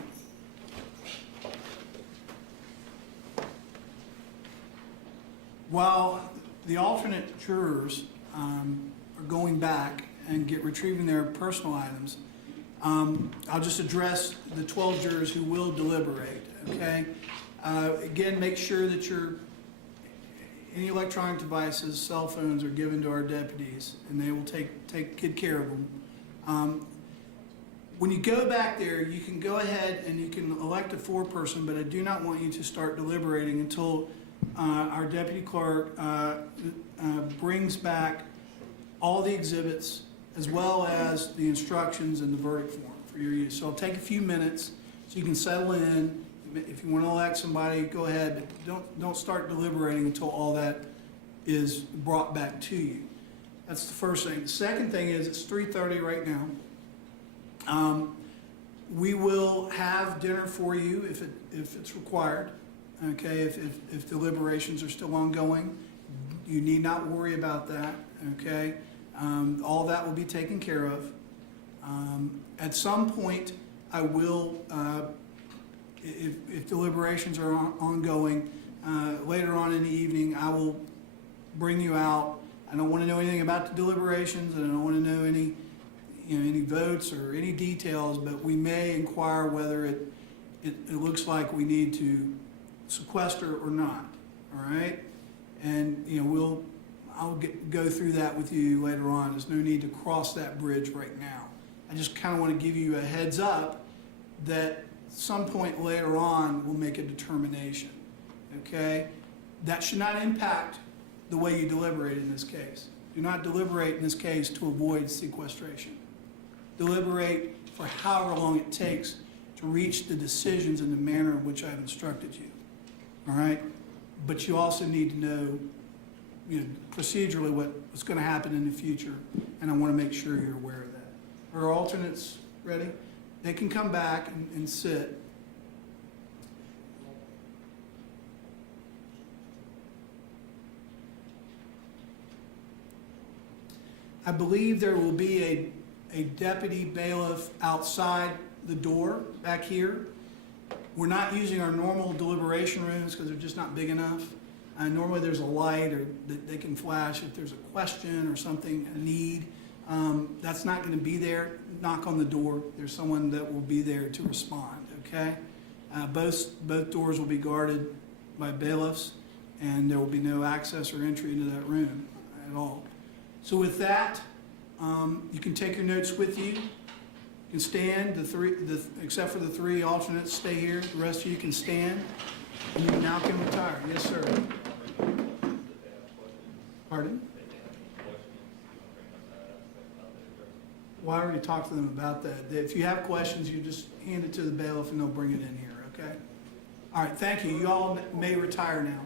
While the alternate jurors are going back and retrieving their personal items, I'll just address the 12 jurors who will deliberate, okay? Again, make sure that any electronic devices, cell phones, are given to our deputies, and they will take good care of them. When you go back there, you can go ahead and you can elect a 4-person, but I do not want you to start deliberating until our deputy clerk brings back all the exhibits as well as the instructions and the verdict form for your use. So it'll take a few minutes so you can settle in. If you want to elect somebody, go ahead, but don't start deliberating until all that is brought back to you. That's the first thing. The second thing is it's 3:30 right now. We will have dinner for you if it's required, okay? If deliberations are still ongoing, you need not worry about that, okay? All that will be taken care of. At some point, I will, if deliberations are ongoing, later on in the evening, I will bring you out. I don't want to know anything about the deliberations, and I don't want to know any votes or any details, but we may inquire whether it looks like we need to sequester or not, all right? And, I'll go through that with you later on. There's no need to cross that bridge right now. I just kind of want to give you a heads up that some point later on we'll make a determination, okay? That should not impact the way you deliberate in this case. Do not deliberate in this case to avoid sequestration. Deliberate for however long it takes to reach the decisions in the manner in which I've instructed you, all right? But you also need to know, procedurally what's going to happen in the future, and I want to make sure you're aware of that. Are our alternates ready? They can come back and sit. I believe there will be a deputy bailiff outside the door back here. We're not using our normal deliberation rooms because they're just not big enough. Normally there's a light or that they can flash if there's a question or something, a need. That's not going to be there. Knock on the door. There's someone that will be there to respond, okay? Both doors will be guarded by bailiffs, and there will be no access or entry into that room at all. So with that, you can take your notes with you. You can stand, except for the three alternates, stay here. The rest of you can stand, and you now can retire. Yes, sir. Pardon? Well, I already talked to them about that. If you have questions, you just hand it to the bailiff and they'll bring it in here, okay? All right, thank you. You all may retire now.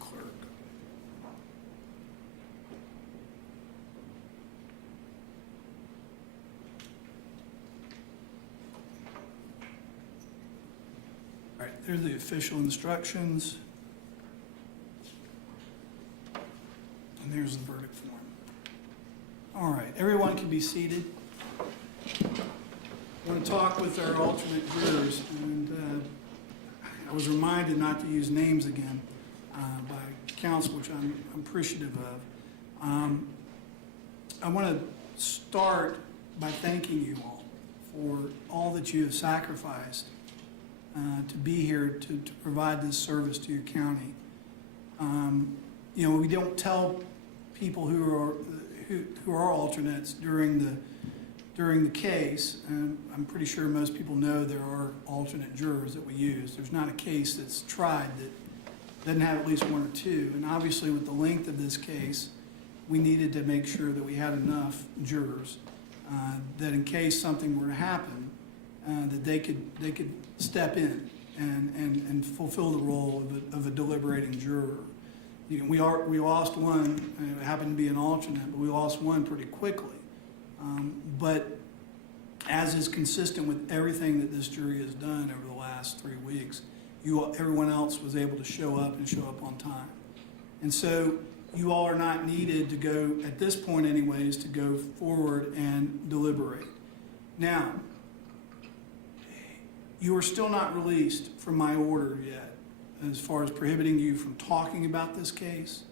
Clerk. All right, there's the official instructions. And there's the verdict form. All right, everyone can be seated. I want to talk with our alternate jurors, and I was reminded not to use names again by counsel, which I'm appreciative of. I want to start by thanking you all for all that you have sacrificed to be here to provide this service to your county. We don't tell people who are alternates during the case, and I'm pretty sure most people know there are alternate jurors that we use. There's not a case that's tried that doesn't have at least one or two, and obviously with the length of this case, we needed to make sure that we had enough jurors that in case something were to happen, that they could step in and fulfill the role of a deliberating juror. We lost one, it happened to be an alternate, but we lost one pretty quickly. But as is consistent with everything that this jury has done over the last 3 weeks, everyone else was able to show up and show up on time. And so you all are not needed to go, at this point anyways, to go forward and deliberate. Now, you are still not released from my order yet, as far as prohibiting you from talking about this case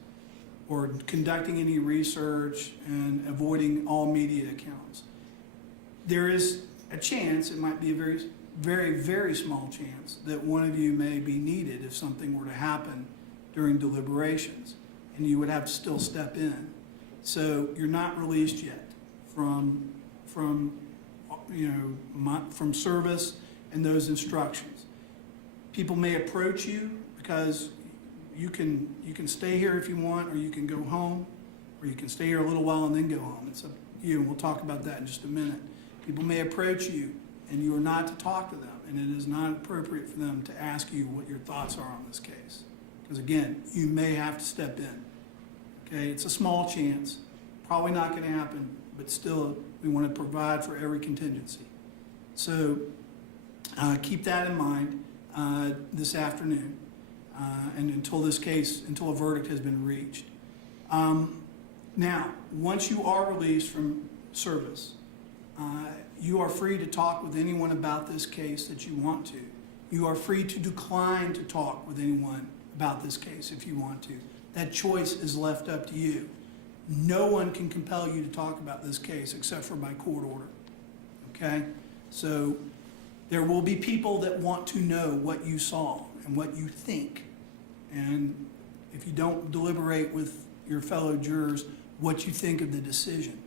or conducting any research and avoiding all media accounts. There is a chance, it might be a very, very, very small chance, that one of you may be needed if something were to happen during deliberations, and you would have to still step in. So you're not released yet from service and those instructions. People may approach you because you can stay here if you want, or you can go home, or you can stay here a little while and then go home. It's up to you, and we'll talk about that in just a minute. People may approach you, and you are not to talk to them, and it is not appropriate for them to ask you what your thoughts are on this case. Because again, you may have to step in. Okay, it's a small chance, Probably not going to happen, but still, we want to provide for every contingency. So keep that in mind this afternoon, and until a verdict has been reached. Now, once you are released from service, you are free to talk with anyone about this case that you want to. You are free to decline to talk with anyone about this case if you want to. That choice is left up to you. No one can compel you to talk about this case except for by court order. Okay? So there will be people that want to know what you saw and what you think. And if you don't deliberate with your fellow jurors, what you think of the decision.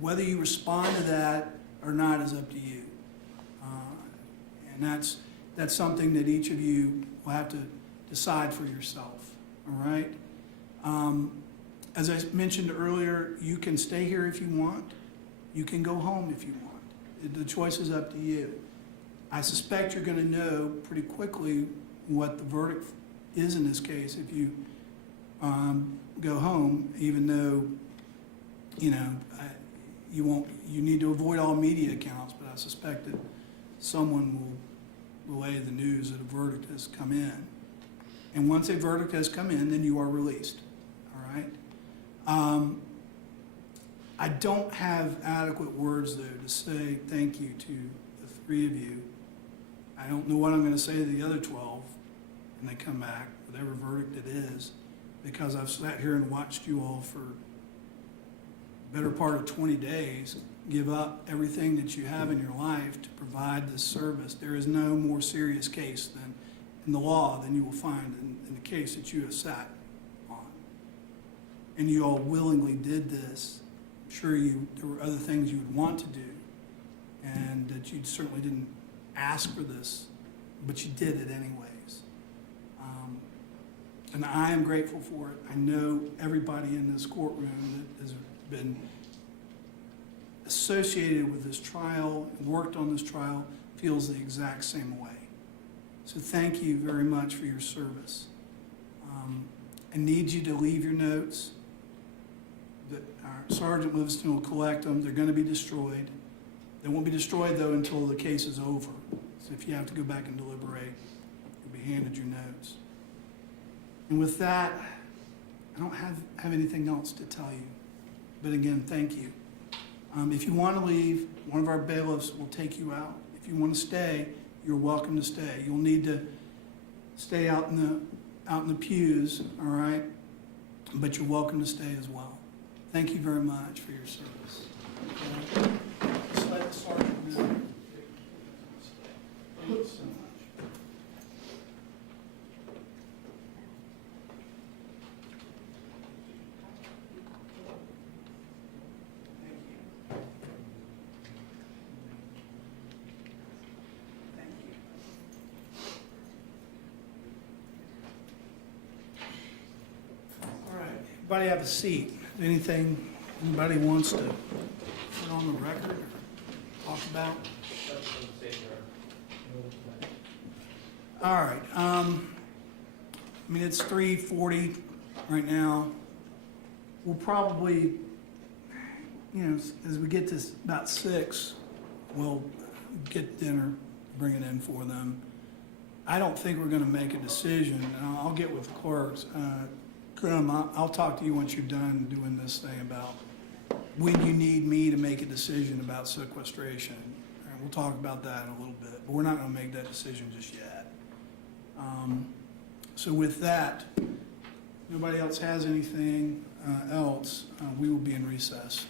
Whether you respond to that or not is up to you. And that's something that each of you will have to decide for yourself, all right? As I mentioned earlier, you can stay here if you want. You can go home if you want. The choice is up to you. I suspect you're going to know pretty quickly what the verdict is in this case if you go home, even though, you know, you need to avoid all media accounts, but I suspect that someone will relay the news that a verdict has come in. And once a verdict has come in, then you are released, all right? I don't have adequate words, though, to say thank you to the three of you. I don't know what I'm going to say to the other 12 when they come back, whatever verdict it is, because I've sat here and watched you all for the better part of 20 days give up everything that you have in your life to provide this service. There is no more serious case than in the law than you will find in the case that you have sat on. And you all willingly did this. I'm sure there were other things you would want to do, and that you certainly didn't ask for this, but you did it anyways. And I am grateful for it. I know everybody in this courtroom that has been associated with this trial and worked on this trial feels the exact same way. So thank you very much for your service. I need you to leave your notes. Our Sergeant Livingston will collect them. They're going to be destroyed. They won't be destroyed, though, until the case is over. So if you have to go back and deliberate, you'll be handed your notes. And with that, I don't have anything else to tell you. But again, thank you. If you want to leave, one of our bailiffs will take you out. If you want to stay, you're welcome to stay. You'll need to stay out in the pews, all right? But you're welcome to stay as well. Thank you very much for your service. Okay. Just let the sergeant know. Thank you so much. Everybody have a seat. Anything anybody wants to put on the record or talk about? All right. I mean, it's 3:40 right now. We'll probably, you know, as we get to about 6, we'll get dinner, bring it in for them. I don't think we're going to make a decision. I'll get with the clerks. Grim, I'll talk to you once you're done doing this thing about when you need me to make a decision about sequestration. And we'll talk about that in a little bit, but we're not going to make that decision just yet. So with that, nobody else has anything else, we will be in recess.